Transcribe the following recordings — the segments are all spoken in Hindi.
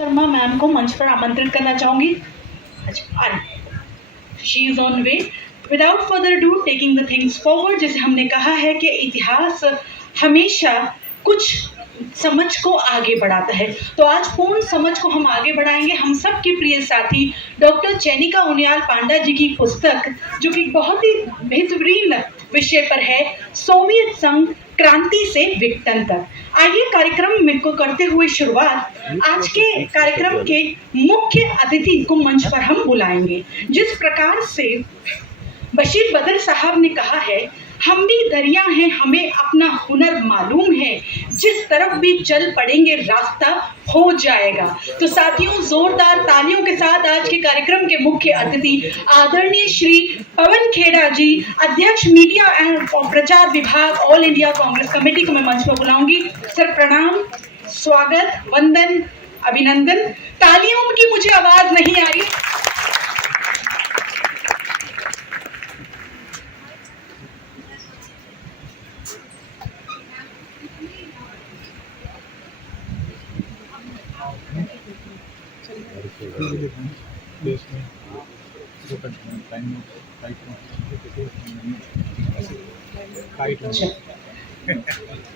शर्मा मैम को मंच पर आमंत्रित करना चाहूंगी। She is on way. Without further do taking the things forward, जैसे हमने कहा है कि इतिहास हमेशा कुछ समझ को आगे बढ़ाता है, तो आज पूर्ण समझ को हम आगे बढ़ाएंगे। हम सब के प्रिय साथी डॉक्टर चैनिका उनियाल पांडा जी की पुस्तक, जो कि बहुत ही बेहतरीन विषय पर है, सोवियत संघ क्रांति से विघटन तक। आइए कार्यक्रम में को करते हुए शुरुआत आज के कार्यक्रम के मुख्य अतिथि को मंच पर हम बुलाएंगे। जिस प्रकार से बशीर बदर साहब ने कहा है, हम भी दरिया हैं, हमें अपना हुनर मालूम है, जिस तरफ भी चल पड़ेंगे रास्ता हो जाएगा। तो साथियों, जोरदार तालियों के साथ आज के कार्यक्रम के मुख्य अतिथि आदरणीय श्री पवन खेड़ा जी, अध्यक्ष मीडिया एंड प्रचार विभाग, ऑल इंडिया कांग्रेस कमेटी को मैं मंच पर बुलाऊंगी। सर प्रणाम, स्वागत, वंदन, अभिनंदन। तालियों की मुझे आवाज नहीं आ रही।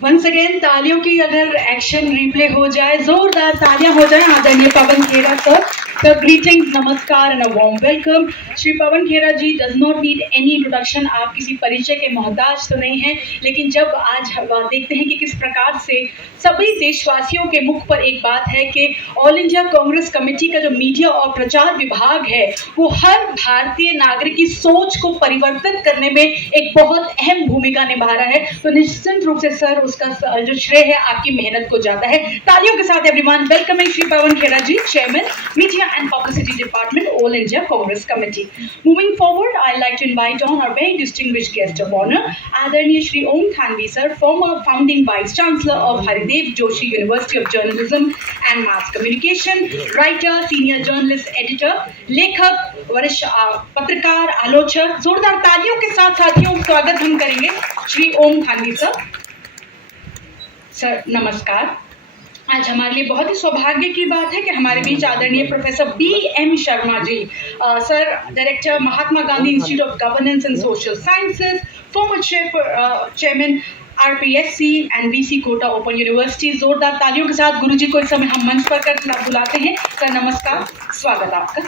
वंस अगेन तालियों की अगर एक्शन रिप्ले हो जाए, जोरदार तालियां हो जाए आदरणीय Pawan Khera sir. Sir greetings, नमस्कार and a warm welcome. Shri Pawan Khera ji does not need any introduction, आप किसी परिचय के मोहताज तो नहीं हैं, लेकिन जब आज हम देखते हैं कि किस प्रकार से सभी देशवासियों के मुख पर एक बात है कि ऑल इंडिया कांग्रेस कमेटी का जो मीडिया और प्रचार विभाग है, वो हर भारतीय नागरिक की सोच को परिवर्तित करने में एक बहुत अहम भूमिका निभा रहा है, तो निश्चित रूप से सर उसका जो श्रेय है आपकी मेहनत को जाता है। तालियों के साथ everyone welcoming Shri Pawan Khera ji, chairman media and Publicity Department, All India Congress Committee. Moving forward, I'd like to invite on our very distinguished guest of honor, Adarniya Shri Om Thanvi sir, former founding Vice Chancellor of Haridev Joshi University of Journalism and Mass Communication, writer, senior journalist, editor, लेखक, वरिष्ठ पत्रकार, आलोचक। जोरदार तालियों के साथ साथियों स्वागत हम करेंगे श्री ओम थानवी सर। सर नमस्कार। आज हमारे लिए बहुत ही सौभाग्य की बात है कि हमारे बीच आदरणीय professor B.M. Sharma ji, sir director Mahatma Gandhi institute of governance and social sciences, former chairman RPSC and VC Kota open university. जोरदार तालियों के साथ गुरुजी को इस समय हम मंच पर कर बुलाते हैं। सर नमस्कार, स्वागत आपका।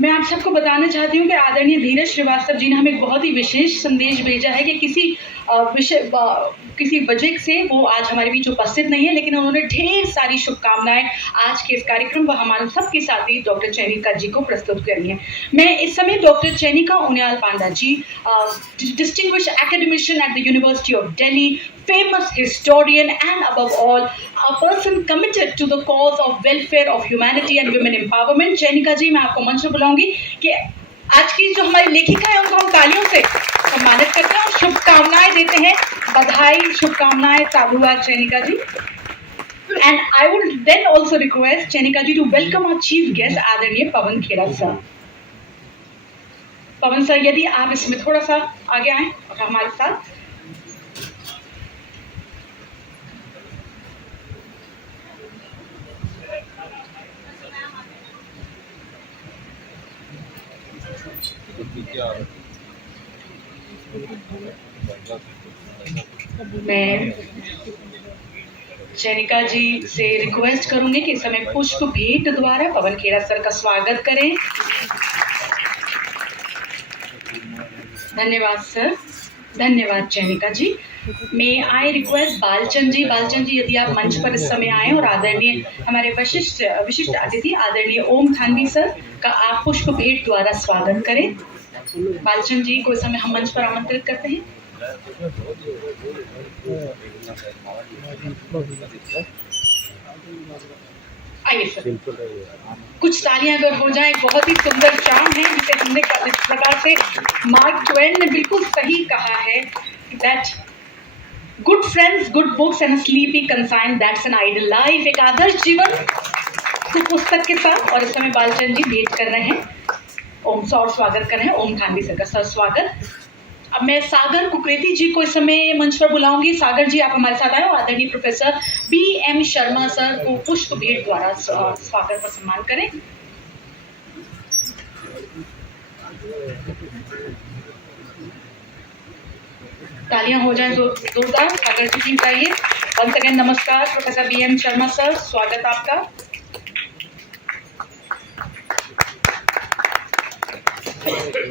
मैं आप सबको बताना चाहती हूँ कि आदरणीय धीरज श्रीवास्तव जी ने हमें एक बहुत ही विशेष संदेश भेजा है कि किसी वजह से वो आज हमारे बीच उपस्थित नहीं है, लेकिन उन्होंने ढेर सारी शुभकामनाएं आज के इस कार्यक्रम व हमारे सबके साथी डॉक्टर चैनिका जी को प्रस्तुत करनी है। मैं इस समय doctor Chainika Uniyal Panda ji, distinguished academician at the university of Delhi, famous historian and above all a person committed to the cause of welfare of humanity and women empowerment। चैनिका जी, मैं आपको मंच पर बुलाऊंगी कि आज की जो हमारी लेखिका है उनको हम तालियों से सम्मानित करते हैं और शुभकामनाएं देते हैं। बधाई, शुभकामनाएं, साधुवाद चैनिका ji. And I would then also request चैनिका ji to welcome our chief guest आदरणीय पवन खेड़ा सर। पवन सर, यदि आप इसमें थोड़ा सा आगे आए और हमारे साथ। मैं चैनिका जी से रिक्वेस्ट करूंगी कि इस समय पुष्प भेंट द्वारा पवन खेड़ा सर का स्वागत करें। धन्यवाद सर, धन्यवाद चैनिका जी। मैं आई रिक्वेस्ट बालचंद जी, यदि आप मंच पर इस समय आए और आदरणीय हमारे विशिष्ट अतिथि आदरणीय ओम थानवी सर का आप पुष्प भेंट द्वारा स्वागत करें। बालचंद जी को इस समय हम मंच पर आमंत्रित करते हैं। आइए सर, कुछ तालियां अगर हो जाए। बहुत ही सुंदर शाम है जिसे हमने इस प्रकार से मार्क ट्वेन ने बिल्कुल सही कहा है, that good friends, good books and sleepy consign, that's an ideal life. एक आदर्श जीवन पुस्तक के साथ। और इस समय बालचंद जी भेंट कर रहे हैं, ओम सर स्वागत कर रहे हैं ओम थानवी सर का। सर स्वागत। अब मैं सागर कुकरेती जी को इस समय मंच पर बुलाऊंगी। सागर जी, आप हमारे साथ आए और आदरणीय प्रोफेसर BM शर्मा सर को पुष्प भेंट द्वारा स्वागत और सम्मान करें। तालियां हो जाएं जोरदार। सागर जी टीम चाहिए। वंस अगेन नमस्कार प्रोफेसर BM शर्मा सर, स्वागत आपका।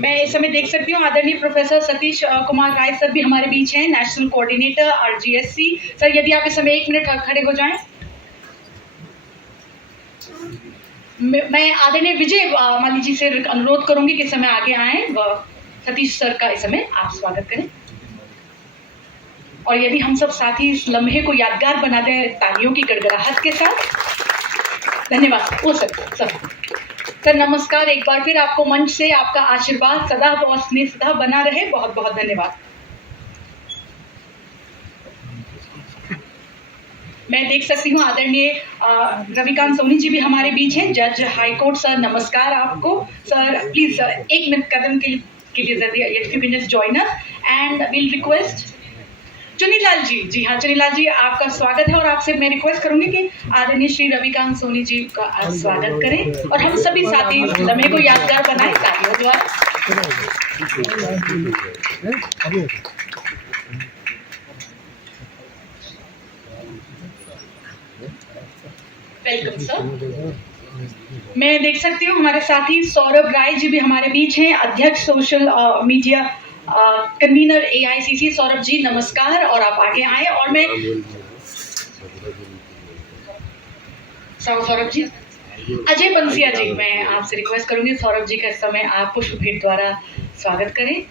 मैं इस समय देख सकती हूँ आदरणीय प्रोफेसर सतीश कुमार राय सर भी हमारे बीच हैं, नेशनल कोऑर्डिनेटर RGSC। सर यदि आप इस समय 1 मिनट खड़े हो जाएं। मैं आदरणीय विजय माली जी से अनुरोध करूंगी कि इस समय आगे आए। सतीश सर का इस समय आप स्वागत करें और यदि हम सब साथी इस लम्हे को यादगार बना दें तालियों की गड़गड़ाहट के साथ। धन्यवाद। ओ सर नमस्कार। एक बार फिर आपको मंच से आपका आशीर्वाद सदा और स्नेह सदा बना रहे। बहुत बहुत धन्यवाद। मैं देख सकती हूँ आदरणीय रविकांत सोनी जी भी हमारे बीच हैं, जज हाईकोर्ट। सर नमस्कार आपको। सर प्लीज 1 मिनट कदम के लिए join us and will request Chunilal ji. जी हाँ चुनीलाल जी, आपका स्वागत है और आपसे मैं रिक्वेस्ट करूंगी कि आदरणीय श्री रविकांत सोनी जी का स्वागत करें और हम सभी साथी इस लम्हे को यादगार बनाएं तालियों द्वारा। Welcome sir. मैं देख सकती हूँ हमारे साथी सौरभ राय जी भी हमारे बीच हैं, अध्यक्ष social media convener AICC। Saurabh ji नमस्कार और आप आगे आए। और मैं सौरभ जी, अजय बंसिया जी, मैं आपसे रिक्वेस्ट करूंगी सौरभ जी का इस समय आप पुष्प भेंट द्वारा स्वागत करें।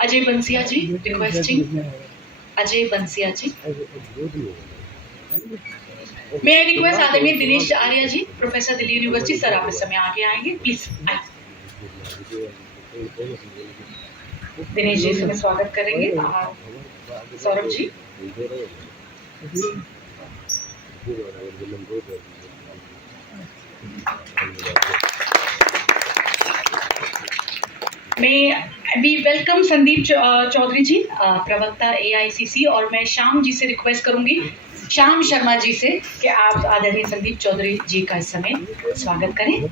अजय बंसिया जी रिक्वेस्टिंग। अजय बंसिया जी। मैं रिक्वेस्ट आदरणीय दिनेश आर्य जी, प्रोफेसर दिल्ली यूनिवर्सिटी। सर आप इस समय आगे आएंगे प्लीज। दिनेश जी से मैं स्वागत करेंगे। सौरभ जी। मैं वी वेलकम संदीप चौधरी जी, प्रवक्ता AICC। और मैं श्याम जी से रिक्वेस्ट करूंगी, श्याम शर्मा जी से, कि आप आदरणीय संदीप चौधरी जी का इस समय स्वागत करें।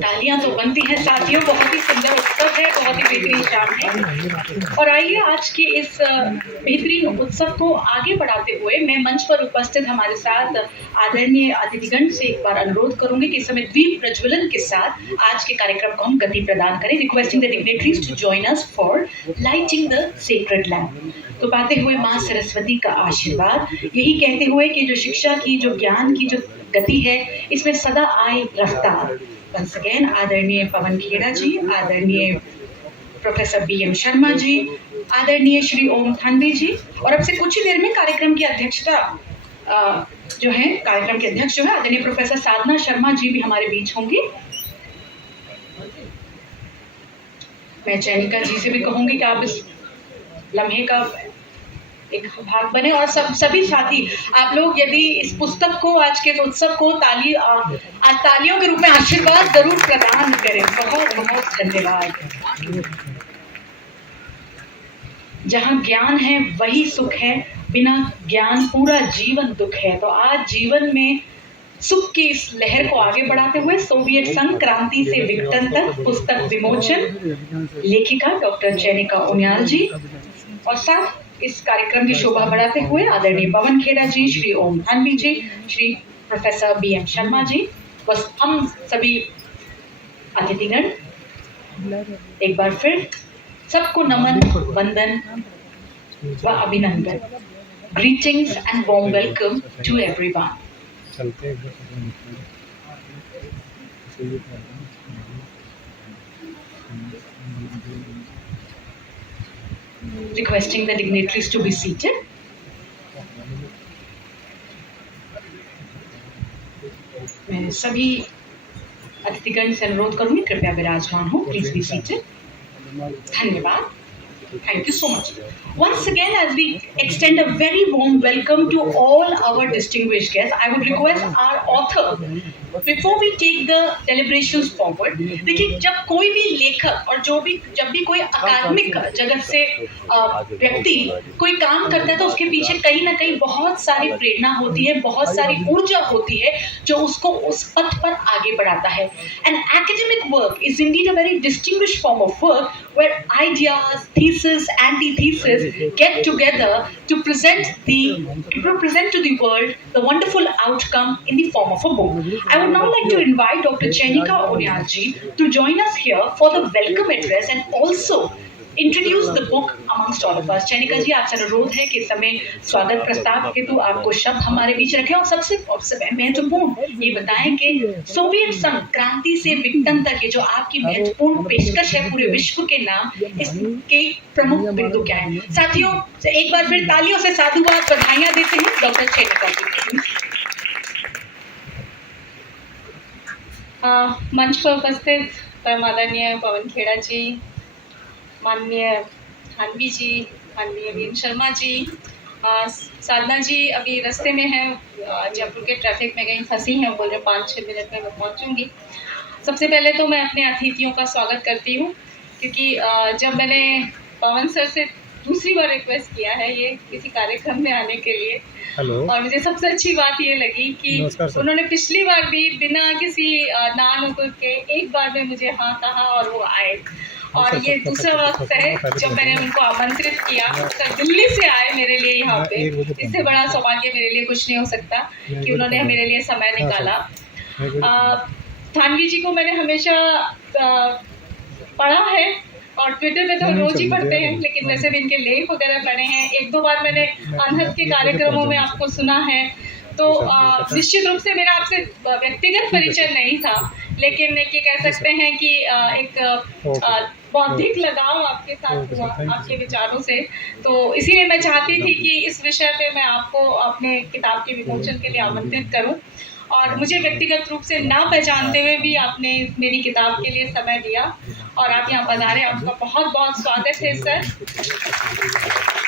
तालियां तो बनती हैं साथियों, बहुत ही सुंदर उत्सव है, बहुत ही बेहतरीन शाम है। और आइए आज के इस बेहतरीन उत्सव को आगे बढ़ाते हुए मैं मंच पर उपस्थित हमारे साथ आदरणीय अतिथिगण से एक बार अनुरोध करूंगी कि इस समय दीप प्रज्वलन के साथ आज के कार्यक्रम को हम गति प्रदान करें। Requesting the dignitaries to join us for lighting the sacred lamp. तो पाते हुए माँ सरस्वती का आशीर्वाद, यही कहते हुए कि जो शिक्षा की, जो ज्ञान की जो गति है, इसमें सदा आए रफ्तार। वंस अगेन आदरणीय पवन खेड़ा जी, आदरणीय प्रोफेसर BM शर्मा जी, आदरणीय श्री ओम थानवी जी। और अब से कुछ ही देर में कार्यक्रम की अध्यक्षता जो है, कार्यक्रम के अध्यक्ष जो है आदरणीय प्रोफेसर साधना शर्मा जी भी हमारे बीच होंगी। मैं चैनिका जी से भी कहूंगी कि आप इस लम्हे का एक भाग बने और सभी साथी आप लोग यदि इस पुस्तक को, आज के उत्सव को तालियों के रूप में आशीर्वाद जरूर प्रदान करें। बहुत बहुत धन्यवाद। जहाँ ज्ञान है वही सुख है, बिना ज्ञान पूरा जीवन दुख है। तो आज जीवन में सुख की इस लहर को आगे बढ़ाते हुए सोवियत संघ क्रांति से विघटन तक पुस्तक विमोचन, लेखिका डॉक्टर चैनिका उनियाल जी, और साथ इस कार्यक्रम की शोभा बढ़ाते हुए आदरणीय पवन खेड़ा जी, श्री ओम थानवी जी, श्री प्रोफेसर BM शर्मा जी, बस हम सभी अतिथिगण एक बार फिर सबको नमन, वंदन व अभिनंदन। Greetings and warm welcome to everyone. Requesting the dignitaries to be seated. मैं सभी अतिथिगण से अनुरोध करूंगी कृपया विराजमान हो. Please be seated. धन्यवाद. Thank you so much. Once again, as we extend a very warm welcome to all our distinguished guests, I would request our author, before we take the deliberations forward, देखिए जब कोई भी लेखक और जब भी कोई अकादमिक जगत से व्यक्ति कोई काम करता है तो उसके पीछे कहीं ना कहीं बहुत सारी प्रेरणा होती है, बहुत सारी ऊर्जा होती है जो उसको उस पथ पर आगे बढ़ाता है. An academic work is indeed a very distinguished form of work where ideas, thesis, antithesis get together to present to the world the wonderful outcome in the form of a book. I would now like to invite Dr. Chenika Onyal ji to join us here for the welcome address and also introduce the book amongst all of us. चैनिका जी, आपसे अनुरोध है कि इस समय स्वागत प्रस्ताव हेतु आपको शब्द हमारे बीच रखें और सबसे महत्वपूर्ण ये बताएं कि सोवियत संघ क्रांति से विघटन तक ये जो आपकी महत्वपूर्ण पेशकश है पूरे विश्व के नाम, इसके प्रमुख बिंदु क्या है. साथियों, एक बार फिर तालियों से साधुवाद बधाइयां देते हैं डॉक्टर चैनिका जी. मंच पर उपस्थित माननीय पवन खेड़ा जी, माननीय थानवी जी, माननीय वीर शर्मा जी, साधना जी अभी रास्ते में हैं, जयपुर के ट्रैफिक में कहीं फंसी हैं, बोल रहे 5-6 मिनट में मैं पहुंचूंगी. सबसे पहले तो मैं अपने अतिथियों का स्वागत करती हूं, क्योंकि जब मैंने पवन सर से दूसरी बार रिक्वेस्ट किया है ये किसी कार्यक्रम में आने के लिए, और मुझे सबसे अच्छी बात ये लगी कि उन्होंने पिछली बार भी बिना किसी नानुकुर के एक बार में मुझे हाँ कहा और वो आए. और ये दूसरा वक्त है जब मैंने उनको आमंत्रित किया, सर दिल्ली से आए मेरे लिए यहाँ पे. इससे बड़ा सौभाग्य मेरे लिए कुछ नहीं हो सकता कि उन्होंने मेरे लिए समय निकाला. थानवी जी को मैंने हमेशा पढ़ा है और ट्विटर पे तो रोज ही पढ़ते हैं, लेकिन वैसे भी इनके लेख वगैरह पढ़े हैं. 1-2 बार मैंने अनहद के कार्यक्रमों में आपको सुना है. तो निश्चित रूप से मेरा आपसे व्यक्तिगत परिचय नहीं था, लेकिन ये कह सकते हैं कि एक बौद्धिक लगाव आपके साथ हुआ आपके विचारों से. तो इसीलिए मैं चाहती थी कि इस विषय पे मैं आपको अपने किताब के विमोचन के लिए आमंत्रित करूं, और मुझे व्यक्तिगत रूप से ना पहचानते हुए भी आपने मेरी किताब के लिए समय दिया और आप यहाँ पधारे. आपका बहुत बहुत स्वागत है सर.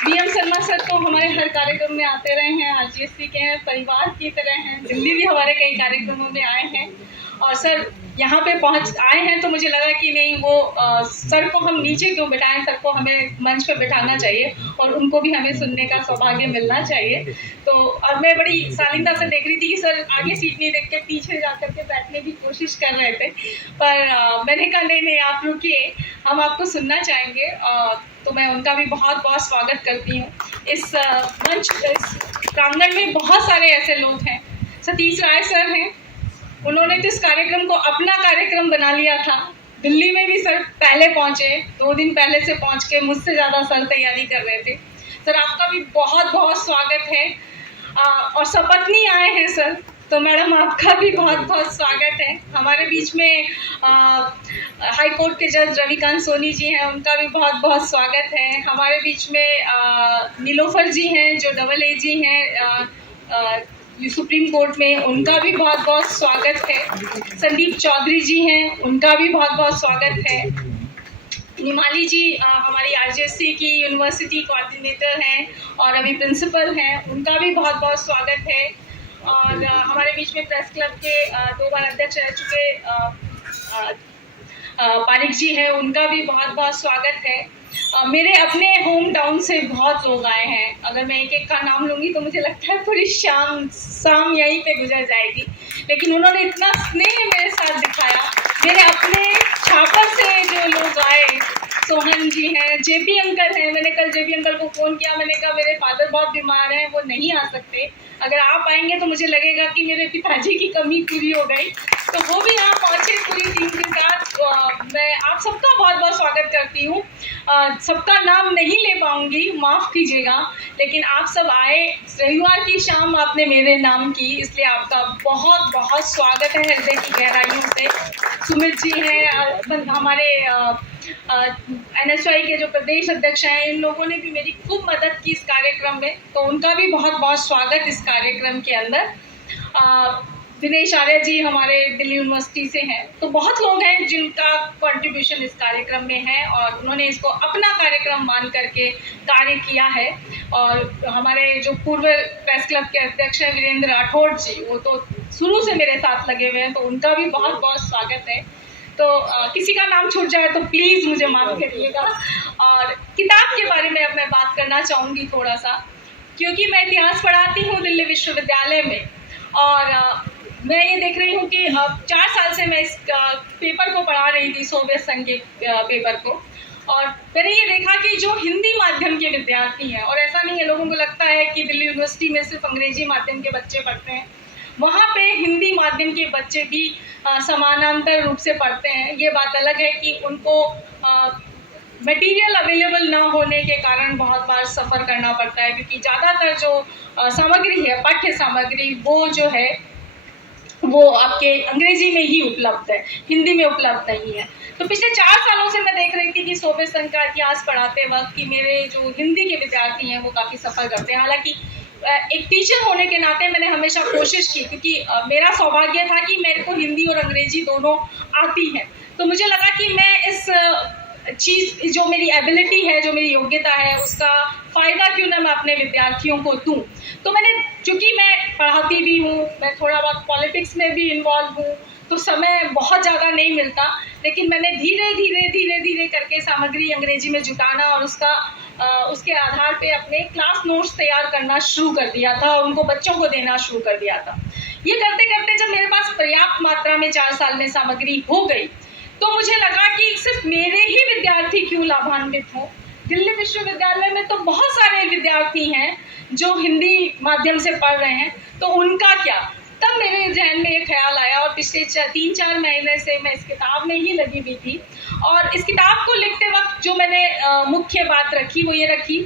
DM शर्मा सर तो हमारे हर कार्यक्रम में आते रहे हैं, RGSC के हैं, परिवार की तरह हैं, दिल्ली भी हमारे कई कार्यक्रमों में आए हैं. और सर यहाँ पे आए हैं तो मुझे लगा कि नहीं, वो सर को हम नीचे क्यों बिठाएं, सर को हमें मंच पे बिठाना चाहिए और उनको भी हमें सुनने का सौभाग्य मिलना चाहिए. तो और मैं बड़ी शालीनता से देख रही थी कि सर आगे सीट नहीं देख के पीछे जा करके बैठने की कोशिश कर रहे थे, पर मैंने कहा नहीं आप रुकिए, हम आपको सुनना चाहेंगे. तो मैं उनका भी बहुत बहुत स्वागत करती हूँ. इस मंच इस प्रांगण में बहुत सारे ऐसे लोग हैं. सतीश राय सर हैं, उन्होंने तो इस कार्यक्रम को अपना कार्यक्रम बना लिया था. दिल्ली में भी सर पहले पहुंचे, 2 दिन पहले से पहुंच के मुझसे ज़्यादा सर तैयारी कर रहे थे. सर आपका भी बहुत बहुत स्वागत है. और सपत्नी आए हैं सर, तो मैडम आपका भी बहुत बहुत स्वागत है. हमारे बीच में हाई कोर्ट के जज रविकांत सोनी जी हैं, उनका भी बहुत बहुत स्वागत है. हमारे बीच में नीलोफर जी हैं जो AA हैं सुप्रीम कोर्ट में, उनका भी बहुत बहुत स्वागत है. संदीप चौधरी जी हैं, उनका भी बहुत बहुत स्वागत है. निमाली जी हमारी RGSC की यूनिवर्सिटी कोऑर्डिनेटर हैं और अभी प्रिंसिपल हैं, उनका भी बहुत बहुत स्वागत है. और हमारे बीच में प्रेस क्लब के 2 बार अध्यक्ष रह चुके पारिक जी हैं, उनका भी बहुत बहुत स्वागत है. मेरे अपने होम टाउन से बहुत लोग आए हैं. अगर मैं एक का नाम लूँगी तो मुझे लगता है पूरी शाम यहीं पे गुजर जाएगी, लेकिन उन्होंने इतना स्नेह मेरे साथ दिखाया. मेरे अपने छापर से जो लोग आए, सोहन जी हैं, JP अंकल हैं. मैंने कल JP अंकल को फ़ोन किया, मैंने कहा मेरे फादर बहुत बीमार हैं, वो नहीं आ सकते, अगर आप आएंगे तो मुझे लगेगा कि मेरे पिताजी की कमी पूरी हो गई. तो वो भी यहाँ पहुँचे पूरी टीम के साथ. मैं आप सबका बहुत बहुत स्वागत करती हूँ. सबका नाम नहीं ले पाऊँगी, माफ़ कीजिएगा, लेकिन आप सब आए. रविवार की शाम आपने मेरे नाम की, इसलिए आपका बहुत बहुत स्वागत है हृदय की गहराइयों से. सुमित जी हैं, हमारे NSY के जो प्रदेश अध्यक्ष हैं, इन लोगों ने भी मेरी खूब मदद की इस कार्यक्रम में, तो उनका भी बहुत बहुत स्वागत इस कार्यक्रम के अंदर. दिनेश आर्य जी हमारे दिल्ली यूनिवर्सिटी से हैं। तो बहुत लोग हैं जिनका कंट्रीब्यूशन इस कार्यक्रम में है और उन्होंने इसको अपना कार्यक्रम मान करके कार्य किया है। और हमारे जो पूर्व प्रेस क्लब के अध्यक्ष हैं वीरेंद्र राठौड़ जी, वो तो शुरू से मेरे साथ लगे हुए हैं, तो उनका भी बहुत बहुत स्वागत है। तो किसी का नाम छूट जाए तो प्लीज़ मुझे माफ़ करिएगा। और किताब के बारे में अब मैं बात करना चाहूँगी थोड़ा सा, क्योंकि मैं इतिहास पढ़ाती हूँ दिल्ली विश्वविद्यालय में। और मैं ये देख रही हूँ कि 4 साल से मैं इस पेपर को पढ़ा रही थी, सोवियत संघ के पेपर को। और मैंने ये देखा कि जो हिंदी माध्यम के विद्यार्थी हैं, और ऐसा नहीं है, लोगों को लगता है कि दिल्ली यूनिवर्सिटी में सिर्फ अंग्रेजी माध्यम के बच्चे पढ़ते हैं, वहाँ पे हिंदी माध्यम के बच्चे भी समानांतर रूप से पढ़ते हैं। ये बात अलग है कि उनको मटेरियल अवेलेबल ना होने के कारण बहुत बार सफ़र करना पड़ता है, क्योंकि ज़्यादातर जो सामग्री है, पाठ्य सामग्री, वो जो है वो आपके अंग्रेजी में ही उपलब्ध है, हिंदी में उपलब्ध नहीं है। तो पिछले 4 सालों से मैं देख रही थी कि सोवियत संघ का इतिहास पढ़ाते वक्त कि मेरे जो हिंदी के विद्यार्थी हैं वो काफ़ी सफ़र करते हैं। हालांकि एक टीचर होने के नाते मैंने हमेशा कोशिश की, क्योंकि मेरा सौभाग्य था कि मेरे को हिंदी और अंग्रेजी दोनों आती है। तो मुझे लगा कि मैं इस चीज़, जो मेरी एबिलिटी है, जो मेरी योग्यता है, उसका फ़ायदा क्यों ना मैं अपने विद्यार्थियों को दूँ। तो मैंने, चूँकि मैं पढ़ाती भी हूँ, मैं थोड़ा बहुत पॉलिटिक्स में भी इन्वॉल्व हूँ, तो समय बहुत ज़्यादा नहीं मिलता, लेकिन मैंने धीरे धीरे करके सामग्री अंग्रेजी में जुटाना और उसके आधार पे अपने क्लास नोट्स तैयार करना शुरू कर दिया था और उनको बच्चों को देना शुरू कर दिया था। ये करते करते जब मेरे पास पर्याप्त मात्रा में 4 साल में सामग्री हो गई, तो मुझे लगा कि सिर्फ मेरे ही विद्यार्थी क्यों लाभान्वित हों। दिल्ली विश्वविद्यालय में तो बहुत सारे विद्यार्थी हैं जो हिंदी माध्यम से पढ़ रहे हैं, तो उनका क्या। तब मेरे ज़हन में ये ख्याल आया और पिछले 3-4 महीने से मैं इस किताब में ही लगी हुई थी। और इस किताब को लिखते वक्त जो मैंने मुख्य बात रखी वो ये रखी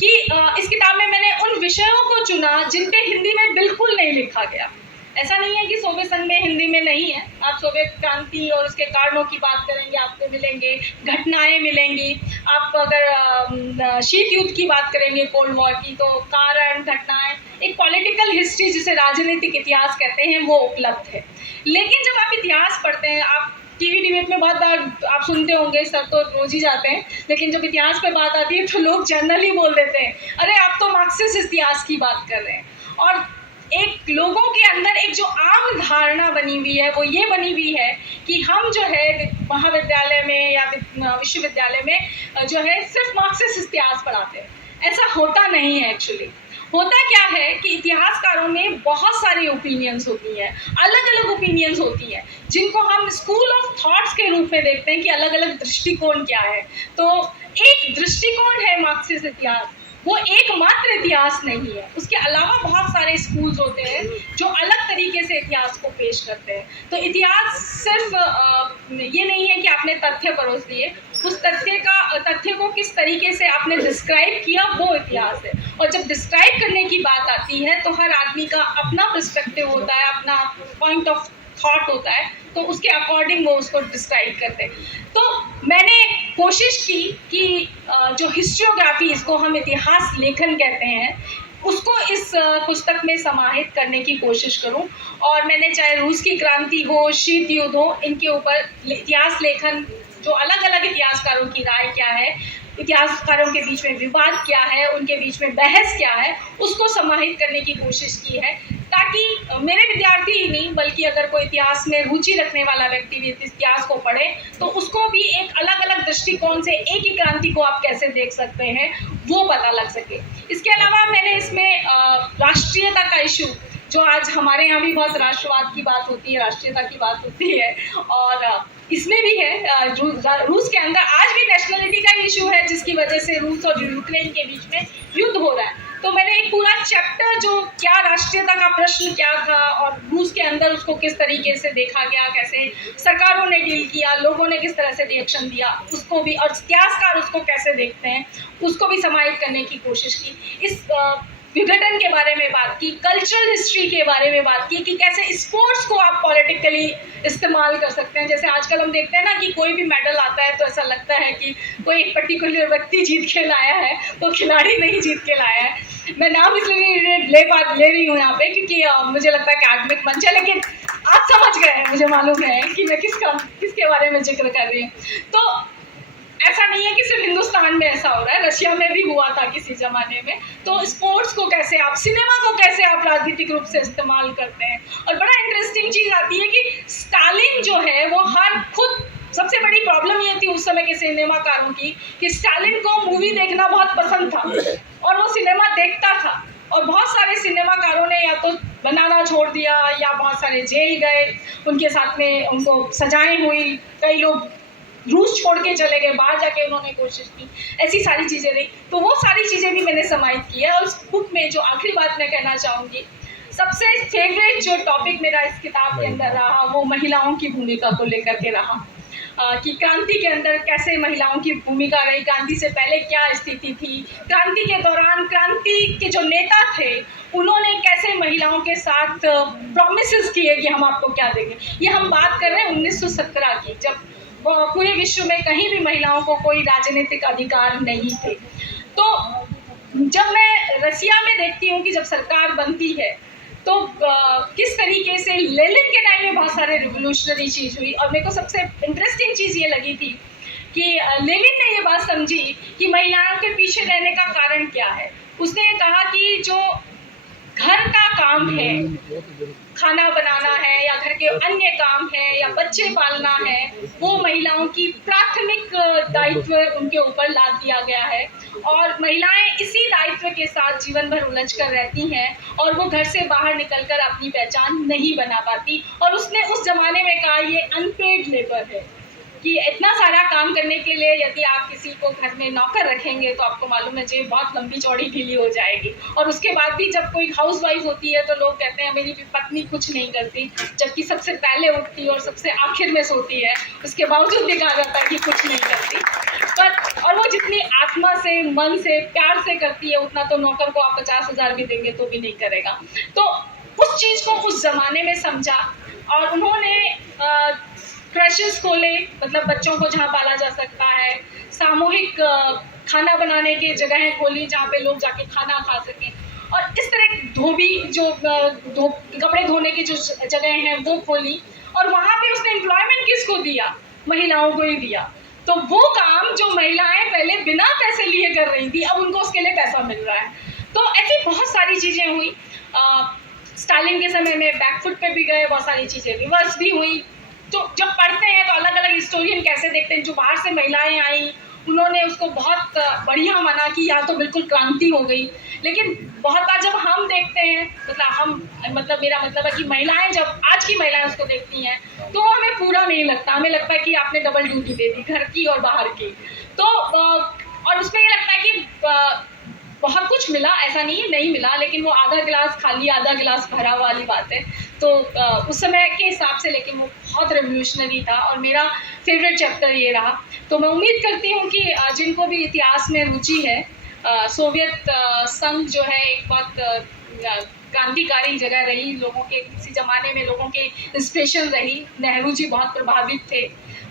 कि इस किताब में मैंने उन विषयों को चुना जिन पे हिंदी में बिल्कुल नहीं लिखा गया। ऐसा नहीं है कि सोवियत संघ में हिंदी में नहीं है। आप सोवियत क्रांति और उसके कारणों की बात करेंगे, आपको मिलेंगे, घटनाएं मिलेंगी। आप अगर शीत युद्ध की बात करेंगे, कोल्ड वॉर की, तो कारण, घटनाएं, एक पॉलिटिकल हिस्ट्री जिसे राजनीतिक इतिहास कहते हैं, वो उपलब्ध है। लेकिन जब आप इतिहास पढ़ते हैं, आप टीवी डिबेट में बहुत बार आप सुनते होंगे, सर तो रोज ही जाते हैं, लेकिन जब इतिहास पे बात आती है तो लोग जनरली बोल देते हैं, अरे आप तो मार्क्सिस्ट इतिहास की बात कर रहे हैं। और एक लोगों के अंदर एक जो आम धारणा बनी हुई है वो ये बनी हुई है कि हम जो है महाविद्यालय में या विश्वविद्यालय में जो है सिर्फ मार्क्सिस्ट इतिहास पढ़ाते हैं। ऐसा होता नहीं है। एक्चुअली होता क्या है कि इतिहासकारों में बहुत सारी ओपिनियंस होती हैं, अलग अलग ओपिनियंस होती हैं, जिनको हम स्कूल ऑफ थॉट्स के रूप में देखते हैं कि अलग अलग दृष्टिकोण क्या है। तो एक दृष्टिकोण है मार्क्सिस्ट इतिहास, वो एकमात्र इतिहास नहीं है। उसके अलावा बहुत सारे स्कूल्स होते हैं जो अलग तरीके से इतिहास को पेश करते हैं। तो इतिहास सिर्फ ये नहीं है कि आपने तथ्य परोस दिए, उस तथ्य को किस तरीके से आपने डिस्क्राइब किया, वो इतिहास है। और जब डिस्क्राइब करने की बात आती है तो हर आदमी का अपना पर्सपेक्टिव होता है, अपना पॉइंट ऑफ थॉट होता है, तो उसके अकॉर्डिंग वो उसको डिस्क्राइब करते हैं। तो मैंने कोशिश की कि जो हिस्ट्रियोग्राफी, इसको हम इतिहास लेखन कहते हैं, उसको इस पुस्तक में समाहित करने की कोशिश करूं। और मैंने, चाहे रूस की क्रांति हो, शीत युद्ध हो, इनके ऊपर इतिहास लेखन, जो अलग अलग इतिहासकारों की राय क्या है, इतिहासकारों के बीच में विवाद क्या है, उनके बीच में बहस क्या है, उसको समाहित करने की कोशिश की है, ताकि मेरे विद्यार्थी ही नहीं बल्कि अगर कोई इतिहास में रुचि रखने वाला व्यक्ति भी इतिहास को पढ़े तो उसको भी एक अलग अलग दृष्टिकोण से एक ही क्रांति को आप कैसे देख सकते हैं वो पता लग सके। इसके अलावा मैंने इसमें राष्ट्रीयता का इशू, जो आज हमारे यहाँ भी बहुत राष्ट्रवाद की बात होती है, राष्ट्रीयता की बात होती है, और इसमें भी है। रूस के अंदर आज भी नेशनलिटी का इशू है, जिसकी वजह से रूस और यूक्रेन के बीच में युद्ध हो रहा है। तो मैंने एक पूरा चैप्टर, जो क्या राष्ट्रीयता का प्रश्न क्या था और रूस के अंदर उसको किस तरीके से देखा गया, कैसे सरकारों ने डील किया, लोगों ने किस तरह से रिएक्शन दिया, उसको भी, और इतिहासकार उसको कैसे देखते हैं, उसको भी समाहित करने की कोशिश की। इस विघटन के बारे में बात की, कल्चरल हिस्ट्री के बारे में बात की कि कैसे स्पोर्ट्स को आप पॉलिटिकली इस्तेमाल कर सकते हैं। जैसे आजकल हम देखते हैं ना कि कोई भी मेडल आता है तो ऐसा लगता है कि कोई एक पर्टिकुलर व्यक्ति जीत के लाया है, तो खिलाड़ी नहीं जीत के लाया है। मैं नाम इसलिए ले रही हूँ यहाँ पे क्योंकि मुझे लगता है कि एकेडमिक मंच है, लेकिन आप समझ गए हैं, मुझे मालूम है कि मैं किसके बारे में जिक्र कर रही हूँ। तो ऐसा नहीं है कि सिर्फ हिंदुस्तान में ऐसा हो रहा है, रशिया में भी हुआ था किसी जमाने में। तो स्पोर्ट्स को कैसे आप, सिनेमा को कैसे आप राजनीतिक रूप से इस्तेमाल करते हैं। और बड़ा इंटरेस्टिंग चीज़ आती है कि स्टालिन जो है वो खुद सबसे बड़ी प्रॉब्लम ये थी उस समय के सिनेमाकारों की कि स्टालिन को मूवी देखना बहुत पसंद था और वो सिनेमा देखता था, और बहुत सारे सिनेमाकारों ने या तो बनाना छोड़ दिया या बहुत सारे जेल गए, उनके साथ में उनको सजाएं हुई, कई लोग रूस छोड़ के चले गए, बाहर जाके उन्होंने कोशिश की, ऐसी सारी चीज़ें रही। तो वो सारी चीज़ें भी मैंने समाहित की है। और उस बुक में जो आखिरी बात मैं कहना चाहूँगी, सबसे फेवरेट जो टॉपिक मेरा इस किताब के अंदर रहा वो महिलाओं की भूमिका को लेकर के रहा, कि क्रांति के अंदर कैसे महिलाओं की भूमिका रही, क्रांति से पहले क्या स्थिति थी, क्रांति के दौरान क्रांति के जो नेता थे उन्होंने कैसे महिलाओं के साथ प्रॉमिसेस किए कि हम आपको क्या देंगे। ये हम बात कर रहे हैं 1917 की, जब पूरे विश्व में कहीं भी महिलाओं को कोई राजनीतिक अधिकार नहीं थे। तो जब मैं रसिया में देखती हूँ कि जब सरकार बनती है तो किस तरीके से लेनिन के टाइम में बहुत सारे रिवोल्यूशनरी चीज़ हुई। और मेरे को सबसे इंटरेस्टिंग चीज़ ये लगी थी कि लेनिन ने ये बात समझी कि महिलाओं के पीछे रहने का कारण क्या है। उसने ये कहा कि जो घर का काम है, खाना बनाना है या घर के अन्य काम है या बच्चे पालना है, वो महिलाओं की प्राथमिक दायित्व उनके ऊपर लाद दिया गया है, और महिलाएं इसी दायित्व के साथ जीवन भर उलझ कर रहती हैं और वो घर से बाहर निकलकर अपनी पहचान नहीं बना पाती। और उसने उस जमाने में कहा ये अनपेड लेबर है, कि इतना सारा काम करने के लिए यदि आप किसी को घर में नौकर रखेंगे तो आपको मालूम है जेब बहुत लंबी चौड़ी ढीली हो जाएगी। और उसके बाद भी जब कोई हाउसवाइफ होती है तो लोग कहते हैं मेरी पत्नी कुछ नहीं करती, जबकि सबसे पहले उठती है और सबसे आखिर में सोती है, उसके बावजूद भी कहा जाता है कि कुछ नहीं करती। पर और वो जितनी आत्मा से, मन से, प्यार से करती है उतना तो नौकर को आप 50,000 भी देंगे तो भी नहीं करेगा। तो उस चीज़ को उस जमाने में समझा और उन्होंने क्रशेस खोले, मतलब बच्चों को जहाँ पाला जा सकता है, सामूहिक खाना बनाने की जगहें खोली जहाँ पे लोग जाके खाना खा सकें, और इस तरह धोबी जो कपड़े धोने की जो जगह हैं वो खोली, और वहाँ पे उसने एम्प्लॉयमेंट किसको दिया, महिलाओं को ही दिया। तो वो काम जो महिलाएं पहले बिना पैसे लिए कर रही थी अब उनको उसके लिए पैसा मिल रहा है। तो ऐसी बहुत सारी चीज़ें हुई। स्टालिन के समय में बैकफुट पे भी गए, बहुत सारी चीज़ें रिवर्स भी हुई। तो जब पढ़ते हैं तो अलग अलग हिस्टोरियन कैसे देखते हैं, जो बाहर से महिलाएं आई उन्होंने उसको बहुत बढ़िया माना कि यहाँ तो बिल्कुल क्रांति हो गई। लेकिन बहुत बार जब हम देखते हैं, मतलब मेरा मतलब है कि महिलाएं जब आज की महिलाएं उसको देखती हैं तो हमें पूरा नहीं लगता, हमें लगता है कि आपने डबल ड्यूटी दे दी, घर की और बाहर की। तो और उसमें ये लगता है कि बहुत कुछ मिला, ऐसा नहीं मिला, लेकिन वो आधा गिलास खाली आधा गिलास भरा वाली बात है। तो उस समय के हिसाब से लेकिन वो बहुत रेवोल्यूशनरी था और मेरा फेवरेट चैप्टर ये रहा। तो मैं उम्मीद करती हूँ कि जिनको भी इतिहास में रुचि है, सोवियत संघ जो है एक बहुत क्रांतिकारी जगह रही, लोगों के किसी ज़माने में लोगों के इंस्पिरेशन रही। नेहरू जी बहुत प्रभावित थे,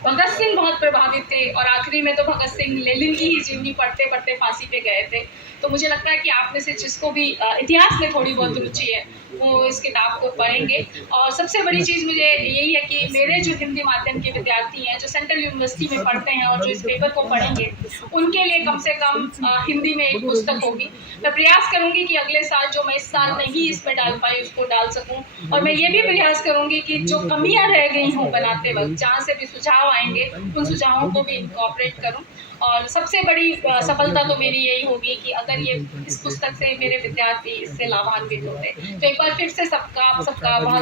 भगत सिंह बहुत प्रभावित थे, और आखिरी में तो भगत सिंह लेनिन की ही जीवनी पढ़ते पढ़ते फांसी पे गए थे। तो मुझे लगता है कि आप में से जिसको भी इतिहास में थोड़ी बहुत रुचि है वो इस किताब को पढ़ेंगे। और सबसे बड़ी चीज़ मुझे यही है कि मेरे जो हिंदी माध्यम के विद्यार्थी हैं, जो सेंट्रल यूनिवर्सिटी में पढ़ते हैं और जो इस पेपर को पढ़ेंगे, उनके लिए कम से कम हिंदी में एक पुस्तक होगी। मैं प्रयास करूँगी कि अगले साल जो मैं इस साल नहीं इसमें डाल पाई उसको डाल सकूँ, और मैं ये भी प्रयास करूँगी कि जो कमियाँ रह गई हों बनाते वक्त, जहाँ से भी सुझाव आएंगे उन सुझावों को भी इनकॉर्पोरेट करूँ। और सबसे बड़ी सफलता तो मेरी यही होगी कि अगर ये इस पुस्तक से मेरे विद्यार्थी इससे लाभान्वित होते। तो एक बार फिर से सबका बहुत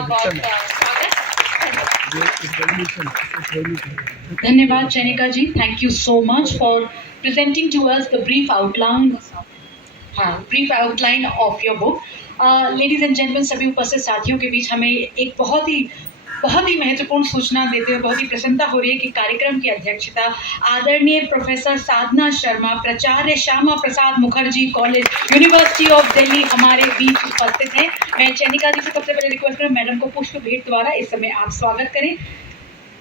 बहुत स्वागत। धन्यवाद Chainika ji, thank you so much for presenting to us the brief outline of your book. Ladies and gentleman, सभी उपस्थित साथियों के बीच हमें एक बहुत ही महत्वपूर्ण सूचना देते हुए बहुत ही प्रसन्नता हो रही है कि कार्यक्रम की अध्यक्षता आदरणीय प्रोफेसर साधना शर्मा, प्राचार्य Shyama Prasad Mukherjee college, university of Delhi हमारे बीच उपस्थित हैं। मैं चैनिका जी से सबसे पहले रिक्वेस्ट करूँ मैडम को पुष्प भेंट द्वारा इस समय आप स्वागत करें।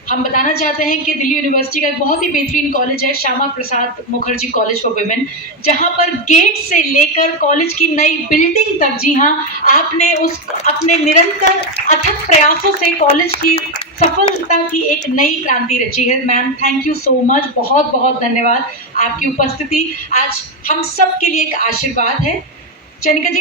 हम बताना चाहते हैं कि दिल्ली यूनिवर्सिटी का एक बहुत ही बेहतरीन कॉलेज है, Shyama Prasad Mukherjee college for women, जहां पर गेट से लेकर कॉलेज की नई बिल्डिंग तक, जी हाँ, आपने उस अपने निरंतर अथक प्रयासों से कॉलेज की सफलता की एक नई क्रांति रची है। Ma'am, thank you so much, बहुत बहुत धन्यवाद। आपकी उपस्थिति आज हम सब के लिए एक आशीर्वाद है। चयनिका जी,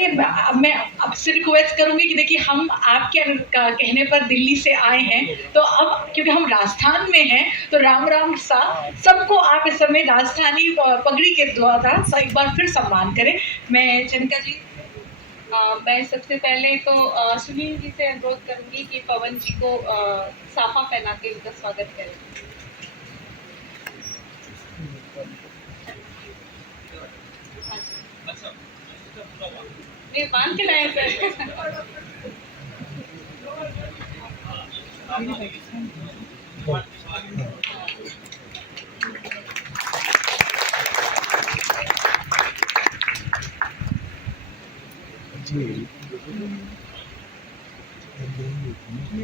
मैं आपसे रिक्वेस्ट करूंगी कि देखिए, हम आपके कहने पर दिल्ली से आए हैं, तो अब क्योंकि हम राजस्थान में हैं, तो राम राम सा सबको आप इस समय राजस्थानी पगड़ी के द्वारा एक बार फिर सम्मान करें। मैं चयनिका जी, मैं सबसे पहले तो सुनील जी से अनुरोध करूंगी कि पवन जी को साफा पहना के उनका स्वागत करें। ये बांध के लाए सर।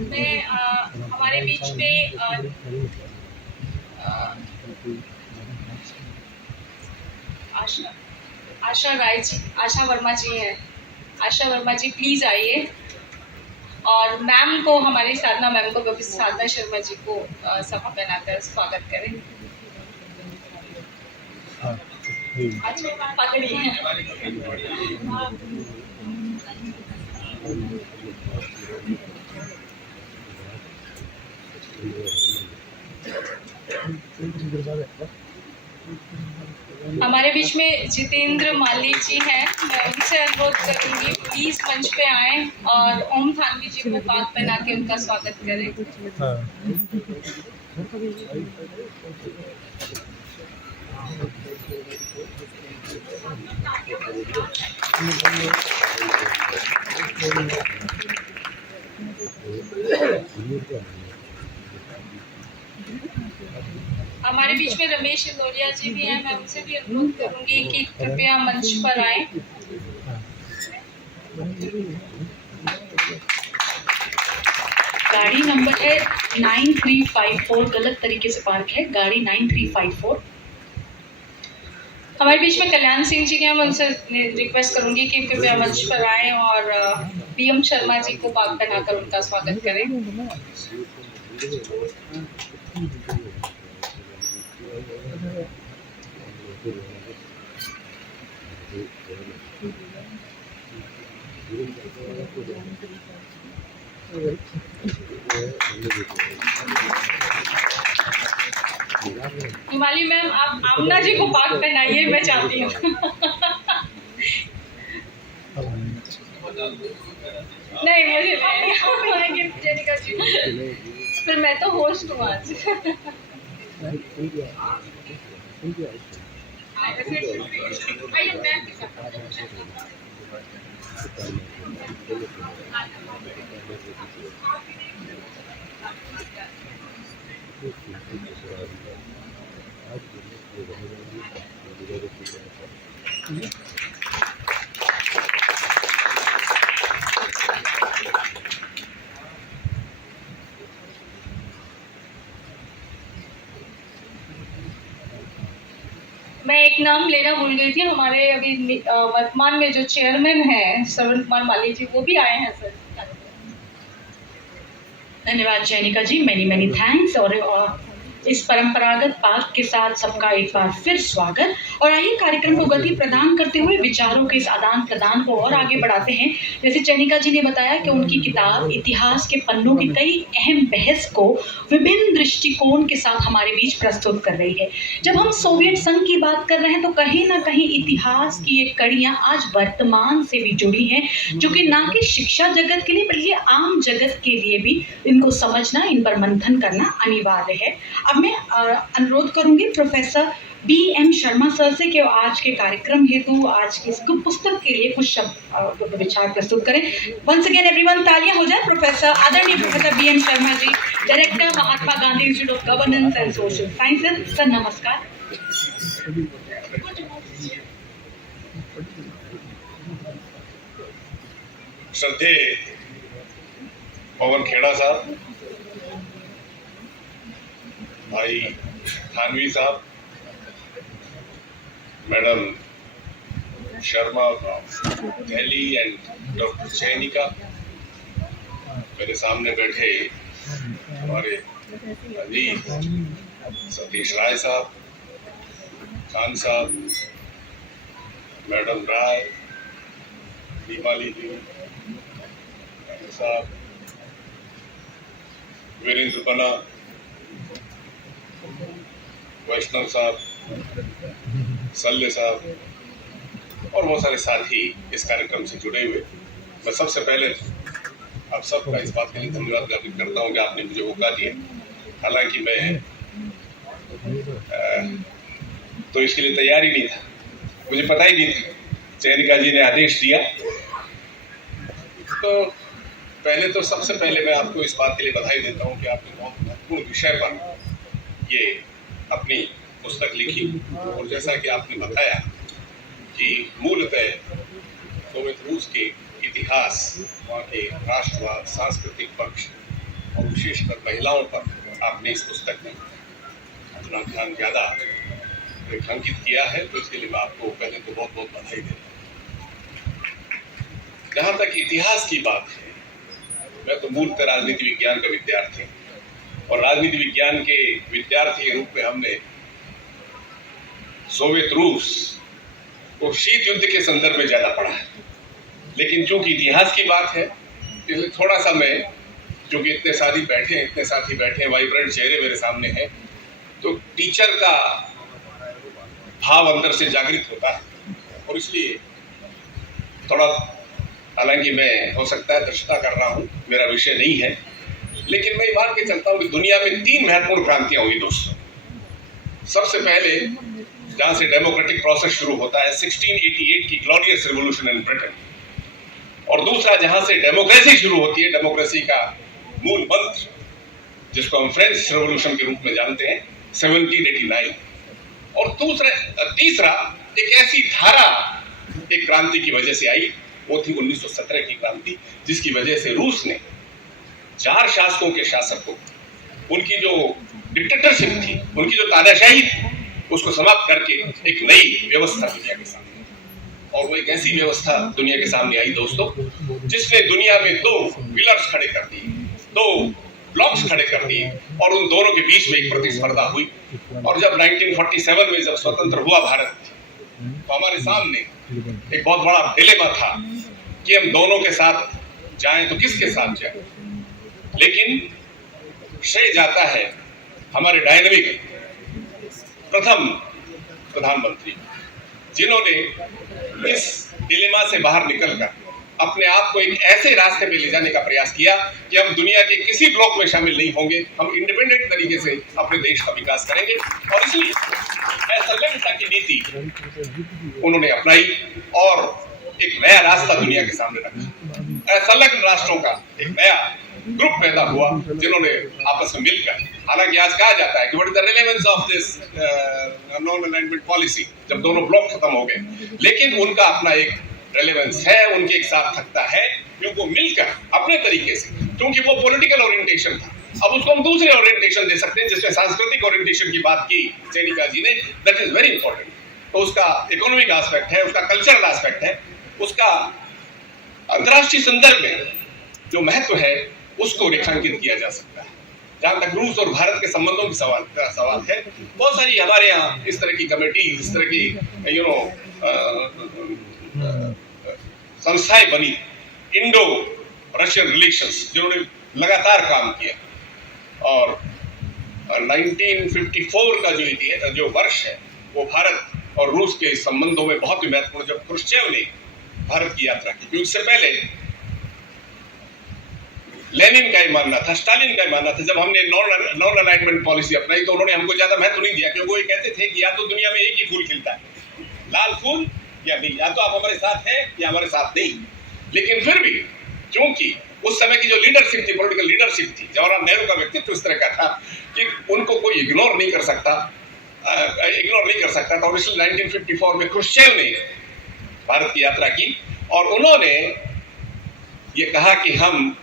मैं हमारे बीच में आशा वर्मा जी हैं। आशा वर्मा जी प्लीज आइए, और मैम को, हमारी साधना मैम को, साधना शर्मा जी को सभा पहनाकर स्वागत करें। अच्छा, पकड़ी है। हमारे बीच में जितेंद्र माली जी हैं, मैं उनसे अनुरोध करूंगी प्लीज मंच पे आए और ओम थानवी जी को पाग पहना के उनका स्वागत करें। हमारे बीच में रमेश इंदौरिया जी भी हैं, मैं उनसे भी अनुरोध करूंगी कि कृपया मंच पर आए। गाड़ी नंबर है 9354, गलत तरीके से पार्क है गाड़ी 9354। हमारे बीच में कल्याण सिंह जी हैं, मैं उनसे रिक्वेस्ट करूंगी कि कृपया मंच पर आए और पीएम शर्मा जी को पाग पहनाकर उनका स्वागत करें। हिमाली मैम, आप आमना जी को पाग पहनाइए, मैं चाहती हूँ। नहीं, मुझे नहीं। जेनिका जी, फिर मैं तो होस्ट हूँ आज। आइए मैम के साथ। मैं एक नाम लेना भूल गई थी, हमारे अभी वर्तमान में जो चेयरमैन हैं श्रवण कुमार माली जी, वो भी आए हैं सर। धन्यवाद चयनिका जी, मैनी मैनी थैंक्स। और इस परंपरागत पाठ के साथ सबका एक बार फिर स्वागत। और आइए कार्यक्रम को गति प्रदान करते हुए विचारों के इस आदान प्रदान को और आगे बढ़ाते हैं। जैसे चयनिका जी ने बताया कि उनकी किताब इतिहास के पन्नों की कई अहम बहस को विभिन्न दृष्टिकोण के साथ हमारे बीच प्रस्तुत कर रही है। जब हम सोवियत संघ की बात कर रहे हैं, तो कहीं ना कहीं इतिहास की ये कड़ियां आज वर्तमान से भी जुड़ी हैं, जो कि ना कि शिक्षा जगत के लिए बल्कि आम जगत के लिए भी इनको समझना, इन पर मंथन करना अनिवार्य है। अब मैं अनुरोध करूंगी प्रोफेसर BM शर्मा सर से कि आज के कार्यक्रम हेतु, आज की इस पुस्तक के लिए कुछ शब्द विचार प्रस्तुत करें। वंस अगेन एवरीवन, तालियां हो जाए प्रोफेसर, आदरणीय professor BM Sharma ji, director Mahatma Gandhi institute of governance and social sciences. Sir नमस्कार। श्रद्धेय पवन खेड़ा साहब, भाई थानवी साहब, madam Sharma Delhi and doctor चैनिका, मेरे सामने बैठे हमारे अजीज सतीश राय साहब, खान साहब, मैडम राय, दीपाली जी साहब, वीरेंद्र बना, वैष्णव साहब, सल्ले साहब और बहुत सारे साथी इस कार्यक्रम से जुड़े हुए। मैं सबसे पहले आप सबका इस बात के लिए धन्यवाद ज्ञापित करता हूँ कि आपने मुझे मौका दिया। हालांकि मैं तो इसके लिए तैयार ही नहीं था, मुझे पता ही नहीं था, चैनिका जी ने आदेश दिया। तो पहले तो सबसे पहले मैं आपको इस बात के लिए बधाई देता हूँ कि आपने बहुत महत्वपूर्ण विषय पर ये अपनी पुस्तक लिखी। और जैसा कि आपने बताया कि मूलतः सोवियत रूस के इतिहास, वहाँ के राष्ट्रवाद, सांस्कृतिक पक्ष और विशेषकर महिलाओं पर आपने इस पुस्तक में अपना ध्यान ज्यादा रेखांकित किया है, तो इसके लिए मैं आपको पहले तो बहुत बहुत बधाई देता हूँ। जहाँ तक इतिहास की बात है, मैं तो मूलतः राजनीति विज्ञान का विद्यार्थी हूँ और राजनीति विज्ञान के विद्यार्थी के रूप में हमने सोवियत रूस को शीत युद्ध के संदर्भ में ज्यादा पढ़ा है। लेकिन चूंकि इतिहास की बात है, इसलिए थोड़ा सा मैं, क्योंकि इतने साथी बैठे हैं, वाइब्रेंट चेहरे मेरे सामने हैं, तो टीचर का भाव अंदर से जागृत होता है और इसलिए थोड़ा, हालांकि मैं हो सकता है दृष्टता कर रहा हूं, मेरा विषय नहीं है, लेकिन मैं मान के चलता हूं कि दुनिया में 3 महत्वपूर्ण क्रांतियां हुई दोस्तों। सबसे पहले जहां से डेमोक्रेटिक प्रोसेस शुरू होता है 1688 की ग्लोरियस रिवॉल्यूशन इन ब्रिटेन, और दूसरा जहां से डेमोक्रेसी शुरू होती है, डेमोक्रेसी का मूल मंत्र जिसको हम फ्रेंच रेवोल्यूशन के रूप में जानते हैं 1789, और तीसरा एक ऐसी धारा एक क्रांति की वजह से आई, वो थी 1917 की क्रांति, जिसकी वजह से रूस ने 4 शासकों के शासक को, उनकी जो डिक्टेटरशिप थी, उनकी जो तानाशाही थी, उसको समाप्त करके एक नई व्यवस्था दुनिया के सामने, और वो एक ऐसी व्यवस्था दुनिया के सामने आई दोस्तों, जिसने दुनिया में 2 पिलर्स खड़े कर दिए, 2 ब्लॉक्स खड़े कर दिए, और उन दोनों के बीच में एक प्रतिस्पर्धा हुई। और जब 1947 में जब स्वतंत्र हुआ भारत, तो हमारे सामने एक बहुत बड़ा डिलेमा था कि हम दोनों के साथ जाएं तो किसके साथ जाएं। लेकिन श्रेय जाता है हमारे डायनेमिक प्रथम प्रधानमंत्री, जिन्होंने इस डिलेमा से बाहर निकलकर अपने आप को एक ऐसे रास्ते पे ले जाने का प्रयास किया कि हम दुनिया के किसी ब्लॉक में शामिल नहीं होंगे, हम इंडिपेंडेंट तरीके से अपने देश का विकास करेंगे। और इसलिए असंलग्नता की नीति उन्होंने अपनाई और एक नया रास्ता दुनिया के सामने रखा। असंलग्न राष्ट्रों का एक नया ग्रुप पैदा हुआ, जिन्होंने आपस में मिलकर, हालांकि आज कहा जाता है कि what is the relevance of this non alignment policy, जब दोनों ब्लॉक खत्म हो गए, लेकिन उनका अपना एक रेलेवेंस है, उनके एक सार्थकता है, क्योंकि मिलकर अपने तरीके से, क्योंकि वो पॉलिटिकल ओरिएंटेशन था, अब उसको हम दूसरे ओरिएंटेशन दे सकते हैं, जिसमें सांस्कृतिक ओरिएंटेशन की बात की चैनिका जी ने, दैट इज वेरी इंपॉर्टेंट। तो उसका इकोनॉमिक एस्पेक्ट है, उसका कल्चरल एस्पेक्ट है, उसका अंतर्राष्ट्रीय संदर्भ में जो महत्व है उसको रेखांकित किया जा सकता है। जहां तक रूस और भारत के संबंधों की सवाल है, बहुत सारी हमारे यहाँ इस तरह की कमेटी, इस तरह की संस्थाएं बनी, इंडो रशियन रिलेशंस, जिन्होंने लगातार काम किया। और 1954 का जो वर्ष है, वो भारत और रूस के संबंधों में बहुत ही महत्वपूर्ण, जब क्रुश्चेव ने भारत की यात्रा की, क्योंकि उससे पहले लेनिन का ही मानना था, स्टालिन का ही मानना था। जब हमने नॉन अलाइनमेंट पॉलिसी अपनाई तो उन्होंने हमको ज्यादा महत्व नहीं दिया, क्योंकि वो ये कहते थे कि या तो दुनिया में एक ही फूल खिलता है, लाल फूल या नहीं, या तो आप हमारे साथ हैं या हमारे साथ नहीं। लेकिन फिर भी क्योंकि उस समय की जो लीडरशिप थी, पॉलिटिकल लीडरशिप थी, जवाहरलाल नेहरू का व्यक्तित्व इस तरह का था कि उनको कोई इग्नोर नहीं कर सकता था। और इसलिए 1954 में क्रुश्चेव ने भारत की यात्रा की और उन्होंने ये कहा कि हम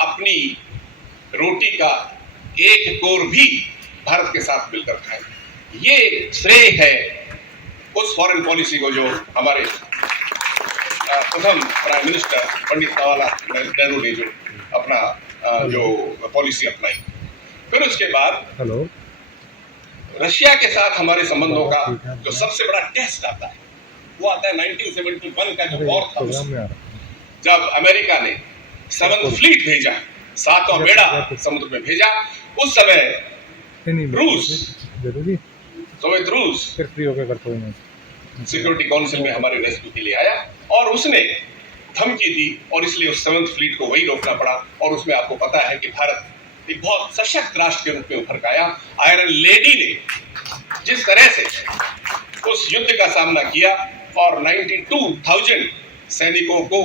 अपनी रोटी का एक कोर भी भारत के साथ मिलकर खाएं। ये श्रेय है उस फॉरेन पॉलिसी को जो हमारे प्रथम प्राइम मिनिस्टर पंडित जवाहरलाल नेहरू ने जो अपना जो पॉलिसी अपनाई। फिर उसके बाद रशिया के साथ हमारे संबंधों का जो सबसे बड़ा टेस्ट आता है वो आता है 1971 का जो वॉर था, जब अमेरिका ने 7th फ्लीट भेजा, 7वां बेड़ा समुद्र में भेजा। उस समय रूस, सोवियत रूस सिक्योरिटी काउंसिल में हमारे रेस्क्यू के लिए आया और उसने धमकी दी और इसलिए उस 7th फ्लीट को वही रोकना पड़ा। और उसमें आपको पता है कि भारत एक बहुत सशक्त राष्ट्र के रूप में उभर के आया। आयरन लेडी ने जिस तरह से उस युद्ध का सामना किया और 92,000 सैनिकों को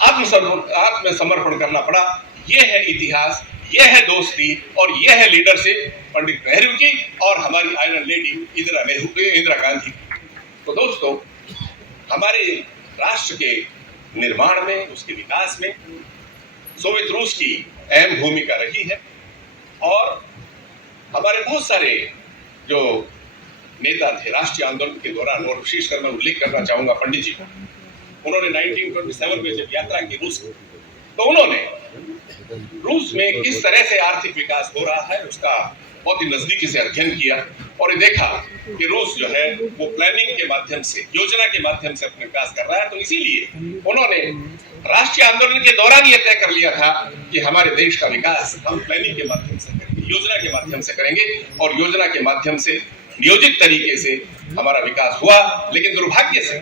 आत्मसमर्पण करना पड़ा। यह है इतिहास, यह है दोस्ती और यह है लीडरशिप पंडित नेहरू की और हमारी आयरन लेडी इंदिरा गांधी। तो दोस्तों, हमारे राष्ट्र के निर्माण में, उसके विकास में सोवियत रूस की अहम भूमिका रही है। और हमारे बहुत सारे जो नेता थे राष्ट्रीय आंदोलन के दौरान, और विशेषकर मैं उल्लेख करना चाहूंगा पंडित जी को। उन्होंने 1927 में जब यात्रा की रूस को, तो उन्होंने रूस में किस तरह से आर्थिक विकास हो रहा है उसका बहुत ही नजदीकी से अध्ययन किया और ये देखा कि रूस जो है वो प्लानिंग के माध्यम से, योजना के माध्यम से अपने विकास कर रहा है। तो इसीलिए उन्होंने राष्ट्रीय आंदोलन के दौरान ये तय कर लिया था कि हमारे देश का विकास हम प्लानिंग के माध्यम से करेंगे, योजना के माध्यम से करेंगे और योजना के माध्यम से नियोजित तरीके से हमारा विकास हुआ। लेकिन दुर्भाग्य से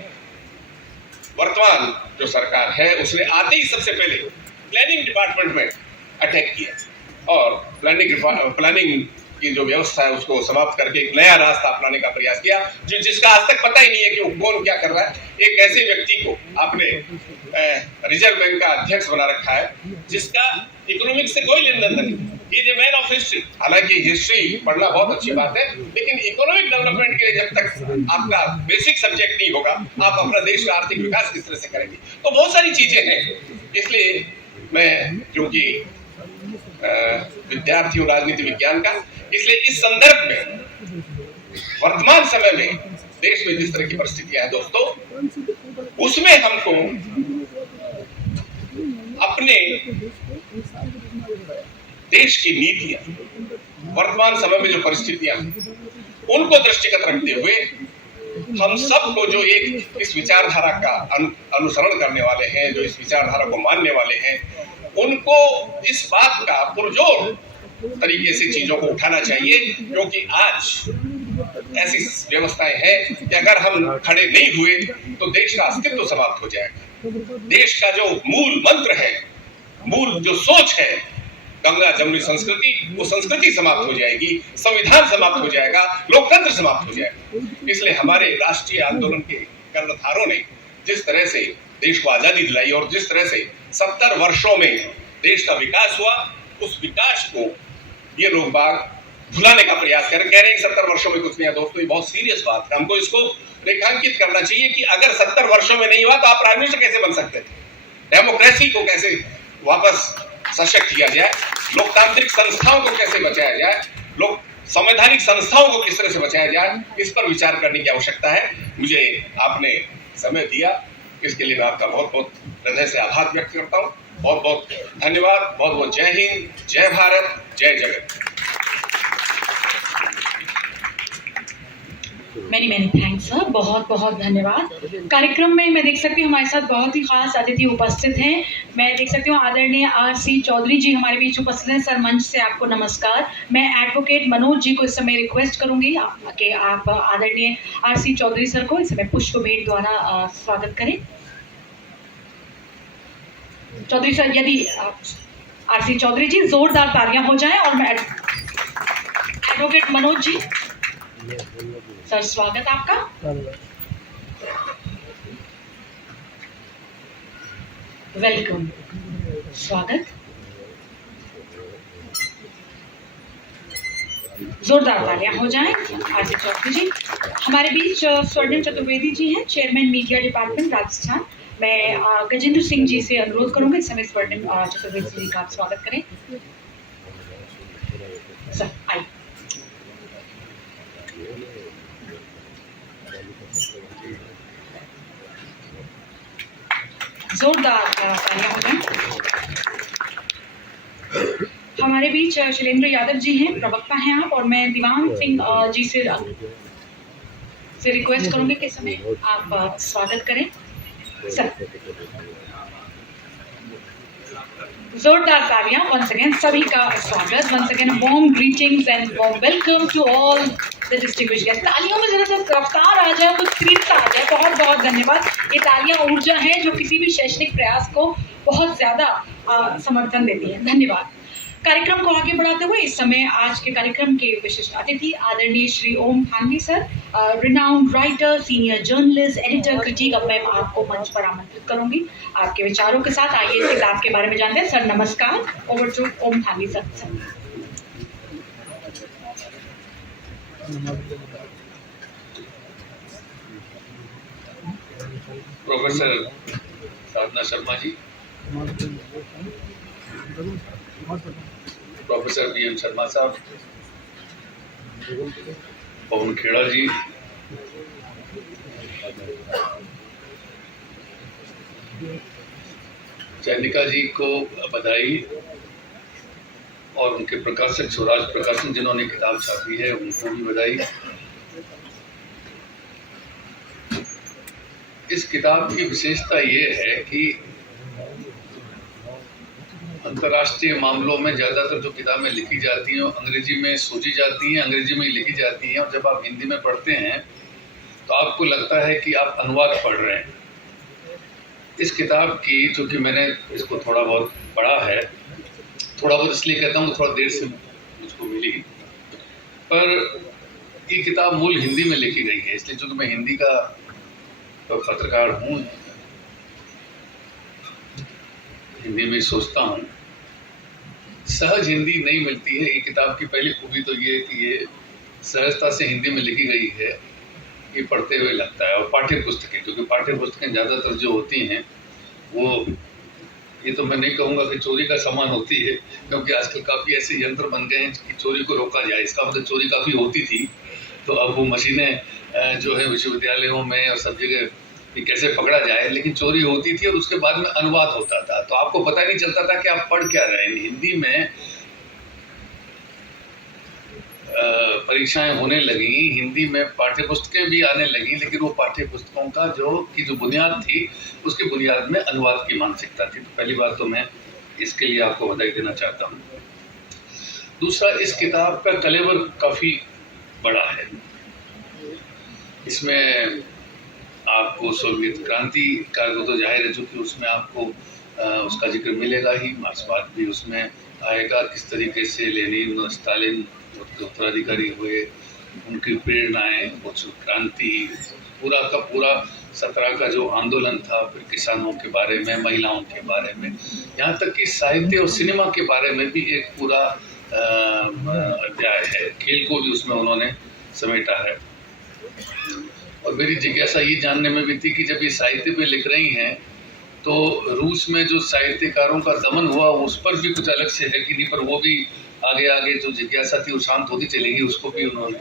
वर्तमान जो सरकार है उसने आते ही सबसे पहले प्लानिंग डिपार्टमेंट में अटैक किया और प्लानिंग की जो व्यवस्था है उसको समाप्त करके एक नया रास्ता अपनाने का प्रयास किया, जिसका आज तक पता ही नहीं है कि वो कौन क्या कर रहा है। एक ऐसे व्यक्ति को आपने रिजर्व बैंक का अध्यक्ष बना रखा है जिसका इकोनॉमिक्स से कोई लेन देन नहीं। ये जो मैन ऑफ हिस्ट्री, हालांकि हिस्ट्री पढ़ना बहुत अच्छी बात है, लेकिन इकोनॉमिक डेवलपमेंट के लिए जब तक आपका बेसिक सब्जेक्ट नहीं होगा, आप अपना देश का आर्थिक विकास किस तरह से करेंगे। तो बहुत सारी चीजें हैं। इसलिए मैं, क्योंकि विद्यार्थी हूं राजनीति विज्ञान का, इसलिए इस संदर्भ में वर्तमान समय में देश में जिस तरह की परिस्थितियां हैं दोस्तों, उसमें हमको अपने देश की नीतियां, वर्तमान समय में जो परिस्थितियां उनको दृष्टिगत रखते हुए हम सबको जो एक इस विचारधारा का अनुसरण करने वाले हैं, जो इस विचारधारा को मानने वाले हैं, उनको इस बात का पुरजोर तरीके से चीजों को उठाना चाहिए। क्योंकि आज ऐसी व्यवस्थाएं हैं कि अगर हम खड़े नहीं हुए तो देश का अस्तित्व समाप्त हो जाएगा। देश का जो मूल मंत्र है, मूल जो सोच है, गंगा जमुनी संस्कृति, वो संस्कृति समाप्त हो जाएगी, संविधान समाप्त हो जाएगा, लोकतंत्र समाप्त हो जाएगा। इसलिए हमारे राष्ट्रीय आंदोलन के कर्णधारों ने जिस तरह से देश को आजादी दिलाई और जिस तरह से 70 वर्षों में देश का विकास हुआ, उस विकास को ये लोग बाग भुलाने का प्रयास कह रहे हैं 70 वर्षों में कुछ नहीं है। दोस्तों, ये बहुत सीरियस बात है, हमको इसको रेखांकित करना चाहिए कि अगर 70 वर्षों में नहीं हुआ तो आप प्राइम मिनिस्टर कैसे बन सकते थे? डेमोक्रेसी को कैसे वापस सशक्त किया जाए, लोकतांत्रिक संस्थाओं को कैसे बचाया जाए, लोक संवैधानिक संस्थाओं को किस तरह से बचाया जाए, इस पर विचार करने की आवश्यकता है। मुझे आपने समय दिया, इसके लिए मैं आपका बहुत बहुत हृदय से आभार व्यक्त करता हूँ। बहुत बहुत धन्यवाद। बहुत बहुत जय हिंद, जय भारत, जय जगत। मैनी थैंक्स सर, बहुत बहुत धन्यवाद। कार्यक्रम में मैं देख सकती हूँ हमारे साथ बहुत ही खास अतिथि उपस्थित हैं। मैं देख सकती हूँ आदरणीय RC चौधरी जी हमारे बीच उपस्थित हैं। सर, मंच से आपको नमस्कार। मैं एडवोकेट मनोज जी को इस समय रिक्वेस्ट करूंगी कि आप आदरणीय RC चौधरी सर को इस समय पुष्प भेंट द्वारा स्वागत करें। चौधरी सर, यदि RC चौधरी जी जोरदार तालियां हो जाएं। और मैं एडवोकेट मनोज जी सर, स्वागत आपका। वेलकम, स्वागत। जोरदार तालियां हो जाएं। RC चौधरी जी हमारे बीच स्वर्णिम चतुर्वेदी जी हैं, चेयरमैन मीडिया डिपार्टमेंट राजस्थान। मैं गजेंद्र सिंह जी से अनुरोध करूंगा इस समय स्वर्णिम चतुर्वेदी जी का आप स्वागत करें। सर आइए। जोरदार तालियां हो जाएं। हमारे बीच शैलेंद्र यादव जी हैं, प्रवक्ता हैं आप, और मैं दीवान सिंह जी से रिक्वेस्ट करूंगी कि इस समय आप स्वागत करें सर। जोरदार तालियां वंस अगेन सभी का स्वागत, once again warm greetings and warm welcome to all the distinguished guest. तालियों में जरा सा रफ्तार आ जाए, कुछ तीव्रता आ जाए। बहुत बहुत धन्यवाद। ये तालियां ऊर्जा है जो किसी भी शैक्षणिक प्रयास को बहुत ज्यादा समर्थन देती है। धन्यवाद। कार्यक्रम को आगे बढ़ाते हुए इस समय आज के कार्यक्रम के विशिष्ट अतिथि आदरणीय Shri Om Thanvi sir, renowned writer, senior journalist, editor, critic. अब मैं आपको मंच पर आमंत्रित करूंगी आपके विचारों के साथ। आइए इस किताब के बारे में जानते हैं। सर नमस्कार। Over to Om Thanvi sir. Professor Sadhana Sharma ji, professor B M Sharma साहब, पवन खेड़ा जी, चैनिका जी को बधाई, और उनके प्रकाशक स्वराज प्रकाशन जिन्होंने किताब छापी है उनको भी बधाई। इस किताब की विशेषता ये है कि अंतर्राष्ट्रीय मामलों में ज़्यादातर जो किताबें लिखी जाती हैं अंग्रेजी में सोची जाती हैं, अंग्रेजी में लिखी जाती हैं, और जब आप हिंदी में पढ़ते हैं तो आपको लगता है कि आप अनुवाद पढ़ रहे हैं। इस किताब की, चूँकि मैंने इसको थोड़ा बहुत पढ़ा है, थोड़ा बहुत इसलिए कहता हूँ थोड़ा देर से मुझको मिली, पर ये किताब मूल हिंदी में लिखी गई है, इसलिए चूँकि मैं हिंदी का पत्रकार हूँ, हिंदी में सोचता हूँ, सहज हिंदी नहीं मिलती है। ये किताब की पहली खूबी तो ये है कि ये सहजता से हिंदी में लिखी गई है, ये पढ़ते हुए लगता है। और पाठ्य पुस्तकें, क्योंकि पाठ्य पुस्तकें ज़्यादातर जो होती हैं वो, ये तो मैं नहीं कहूँगा कि चोरी का सामान होती है, क्योंकि आजकल काफ़ी ऐसे यंत्र बन गए हैं कि चोरी को रोका जाए। इसका मतलब चोरी काफ़ी होती थी, तो अब वो मशीनें जो है विश्वविद्यालयों में और सब जगह कि कैसे पकड़ा जाए, लेकिन चोरी होती थी और उसके बाद में अनुवाद होता था, तो आपको पता नहीं चलता था कि आप पढ़ क्या रहे हैं। हिंदी में परीक्षाएं होने लगी, हिंदी में पाठ्य पुस्तकें भी आने लगी, लेकिन वो पाठ्य पुस्तकों का जो बुनियाद थी, उसकी बुनियाद में अनुवाद की मानसिकता थी। तो पहली बात तो मैं इसके लिए आपको बधाई देना चाहता हूँ। दूसरा, इस किताब का कलेवर काफ़ी बड़ा है। इसमें आपको सोवियत क्रांति का तो जाहिर है, चूँकि उसमें आपको उसका जिक्र मिलेगा ही, मार्क्सवाद भी उसमें आएगा, किस तरीके से लेनिन, स्टालिन उत्तराधिकारी हुए, उनकी प्रेरणाएं, क्रांति, पूरा का पूरा 17 का जो आंदोलन था, फिर किसानों के बारे में, महिलाओं के बारे में, यहाँ तक कि साहित्य और सिनेमा के बारे में भी एक पूरा अध्याय है। खेल को भी उसमें उन्होंने समेटा है। और मेरी जिज्ञासा ये जानने में भी थी कि जब ये साहित्य पे लिख रही हैं तो रूस में जो साहित्यकारों का दमन हुआ उस पर भी कुछ अलग से है कि नहीं, पर वो भी आगे जो जिज्ञासा थी वो शांत होती चलेगी, उसको भी उन्होंने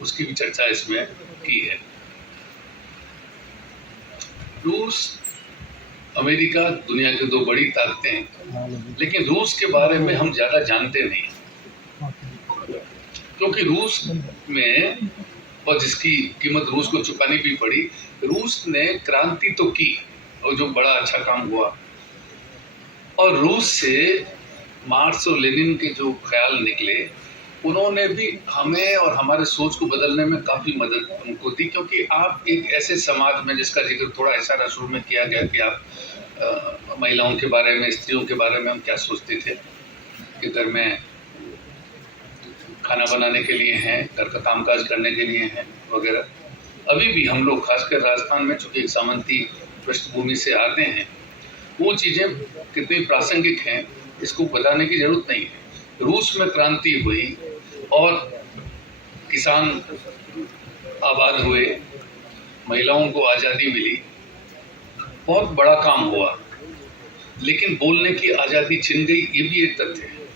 उसकी भी चर्चा इसमें की है। रूस, अमेरिका दुनिया की दो बड़ी ताकतें हैं, लेकिन रूस के बारे में हम ज़्यादा जानते नहीं, क्योंकि रूस में, और जिसकी कीमत रूस को चुकानी भी पड़ी, रूस ने क्रांति तो की और जो बड़ा अच्छा काम हुआ, और रूस से मार्क्स और लेनिन के जो ख्याल निकले उन्होंने भी हमें और हमारे सोच को बदलने में काफ़ी मदद उनको दी। क्योंकि आप एक ऐसे समाज में, जिसका जिक्र थोड़ा इशारा शुरू में किया गया कि आप महिलाओं के बारे में, स्त्रियों के बारे में हम क्या सोचते थे कि घर में खाना बनाने के लिए हैं, घर का कामकाज करने के लिए हैं वगैरह। अभी भी हम लोग, खासकर राजस्थान में, चूँकि एक सामंती पृष्ठभूमि से आते हैं, वो चीज़ें कितनी प्रासंगिक हैं इसको बताने की जरूरत नहीं है। रूस में क्रांति हुई और किसान आबाद हुए, महिलाओं को आज़ादी मिली, बहुत बड़ा काम हुआ, लेकिन बोलने की आज़ादी छिन गई, ये भी एक तथ्य है।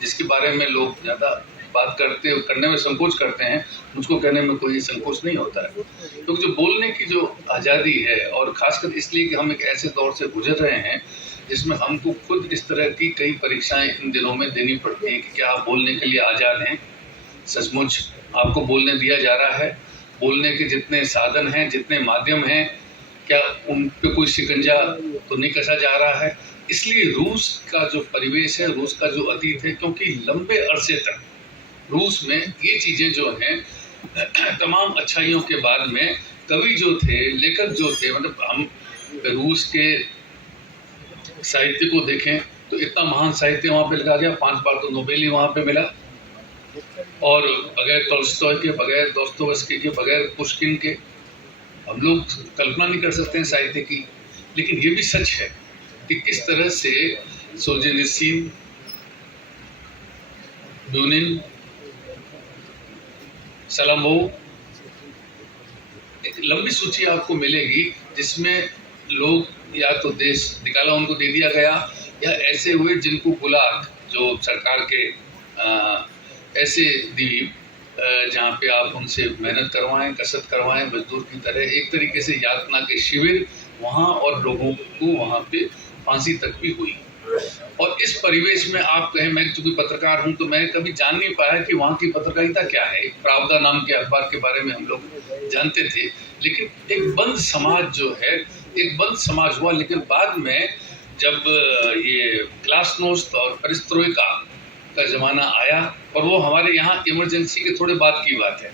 जिसके बारे में लोग ज़्यादा बात करने में संकोच करते हैं, मुझको कहने में कोई संकोच नहीं होता है, क्योंकि जो बोलने की जो आज़ादी है, और ख़ासकर इसलिए कि हम एक ऐसे दौर से गुजर रहे हैं जिसमें हमको खुद इस तरह की कई परीक्षाएं इन दिनों में देनी पड़ती हैं कि क्या आप बोलने के लिए आज़ाद हैं। सचमुच आपको बोलने दिया जा रहा है? बोलने के जितने साधन हैं, जितने माध्यम हैं, क्या उन पे कोई शिकंजा तो नहीं कसा जा रहा है? इसलिए रूस का जो परिवेश है, रूस का जो अतीत है, क्योंकि लंबे अरसे तक रूस में ये चीज़ें जो हैं, तमाम अच्छाइयों के बाद में कवि जो थे, लेखक जो थे, मतलब हम रूस के साहित्य को देखें तो इतना महान साहित्य वहाँ पे लिखा गया, 5 बार तो नोबेल ही वहाँ पे मिला, और बगैर टॉल्स्टॉय के, बगैर दोस्तोयेव्स्की के, बगैर पुश्किन के हम लोग कल्पना नहीं कर सकते हैं साहित्य की। लेकिन ये भी सच है कि किस तरह से सोल्जेनित्सिन, ब्यूनिन, सलामोव, एक लंबी सूची आपको मिलेगी जिसमें लोग या तो देश निकाला उनको दे दिया गया, या ऐसे हुए जिनको गुलाग, जो सरकार के ऐसे द्वीप जहाँ पे आप उनसे मेहनत करवाएं, कसरत करवाएं, मजदूर की तरह, एक तरीके से यातना के शिविर वहाँ, और लोगों को वहाँ पे फांसी तक भी हुई। और इस परिवेश में आप कहें, मैं चूंकि पत्रकार हूँ तो मैं कभी जान नहीं पाया कि वहाँ की पत्रकारिता क्या है। एक प्रावदा नाम के अखबार के बारे में हम लोग जानते थे, लेकिन एक बंद समाज जो है, एक बंद समाज हुआ। लेकिन बाद में जब ये ग्लासनोस्ट और पेरेस्ट्रोइका का ज़माना आया, और वो हमारे यहाँ इमरजेंसी के थोड़े बाद की बात है,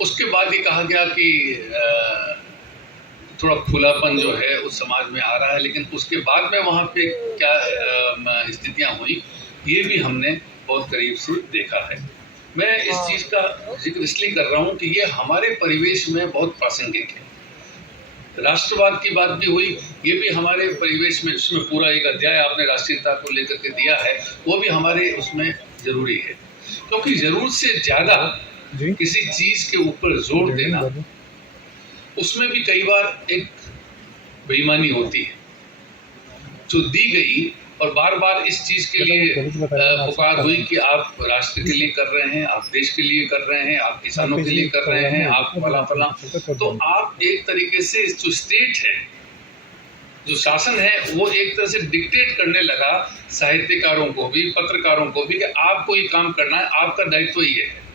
उसके बाद ये कहा गया कि थोड़ा खुलापन जो है उस समाज में आ रहा है। लेकिन उसके बाद में वहाँ पे क्या स्थितियाँ हुई, ये भी हमने बहुत करीब से देखा है। मैं इस चीज़ का जिक्र इसलिए कर रहा हूँ कि ये हमारे परिवेश में बहुत प्रासंगिक है। राष्ट्रवाद की बात भी हुई, ये भी हमारे परिवेश में, जिसमें पूरा एक अध्याय आपने राष्ट्रीयता को लेकर के दिया है, वो भी हमारे उसमें जरूरी है, क्योंकि जरूरत से ज़्यादा किसी चीज़ के ऊपर जोर देना, उसमें भी कई बार एक बेईमानी होती है जो दी गई, और बार बार इस चीज़ के लिए पुकार हुई कि आप राष्ट्र के लिए कर रहे हैं, आप देश के लिए कर रहे हैं, आप किसानों के लिए कर रहे हैं, आप फला, तो आप एक तरीके से जो स्टेट है, जो शासन है, वो एक तरह से डिक्टेट करने लगा साहित्यकारों को भी, पत्रकारों को भी, कि आपको ये काम करना है, आपका दायित्व ये है।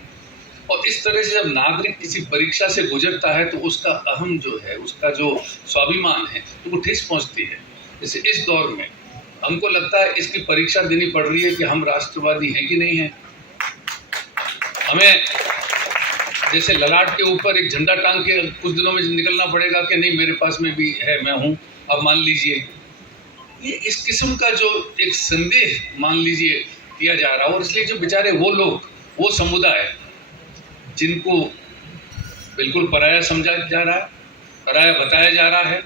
और इस तरह से जब नागरिक किसी परीक्षा से गुजरता है तो उसका अहम जो है, उसका जो स्वाभिमान है, तो वो ठेस पहुंचती है। जैसे इस दौर में हमको लगता है इसकी परीक्षा देनी पड़ रही है कि हम राष्ट्रवादी हैं कि नहीं हैं। हमें जैसे ललाट के ऊपर एक झंडा टांग के कुछ दिनों में निकलना पड़ेगा कि नहीं, मेरे पास में भी है, मैं हूँ, अब मान लीजिए। ये इस किस्म का जो एक संदेह मान लीजिए किया जा रहा है, और इसलिए जो बेचारे वो लोग, वो समुदाय जिनको बिल्कुल पराया समझा जा रहा है, पराया बताया जा रहा है,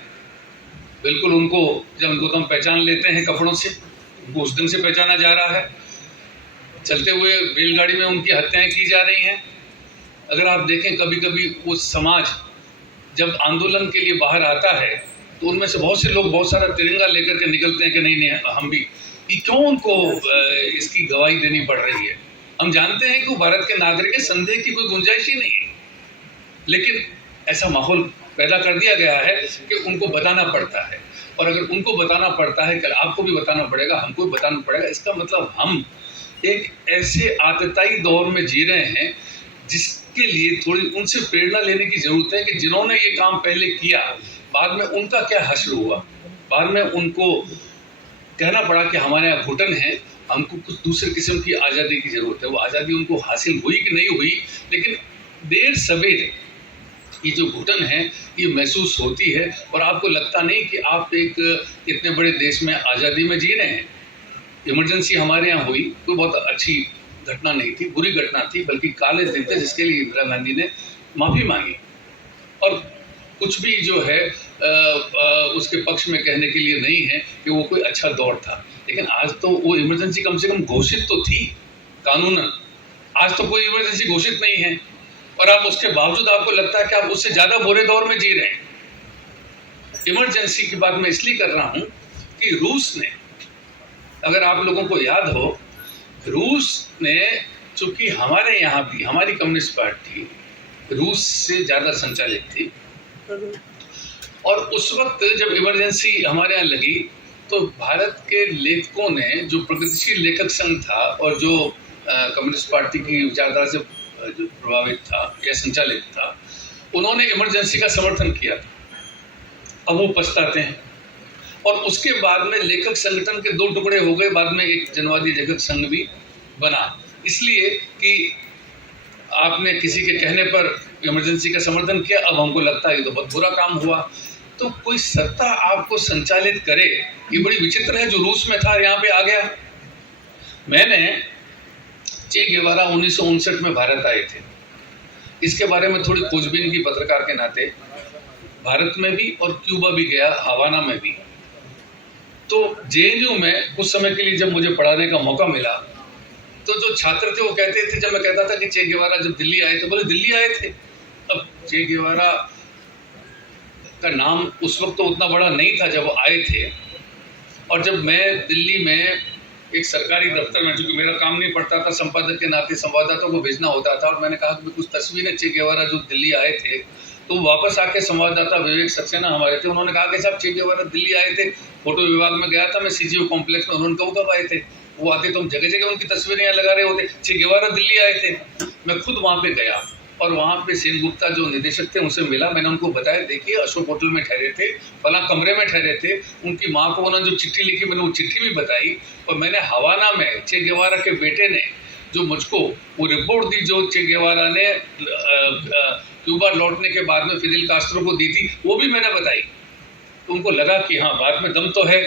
बिल्कुल उनको जब उनको हम पहचान लेते हैं कपड़ों से, उनको उस दिन से पहचाना जा रहा है। चलते हुए रेलगाड़ी में उनकी हत्याएं की जा रही हैं। अगर आप देखें, कभी कभी वो समाज जब आंदोलन के लिए बाहर आता है तो उनमें से बहुत से लोग बहुत सारा तिरंगा लेकर के निकलते हैं कि नहीं नहीं हम भी, कि क्यों उनको इसकी गवाही देनी पड़ रही है। हम जानते हैं कि वो भारत के नागरिक है, संदेह की कोई गुंजाइश ही नहीं है, लेकिन ऐसा माहौल पैदा कर दिया गया है कि उनको बताना पड़ता है। और अगर उनको बताना पड़ता है, कल आपको भी बताना पड़ेगा, हमको भी बताना पड़ेगा, इसका मतलब हम एक ऐसे आतताई दौर में जी रहे हैं जिसके लिए थोड़ी उनसे प्रेरणा लेने की जरूरत है कि जिन्होंने ये काम पहले किया, बाद में उनका क्या हश्र हुआ, बाद में उनको कहना पड़ा कि हमारे यहाँ घुटन है, हमको कुछ दूसरे किस्म की आज़ादी की ज़रूरत है। वो आज़ादी उनको हासिल हुई कि नहीं हुई, लेकिन देर सवेर ये जो घुटन है ये महसूस होती है, और आपको लगता नहीं कि आप एक इतने बड़े देश में आज़ादी में जी रहे हैं। इमरजेंसी हमारे यहाँ हुई, कोई बहुत अच्छी घटना नहीं थी, बुरी घटना थी, बल्कि काले दिन थे जिसके लिए इंदिरा गांधी ने माफ़ी मांगी, और कुछ भी जो है उसके पक्ष में कहने के लिए नहीं है कि वो कोई अच्छा दौर था। लेकिन आज तो वो इमरजेंसी कम से कम घोषित तो थी कानूनन, आज तो कोई इमरजेंसी घोषित नहीं है, और आप उसके बावजूद आपको लगता है कि आप उससे ज़्यादा बुरे दौर में जी रहे हैं। इमरजेंसी की बात मैं इसलिए कर रहा हूँ कि रूस ने अगर आप लोगों को याद हो, रूस ने, चूंकि हमारे यहाँ भी हमारी कम्युनिस्ट पार्टी रूस से ज़्यादा संचालित थी, और उस वक्त जब इमरजेंसी हमारे यहाँ लगी तो भारत के लेखकों ने, जो प्रगतिशील लेखक संघ था और जो कम्युनिस्ट पार्टी की विचारधारा से जो प्रभावित था या संचालित था, उन्होंने इमरजेंसी का समर्थन किया था। अब वो पछताते हैं। और उसके बाद में लेखक संगठन के 2 टुकड़े हो गए, बाद में एक जनवादी लेखक संघ भी बना, इसलिए कि आपने किसी के कहने पर इमरजेंसी का समर्थन किया। अब हमको लगता है ये तो बहुत बुरा काम हुआ। तो कोई सत्ता आपको संचालित करे, ये बड़ी विचित्र है। जो रूस में था यहाँ पे आ गया। मैंने चे गेवारा 1959 में भारत आए थे, इसके बारे में थोड़ी खोजबीन की पत्रकार के नाते। भारत में भी और क्यूबा भी गया, हवाना में भी। तो जेएनयू में कुछ समय के लिए जब मुझे पढ़ाने का मौका मिला, तो जो छात्र थे वो कहते थे, जब मैं कहता था कि चे गेवारा जब दिल्ली आए थे, बोले दिल्ली आए थे। अब चे गेवारा का नाम उस वक्त तो उतना बड़ा नहीं था जब वो आए थे। और जब मैं दिल्ली में एक सरकारी दफ्तर में, चूंकि मेरा काम नहीं पड़ता था, संपादक के नाते संवाददाताओं को भेजना होता था, और मैंने कहा कि कुछ तस्वीरें चे गेवारा जो दिल्ली आए थे, तो वापस आके संवाददाता विवेक सक्सेना हमारे थे, उन्होंने कहा कि साहब चे गेवारा दिल्ली आए थे, फोटो विभाग में गया था मैं सीजीओ कॉम्प्लेक्स में। उन्होंने कहा कब आए थे? वो आते तो हम जगह जगह उनकी तस्वीरें यहाँ लगा रहे होते। चे गेवारा दिल्ली आए थे। मैं खुद वहाँ पे गया और वहाँ पे सेन गुप्ता जो निदेशक थे उनसे मिला। मैंने उनको बताया, देखिए अशोक होटल में ठहरे थे, फला कमरे में ठहरे थे। उनकी माँ को उन्होंने जो चिट्ठी लिखी, मैंने वो चिट्ठी भी बताई। और मैंने हवाना में चे गेवारा के बेटे ने जो मुझको वो रिपोर्ट दी, जो चे गेवारा ने क्यूबा लौटने के बाद में फिदेल कास्ट्रो को दी थी, वो भी मैंने बताई। तो उनको लगा कि हाँ, बात में दम तो है।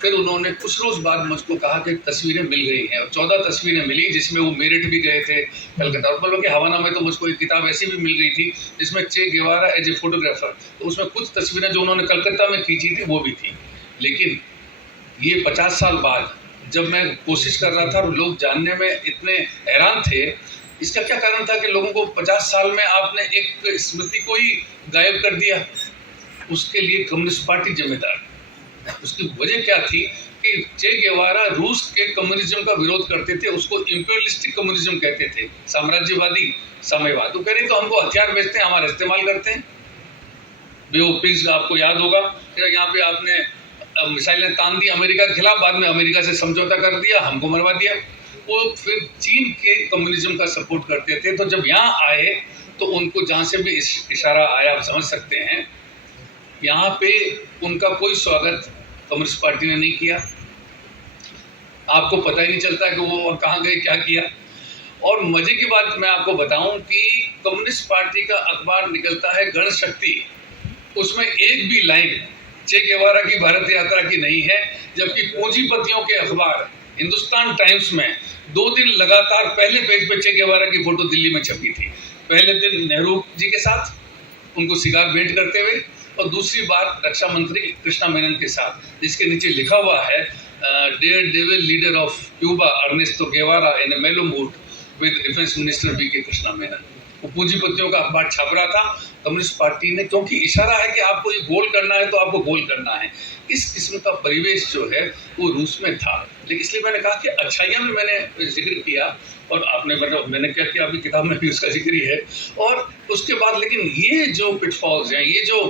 फिर उन्होंने कुछ रोज बाद मुझको कहा कि तस्वीरें मिल गई हैं, और 14 तस्वीरें मिली, जिसमें वो मेरठ भी गए थे, कलकत्ता। और मतलब कि हवाना में तो मुझको एक किताब ऐसी भी मिल गई थी जिसमें चे गेवारा एज ए फोटोग्राफर, तो उसमें कुछ तस्वीरें जो उन्होंने कलकत्ता में खींची थी वो भी थी। लेकिन ये 50 साल बाद जब मैं कोशिश कर रहा था और लोग जानने में इतने हैरान थे, इसका क्या कारण था कि लोगों को 50 साल में आपने एक स्मृति को ही गायब कर दिया? उसके लिए कम्युनिस्ट पार्टी जिम्मेदार। उसकी वजह क्या थी कि चे गेवारा रूस के कम्युनिज्म का विरोध करते थे, उसको इंपीरियलिस्टिक कम्युनिज्म कहते थे, साम्राज्यवादी साम्यवाद। वो कह रहे तो हमको हथियार बेचते हैं, हमारा इस्तेमाल करते हैं। बेवकूफ़ी, आपको याद होगा यहाँ पे आपने मिसाइलें तान दी अमेरिका के खिलाफ, बाद में अमेरिका से समझौता कर दिया, हमको मरवा दिया। वो फिर चीन के कम्युनिज्म का सपोर्ट करते थे। तो जब यहाँ आए तो उनको जहाँ से भी इशारा आया, आप समझ सकते हैं, यहाँ पे उनका कोई स्वागत कम्युनिस्ट पार्टी ने नहीं किया। आपको पता ही नहीं चलता कि वो कहाँ गए, क्या किया। और मजे की बात मैं आपको बताऊं कि कम्युनिस्ट पार्टी का अखबार निकलता है गण शक्ति, उसमें एक भी लाइन चे गेवारा की भारत यात्रा की नहीं है, जबकि पूंजीपतियों के अखबार हिंदुस्तान टाइम्स में 2 दिन लगातार पहले पेज पे चे गेवारा की फोटो दिल्ली में छपी थी। पहले दिन नेहरू जी के साथ उनको सिगार भेंट करते हुए, और दूसरी बार रक्षा मंत्री कृष्णा मेनन के साथ, जिसके नीचे लिखा हुआ है daredevil leader of Cuba Ernesto Guevara in a mellow mood with defence minister B K Krishna Menon. वो पूंजीपतियों का अखबार छाप रहा था कम्युनिस्ट पार्टी ने, क्योंकि इशारा है कि आपको ये गोल करना है तो आपको गोल करना है। इस किस्म का परिवेश जो है वो रूस में था। लेकिन इसलिए मैंने कहा कि अच्छाइयाँ भी मैंने जिक्र किया, और आपने मतलब मैंने क्या किया, अभी किताब में भी उसका जिक्र ही है। और उसके बाद लेकिन ये जो पिटफॉल्स हैं, ये जो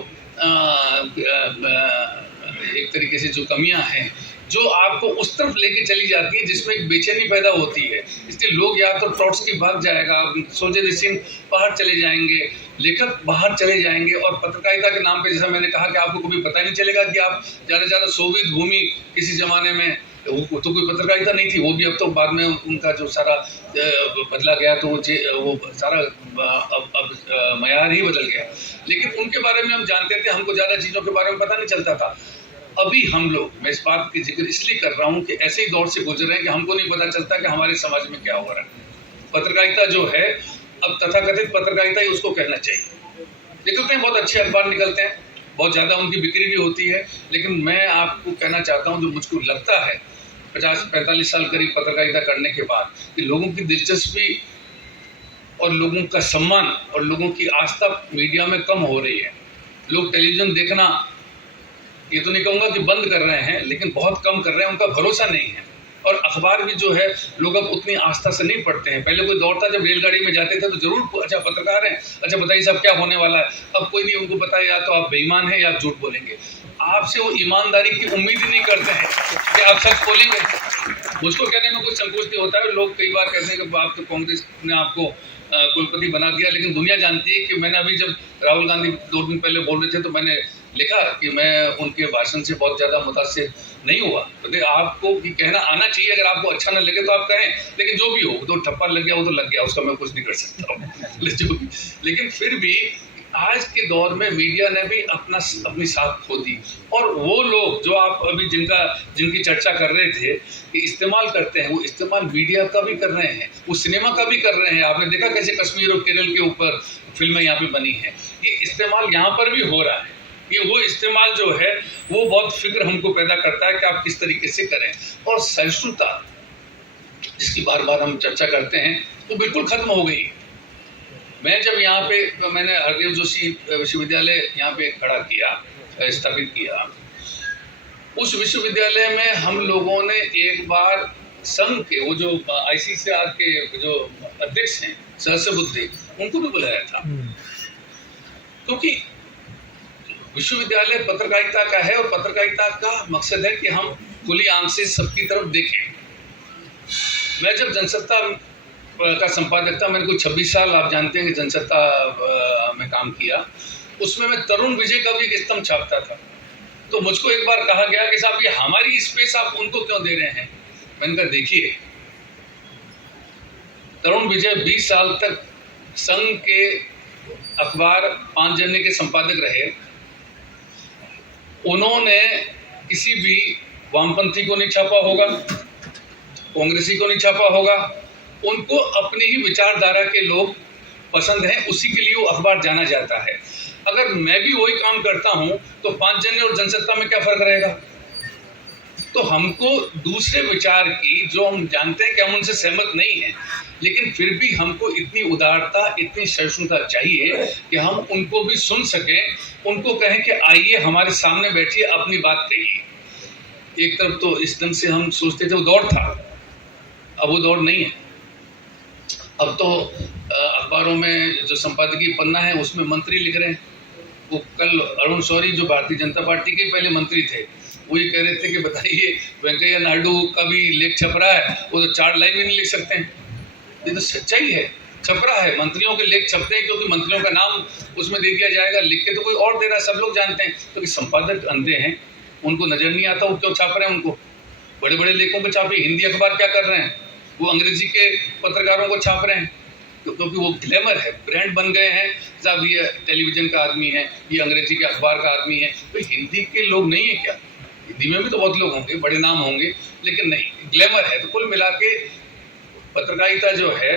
एक तरीके से जो कमियां हैं, जो आपको उस तरफ लेके चली जाती है जिसमें एक बेचैनी पैदा होती है। इसलिए लोग या तो ट्रॉट्स्की भाग जाएगा, सोल्जनिसिन बाहर चले जाएंगे, लेखक बाहर चले जाएंगे, और पत्रकारिता के नाम पे, जैसा मैंने कहा कि आपको कभी पता नहीं चलेगा कि आप ज़्यादा से ज़्यादा सोवियत भूमि किसी ज़माने में वो तो कोई पत्रकारिता नहीं थी, वो भी अब तो बाद में उनका जो सारा बदला गया, तो वो सारा अब मयार ही बदल गया। लेकिन उनके बारे में हम जानते थे, हमको ज़्यादा चीज़ों के बारे में पता नहीं चलता था। अभी हम लोग, मैं इस बात की जिक्र इसलिए कर रहा हूँ कि ऐसे ही दौर से गुजर रहे हैं कि हमको नहीं पता चलता कि हमारे समाज में क्या हो रहा है। पत्रकारिता जो है, अब तथाकथित पत्रकारिता ही उसको कहना चाहिए। निकलते हैं बहुत अच्छे अखबार निकलते हैं, बहुत ज़्यादा उनकी बिक्री भी होती है, लेकिन मैं आपको कहना चाहता हूँ, जो मुझको लगता है 50-45 साल करीब पत्रकारिता करने के बाद, कि लोगों की दिलचस्पी और लोगों का सम्मान और लोगों की आस्था मीडिया में कम हो रही है। लोग टेलीविज़न देखना ये तो नहीं कहूँगा कि बंद कर रहे हैं, लेकिन बहुत कम कर रहे हैं, उनका भरोसा नहीं है। और अखबार भी जो है लोग अब उतनी आस्था से नहीं पढ़ते हैं। पहले कोई दौड़ता जब रेलगाड़ी में जाते थे तो जरूर अच्छा पत्रकार हैं, अच्छा बताइए साहब क्या होने वाला है। अब कोई नहीं, उनको पता है या तो आप बेईमान हैं या आप झूठ बोलेंगे। आपसे वो ईमानदारी की उम्मीद ही नहीं करते हैं कि आप सच बोलेंगे। मुझको कहने में कुछ संकोच नहीं होता है। लोग कई बार कहते हैं कि आप तो कांग्रेस ने आपको कुलपति बना दिया, लेकिन दुनिया जानती है कि मैंने अभी जब राहुल गांधी 2 दिन पहले बोल रहे थे तो मैंने लिखा कि मैं उनके भाषण से बहुत ज़्यादा मुतासिर नहीं हुआ। तो आपको भी कहना आना चाहिए, अगर आपको अच्छा न लगे तो आप कहें, लेकिन जो भी हो, तो ठप्पा लग गया वो तो लग गया, उसका मैं कुछ नहीं कर सकता हूँ। लेकिन फिर भी आज के दौर में मीडिया ने भी अपनी साख खो दी। और वो लोग जो आप अभी जिनकी चर्चा कर रहे थे कि इस्तेमाल करते हैं, वो इस्तेमाल मीडिया का भी कर रहे हैं, वो सिनेमा का भी कर रहे हैं। आपने देखा कैसे कश्मीर और केरल के ऊपर फिल्में यहाँ पे बनी हैं। ये इस्तेमाल यहाँ पर भी हो रहा है। ये वो इस्तेमाल जो है वो बहुत फिक्र हमको पैदा करता है कि आप किस तरीके से करें। और सहिष्णुता जिसकी बार बार हम चर्चा करते हैं वो बिल्कुल खत्म हो गई। मैं जब यहाँ पे मैंने हरदेव जोशी विश्वविद्यालय यहाँ पे खड़ा किया, स्थापित किया, उस विश्वविद्यालय में हम लोगों ने एक बार संघ के वो जो ICCR के जो अध्यक्ष हैं सहस्रबुद्धे, उनको भी बुलाया था, क्योंकि विश्वविद्यालय पत्रकारिता का है और पत्रकारिता का मकसद है कि हम खुली आंख से सबकी तरफ देखें। मैं जब जनसत्ता का संपादक था, मैंने कोई 26 साल, आप जानते हैं कि जनसत्ता में काम किया, उसमें मैं तरुण विजय का भी एक स्तंभ छापता था। तो मुझको एक बार कहा गया कि साहब ये हमारी स्पेस आप उनको क्यों दे रहे हैं। मैंने कहा देखिए, तरुण विजय 20 साल तक संघ के अखबार 5 जनवरी के संपादक रहे। उन्होंने किसी भी वामपंथी को नहीं छापा होगा, कांग्रेसी को नहीं छापा होगा, उनको अपनी ही विचारधारा के लोग पसंद हैं, उसी के लिए वो अखबार जाना जाता है। अगर मैं भी वही काम करता हूं तो 5 जनवरी और जनसत्ता में क्या फर्क रहेगा। तो हमको दूसरे विचार की, जो हम जानते हैं कि हम उनसे सहमत नहीं हैं, लेकिन फिर भी हमको इतनी उदारता, इतनी सहिष्णुता चाहिए कि हम उनको भी सुन सकें, उनको कहें कि आइए हमारे सामने बैठिए, अपनी बात कहिए। एक तरफ तो इस ढंग से हम सोचते थे वो दौर था, अब वो दौर नहीं है। अब तो अखबारों में जो संपादकीय पन्ना है उसमें मंत्री लिख रहे हैं। वो कल अरुण शौरी जो भारतीय जनता पार्टी के पहले मंत्री थे, वो ये कह रहे थे कि बताइए वेंकैया नायडू का भी लेख छप रहा है, वो तो 4 लाइन भी नहीं लिख सकते हैं। ये तो सच्चाई है, छप रहा है, मंत्रियों के लेख छपते हैं क्योंकि मंत्रियों का नाम उसमें दे दिया जाएगा, लिख के तो कोई और दे रहा है, सब लोग जानते हैं। तो संपादक अंधे हैं, उनको नजर नहीं आता वो क्यों छाप रहे हैं। उनको बड़े बड़े लेखों पर छापे। हिंदी अखबार क्या कर रहे हैं, वो अंग्रेजी के पत्रकारों को छाप रहे हैं क्योंकि वो ग्लैमर है, ब्रांड बन गए हैं। साहब ये टेलीविजन का आदमी है, ये अंग्रेजी के अखबार का आदमी है, तो हिंदी के लोग नहीं है क्या। हिंदी में भी तो बहुत लोग होंगे, बड़े नाम होंगे, लेकिन नहीं, ग्लैमर है। तो कुल मिला के पत्रकारिता जो है,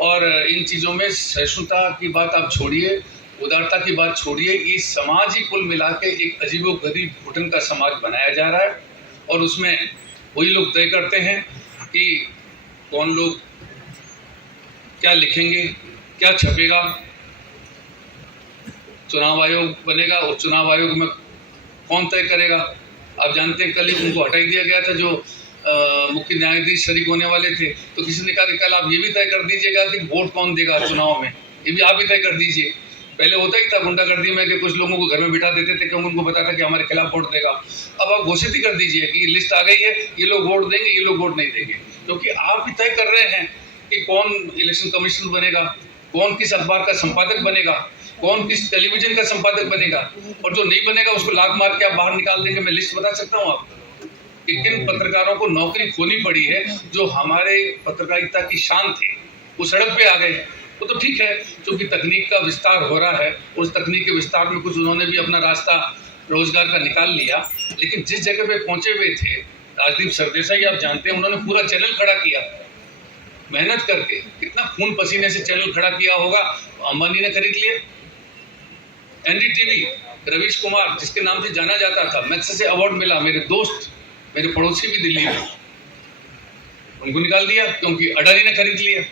और इन चीज़ों में सहिष्णुता की बात आप छोड़िए, उदारता की बात छोड़िए, ये समाज ही कुल मिला के एक अजीबोगरीब घुटन का समाज बनाया जा रहा है। और उसमें वही लोग तय करते हैं कि कौन लोग क्या लिखेंगे, क्या छपेगा। चुनाव आयोग बनेगा, और चुनाव आयोग में कौन तय करेगा। आप जानते हैं कल ही उनको हटा दिया गया था जो मुख्य न्यायाधीश शरीक होने वाले थे। तो किसी ने कहा कि कल आप ये भी तय कर दीजिएगा कि वोट कौन देगा चुनाव में, ये भी आप ही तय कर दीजिए। पहले होता ही था गुंडागर्दी में कि कुछ लोगों को घर में बिठा देते थे क्योंकि उनको पता था कि हमारे खिलाफ वोट देगा। अब आप घोषित ही कर दीजिए कि लिस्ट आ गई है, ये लोग वोट देंगे, ये लोग वोट नहीं देंगे, क्योंकि आप भी तय कर रहे हैं कि कौन इलेक्शन कमिश्नर बनेगा, कौन किस अखबार का संपादक बनेगा, कौन किस टेलीविजन का संपादक बनेगा, और जो नहीं बनेगा उसको लात मार के आप बाहर निकाल देंगे। मैं लिस्ट बता सकता हूँ आपको कि किन पत्रकारों को नौकरी खोनी पड़ी है जो हमारे पत्रकारिता की शान थे, वो सड़क पे आ गए। वो तो ठीक है, क्योंकि तकनीक का विस्तार हो रहा है, उस तकनीक के विस्तार में कुछ उन्होंने भी अपना रास्ता रोजगार का निकाल लिया। लेकिन जिस जगह पे पहुंचे हुए थे, राजदीप सरदेसाई आप जानते हैं, उन्होंने पूरा चैनल खड़ा किया मेहनत करके। कितना खून पसीने से चैनल खड़ा किया होगा, अंबानी ने खरीद लिया। NDTV, रवीश कुमार जिसके नाम से जाना जाता था, मैग्सेसे अवार्ड मिला, मेरे दोस्त, मेरे पड़ोसी भी दिल्ली में, उनको निकाल दिया क्योंकि अडानी ने खरीद लिया।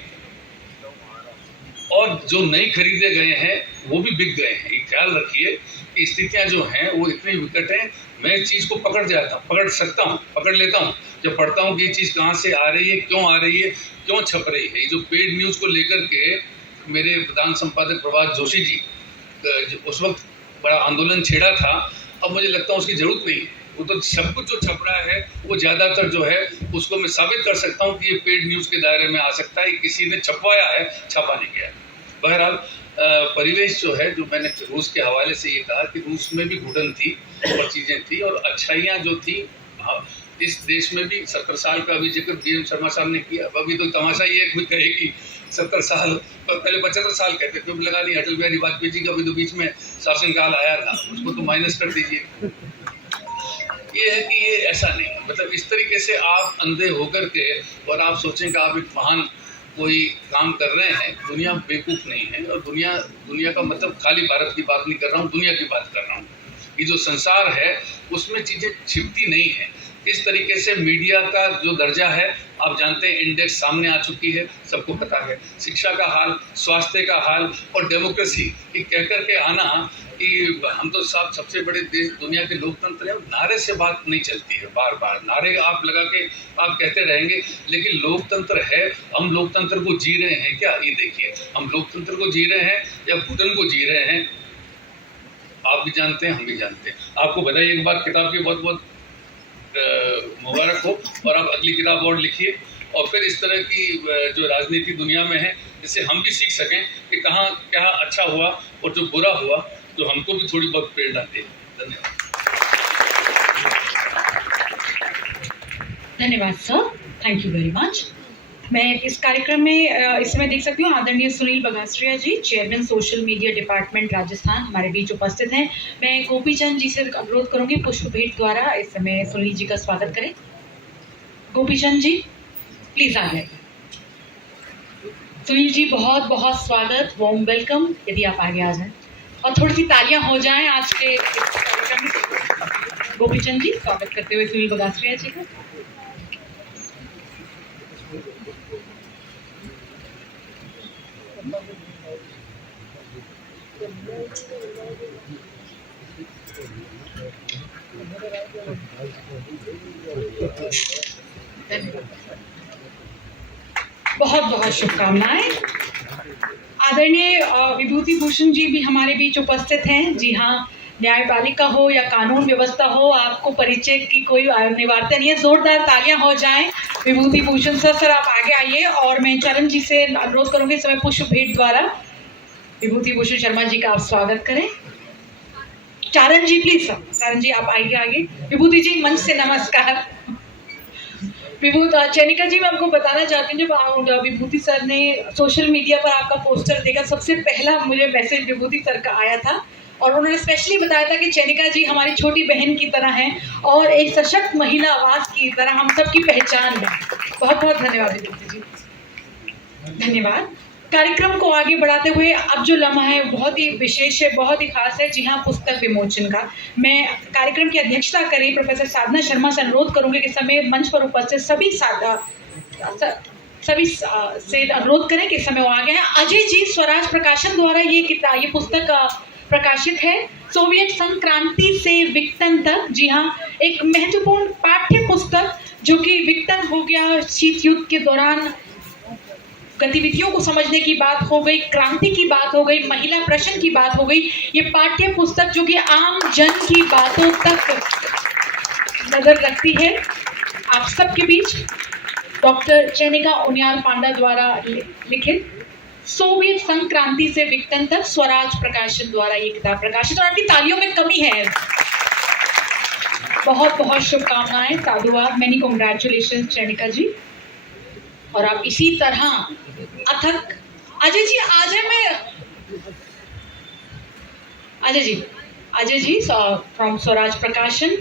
और जो नहीं खरीदे गए हैं वो भी बिक गए हैं। ये ख्याल रखिए कि स्थितियाँ जो हैं वो इतनी विकट हैं। मैं इस चीज़ को पकड़ सकता हूँ, पकड़ लेता हूँ जब पढ़ता हूँ कि ये चीज़ कहाँ से आ रही है, क्यों आ रही है, क्यों छप रही है। ये जो पेड न्यूज़ को लेकर के मेरे प्रधान संपादक प्रभात जोशी जी उस वक्त बड़ा आंदोलन छेड़ा था, अब मुझे लगता है उसकी ज़रूरत नहीं है। वो तो सब कुछ जो छप रहा है वो ज़्यादातर जो है उसको मैं साबित कर सकता हूँ कि ये पेड न्यूज़ के दायरे में आ सकता है, किसी ने छपवाया है, छापा नहीं गया। बहरहाल परिवेश जो है, जो मैंने रूस के हवाले से ये कहा कि रूस में भी घुटन थी और चीज़ें थी और अच्छाइयाँ जो थी इस देश में भी 70 साल का अभी जिक्र बीएम शर्मा साहब ने किया। अभी तो तमाशा ये कोई कहे कि 70 साल, पहले 75 साल कहते थे, लगा नहीं अटल बिहारी वाजपेयी जी का भी तो बीच में शासनकाल आया था, उसको तो माइनस कर दीजिए। ये है कि ये ऐसा नहीं, मतलब इस तरीके से आप अंधे होकर के और आप सोचें कि आप एक महान कोई काम कर रहे हैं। दुनिया बेवकूफ़ नहीं है और दुनिया का मतलब खाली भारत की बात नहीं कर रहा हूँ, दुनिया की बात कर रहा हूँ। ये जो संसार है उसमें चीज़ें छिपती नहीं हैं। इस तरीके से मीडिया का जो दर्जा है आप जानते हैं, इंडेक्स सामने आ चुकी है, सबको पता है। शिक्षा का हाल, स्वास्थ्य का हाल और डेमोक्रेसी ये कह कर के आना कि हम तो साहब सबसे बड़े देश दुनिया के लोकतंत्र हैं, नारे से बात नहीं चलती है। बार बार नारे आप लगा के आप कहते रहेंगे, लेकिन लोकतंत्र है, हम लोकतंत्र को जी रहे हैं क्या? ये देखिए, हम लोकतंत्र को जी रहे हैं या घुटन को जी रहे हैं, आप भी जानते हैं, हम भी जानते हैं। आपको बधाई एक बार, किताब की बहुत बहुत मुबारक हो और आप अगली किताब और लिखिए और फिर इस तरह की जो राजनीति दुनिया में है जिससे हम भी सीख सकें कि कहाँ क्या अच्छा हुआ और जो बुरा हुआ जो हमको भी थोड़ी बहुत प्रेरणा दे। धन्यवाद। धन्यवाद sir, thank you very much. मैं इस कार्यक्रम में इस समय देख सकती हूँ आदरणीय Sunil Bagastria ji, chairman social media department Rajasthan, हमारे बीच उपस्थित हैं। मैं गोपी चंद जी से अनुरोध करूंगी पुष्प भेंट द्वारा इस समय सुनील जी का स्वागत करें। गोपी चंद जी प्लीज आ जाए। सुनील जी बहुत बहुत स्वागत, वार्म वेलकम। यदि आप आगे आ जाएं और थोड़ी सी तालियां हो जाएं आज के कार्यक्रम में। गोपी चंद जी स्वागत करते हुए सुनील बगास्त्रिया जी का। बहुत बहुत शुभकामनाएं। आदरणीय विभूति भूषण जी भी हमारे बीच उपस्थित हैं। जी हाँ, न्यायपालिका हो या कानून व्यवस्था हो, आपको परिचय की कोई अनिवार्यता नहीं है। जोरदार तालियां हो जाएं विभूति भूषण सर। सर आप आगे आइए और मैं चरण जी से अनुरोध करूंगी इस समय पुष्प भेंट द्वारा विभूति भूषण शर्मा जी का आप स्वागत करें। चारण जी प्लीज, सर चारण जी आप आइए आगे। विभूति जी मंच से नमस्कार। चैनिका जी मैं आपको बताना चाहती हूँ, जब विभूति सर ने सोशल मीडिया पर आपका पोस्टर देखा, सबसे पहला मुझे मैसेज विभूति सर का आया था और उन्होंने स्पेशली बताया था कि चैनिका जी हमारी छोटी बहन की तरह हैं और एक सशक्त महिला आवाज की तरह हम सबकी पहचान है। बहुत बहुत धन्यवाद विभूति जी, धन्यवाद। कार्यक्रम को आगे बढ़ाते हुए अब जो लम्हा है बहुत ही विशेष है, बहुत ही खास है। जी हाँ, पुस्तक विमोचन का मैं कार्यक्रम की अध्यक्षता करें प्रोफेसर साधना शर्मा से अनुरोध करूंगी कि समय मंच पर उपस्थित सभी से अनुरोध करें कि समय वो आ गए हैं। अजय जी, स्वराज प्रकाशन द्वारा ये पुस्तक प्रकाशित है, सोवियत संघ क्रांति से विघटन तक। जी हाँ, एक महत्वपूर्ण पाठ्य पुस्तक जो कि विघटन हो गया, शीत युद्ध के दौरान गतिविधियों को समझने की बात हो गई, क्रांति की बात हो गई, महिला प्रश्न की बात हो गई। ये पाठ्य पुस्तक जो कि आम जन की बातों तक नजर रखती है, आप सबके बीच डॉक्टर चैनिका उनियाल पांडा द्वारा लिखित सोवियत संघ क्रांति से विघटन तक, स्वराज प्रकाशन द्वारा ये किताब प्रकाशित। और आपकी तालियों में कमी है। बहुत बहुत शुभकामनाएं, साधुवाद, मेनी कॉन्ग्रेचुलेशन चैनिका जी। और आप इसी तरह अथक। अजय जी आ जाए। अजय जी फ्रॉम स्वराज प्रकाशन,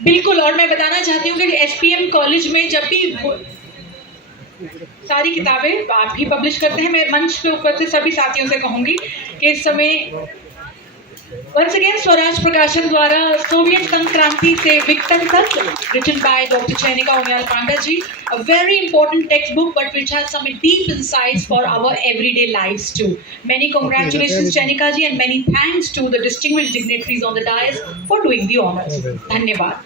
बिल्कुल। और मैं बताना चाहती हूँ कि एसपीएम कॉलेज में जब भी सारी किताबें आप ही पब्लिश करते हैं, मैं मंच पे ऊपर से सभी साथियों से कहूंगी कि इस समय Once again, स्वराज प्रकाशन द्वारा सोवियत संघ क्रांति से विघटन तक, written by Dr. Chenika Umayal Panda ji, a very important textbook, but which has some deep insights for our everyday lives too. Many congratulations, Chenika ji, and many thanks to the distinguished dignitaries on the dais for doing the honors. धन्यवाद.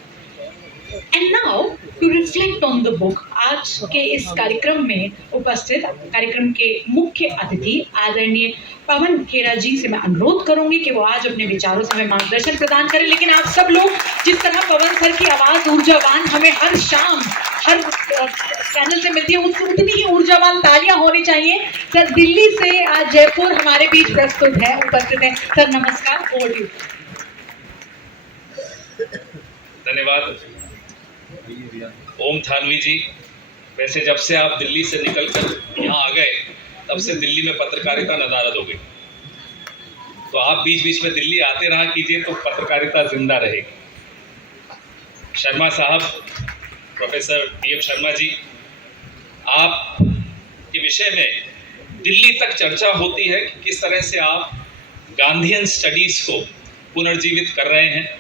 And now to reflect on the book, आज के इस कार्यक्रम में उपस्थित कार्यक्रम के मुख्य अतिथि आदरणीय पवन खेरा जी से मैं अनुरोध करूंगी कि वो आज अपने विचारों से हमें मार्गदर्शन प्रदान करें। लेकिन आप सब लोग जिस तरह पवन सर की आवाज ऊर्जावान हमें हर शाम हर चैनल से मिलती है, उतनी ही ऊर्जावान तालियां होनी चाहिए। सर दिल्ली से आज जयपुर हमारे बीच प्रस्तुत है, उपस्थित है। सर नमस्कार, ओवर टू यू। धन्यवाद ओम थानवी जी। वैसे जब से आप दिल्ली से निकलकर यहाँ आ गए तब से दिल्ली में पत्रकारिता नदारद हो गई, तो आप बीच बीच में दिल्ली आते रहा कीजिए तो पत्रकारिता जिंदा रहेगी। शर्मा साहब, प्रोफेसर डी.एफ. शर्मा जी, आप के विषय में दिल्ली तक चर्चा होती है कि किस तरह से आप गांधीयन स्टडीज को पुनर्जीवित कर रहे हैं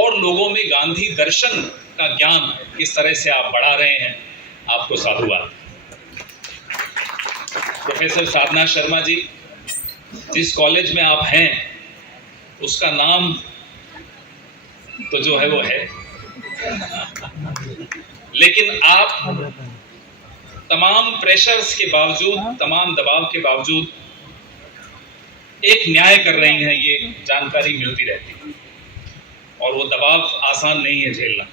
और लोगों में गांधी दर्शन का ज्ञान किस तरह से आप बढ़ा रहे हैं। आपको साधुवाद। प्रोफेसर साधना शर्मा जी, जिस कॉलेज में आप हैं उसका नाम तो जो है वो है, लेकिन आप तमाम प्रेशर्स के बावजूद, तमाम दबाव के बावजूद एक न्याय कर रही हैं, ये जानकारी मिलती रहती है और वो दबाव आसान नहीं है झेलना।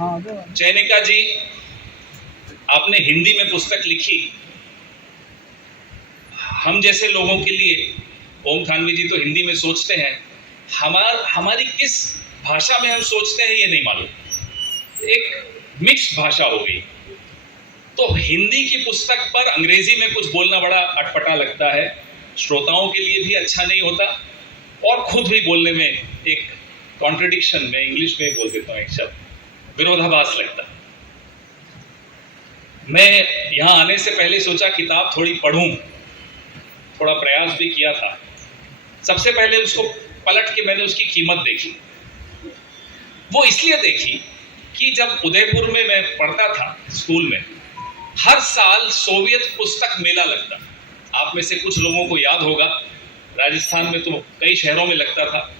चैनिका जी, आपने हिंदी में पुस्तक लिखी। हम जैसे लोगों के लिए, ओम थानवी जी तो हिंदी में सोचते हैं, हमारी किस भाषा में हम सोचते हैं ये नहीं मालूम, एक मिक्स भाषा हो गई। तो हिंदी की पुस्तक पर अंग्रेजी में कुछ बोलना बड़ा अटपटा लगता है, श्रोताओं के लिए भी अच्छा नहीं होता और खुद भी बोलने में एक कॉन्ट्रडिक्शन में इंग्लिश में बोल देता हूँ, एक शब्द विरोधाभास लगता। मैं यहाँ आने से पहले सोचा किताब थोड़ी पढ़ूं, थोड़ा प्रयास भी किया था। सबसे पहले उसको पलट के मैंने उसकी कीमत देखी। वो इसलिए देखी कि जब उदयपुर में मैं पढ़ता था स्कूल में, हर साल सोवियत पुस्तक मेला लगता। आप में से कुछ लोगों को याद होगा, राजस्थान में तो कई शहरों में लगता था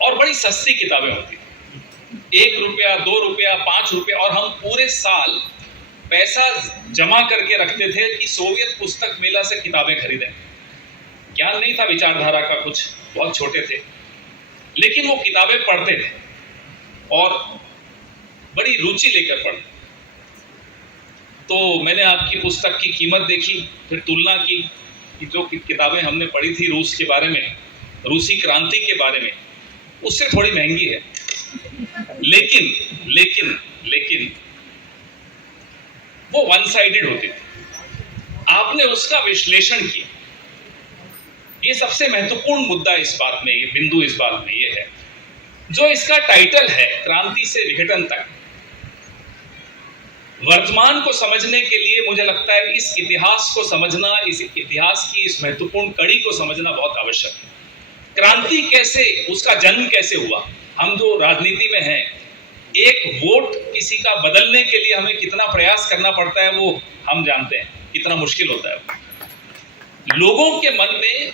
और बड़ी सस्ती किताबें होती थी, 1 रुपया, 2 रुपया, 5 रुपया, और हम पूरे साल पैसा जमा करके रखते थे कि सोवियत पुस्तक मेला से किताबें खरीदें। ज्ञान नहीं था विचारधारा का कुछ, बहुत छोटे थे, लेकिन वो किताबें पढ़ते थे और बड़ी रुचि लेकर पढ़ते। तो मैंने आपकी पुस्तक की कीमत देखी, फिर तुलना की कि जो किताबें हमने पढ़ी थी रूस के बारे में, रूसी क्रांति के बारे में, उससे थोड़ी महंगी है, लेकिन वो वन साइडेड होती थी। आपने उसका विश्लेषण किया। ये सबसे महत्वपूर्ण मुद्दा इस बात में, ये बिंदु इस बात में ये है, जो इसका टाइटल है क्रांति से विघटन तक। वर्तमान को समझने के लिए मुझे लगता है इस इतिहास को समझना, इस इतिहास की इस महत्वपूर्ण कड़ी को समझना बहुत आवश्यक है। क्रांति कैसे, उसका जन्म कैसे हुआ। हम जो राजनीति में हैं, एक वोट किसी का बदलने के लिए हमें कितना प्रयास करना पड़ता है वो हम जानते हैं, कितना मुश्किल होता है। लोगों के मन में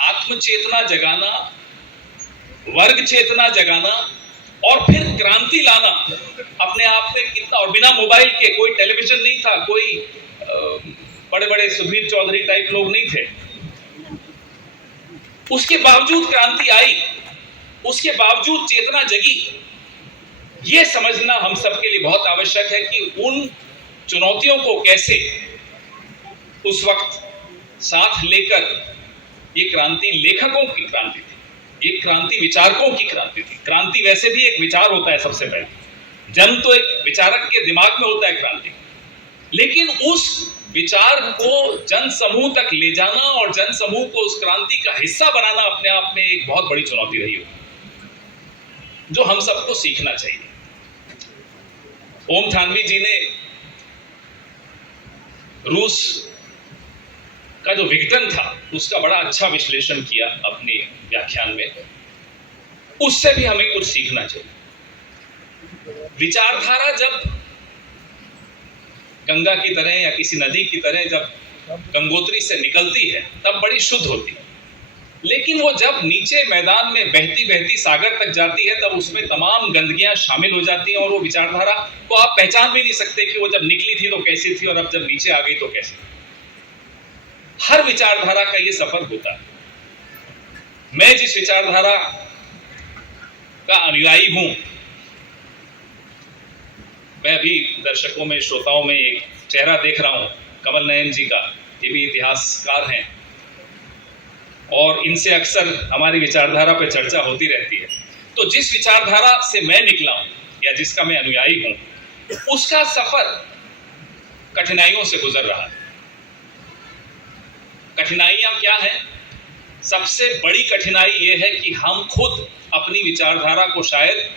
आत्मचेतना जगाना, वर्ग चेतना जगाना और फिर क्रांति लाना अपने आप में कितना, और बिना मोबाइल के, कोई टेलीविजन नहीं था, कोई बड़े बड़े सुधीर चौधरी टाइप लोग नहीं थे, उसके बावजूद क्रांति आई, उसके बावजूद चेतना जगी। ये समझना हम सबके लिए बहुत आवश्यक है कि उन चुनौतियों को कैसे उस वक्त साथ लेकर, ये क्रांति लेखकों की क्रांति थी, ये क्रांति विचारकों की क्रांति थी। क्रांति वैसे भी एक विचार होता है, सबसे पहले जन्म तो एक विचारक के दिमाग में होता है क्रांति, लेकिन उस विचार को जन समूह तक ले जाना और जन समूह को उस क्रांति का हिस्सा बनाना अपने आप में एक बहुत बड़ी चुनौती रही हो, जो हम सबको सीखना चाहिए। ओम थानवी जी ने रूस का जो विघटन था उसका बड़ा अच्छा विश्लेषण किया अपने व्याख्यान में। उससे भी हमें कुछ सीखना चाहिए। विचारधारा जब गंगा की तरह या किसी नदी की तरह जब गंगोत्री से निकलती है तब बड़ी शुद्ध होती है, लेकिन वो जब नीचे मैदान में बहती बहती सागर तक जाती है तब उसमें तमाम गंदगियां शामिल हो जाती हैं और वो विचारधारा को आप पहचान भी नहीं सकते कि वो जब निकली थी तो कैसी थी और अब जब नीचे आ गई तो कैसी। हर विचारधारा का ये सफर होता है। मैं जिस विचारधारा का अनुयायी हूं, मैं अभी दर्शकों में, श्रोताओं में एक चेहरा देख रहा हूं, कमल नयन जी का। ये भी इतिहासकार हैं और इनसे अक्सर हमारी विचारधारा पर चर्चा होती रहती है। तो जिस विचारधारा से मैं निकला हूं या जिसका मैं अनुयायी हूं, उसका सफर कठिनाइयों से गुजर रहा है। कठिनाइयां क्या हैं? सबसे बड़ी कठिनाई यह है कि हम खुद अपनी विचारधारा को शायद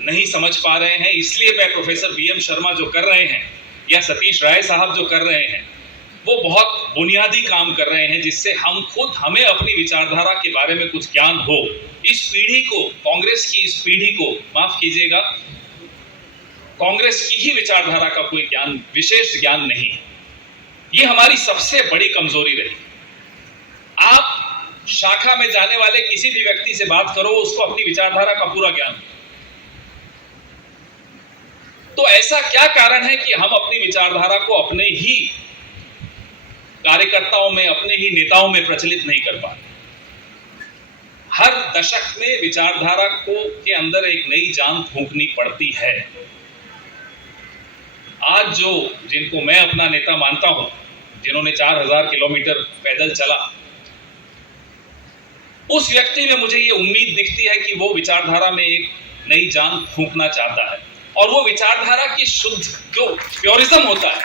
नहीं समझ पा रहे हैं। इसलिए मैं प्रोफेसर बीएम शर्मा जो कर रहे हैं या सतीश राय साहब जो कर रहे हैं, वो बहुत बुनियादी काम कर रहे हैं जिससे हम खुद, हमें अपनी विचारधारा के बारे में कुछ ज्ञान हो। इस पीढ़ी को, कांग्रेस की इस पीढ़ी को, माफ कीजिएगा, कांग्रेस की ही विचारधारा का कोई ज्ञान, विशेष ज्ञान नहीं। ये हमारी सबसे बड़ी कमजोरी रही। आप शाखा में जाने वाले किसी भी व्यक्ति से बात करो, उसको अपनी विचारधारा का पूरा ज्ञान। तो ऐसा क्या कारण है कि हम अपनी विचारधारा को अपने ही कार्यकर्ताओं में, अपने ही नेताओं में प्रचलित नहीं कर पा रहे? हर दशक में विचारधारा को के अंदर एक नई जान फूंकनी पड़ती है। आज जो, जिनको मैं अपना नेता मानता हूं, जिन्होंने 4000 किलोमीटर पैदल चला, उस व्यक्ति में मुझे ये उम्मीद दिखती है कि वो विचारधारा में एक नई जान फूंकना चाहता है। और वो विचारधारा की शुद्ध, जो प्योरिज्म होता है,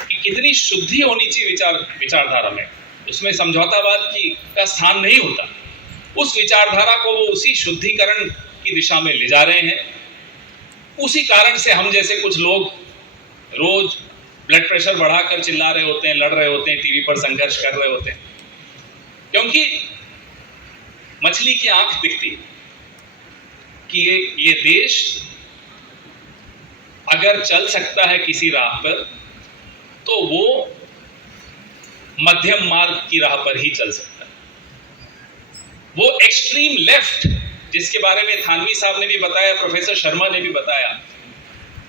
कि कितनी शुद्धि होनी चाहिए विचारधारा में, उसमें समझौतावाद का स्थान नहीं होता। उस विचारधारा को वो उसी शुद्धिकरण की दिशा में ले जा रहे हैं। उसी कारण से हम जैसे कुछ लोग रोज ब्लड प्रेशर बढ़ाकर चिल्ला रहे होते हैं, लड़ रहे होते हैं, टीवी पर संघर्ष कर रहे होते हैं, क्योंकि मछली की आंख दिखती है कि ये देश अगर चल सकता है किसी राह पर, तो वो मध्यम मार्ग की राह पर ही चल सकता है। वो एक्सट्रीम लेफ्ट, जिसके बारे में थानवी साहब ने भी बताया, प्रोफेसर शर्मा ने भी बताया,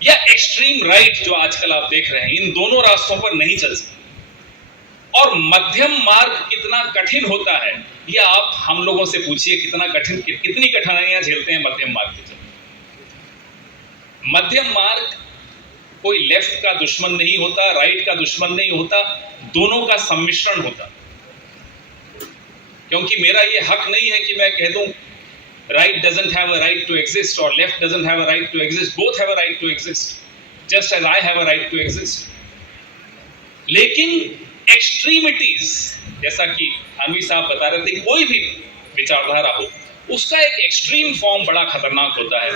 या एक्सट्रीम राइट जो आजकल आप देख रहे हैं, इन दोनों रास्तों पर नहीं चल सकते। और मध्यम मार्ग कितना कठिन होता है, यह आप हम लोगों से पूछिए, कितनी कठिनाइयां झेलते हैं मध्यम मार्ग के चलते। मध्यम मार्ग कोई लेफ्ट का दुश्मन नहीं होता, राइट का दुश्मन नहीं होता, दोनों का सम्मिश्रण होता। क्योंकि मेरा ये हक नहीं है कि मैं कह दूं right doesn't have a right to exist or left doesn't have a right to exist. Both have a right to exist, just as I have a right to exist. लेकिन एक्सट्रीमिटीज, जैसा कि थानवी साहब बता रहे थे, कोई भी विचारधारा हो, उसका एक एक्सट्रीम फॉर्म बड़ा खतरनाक होता है।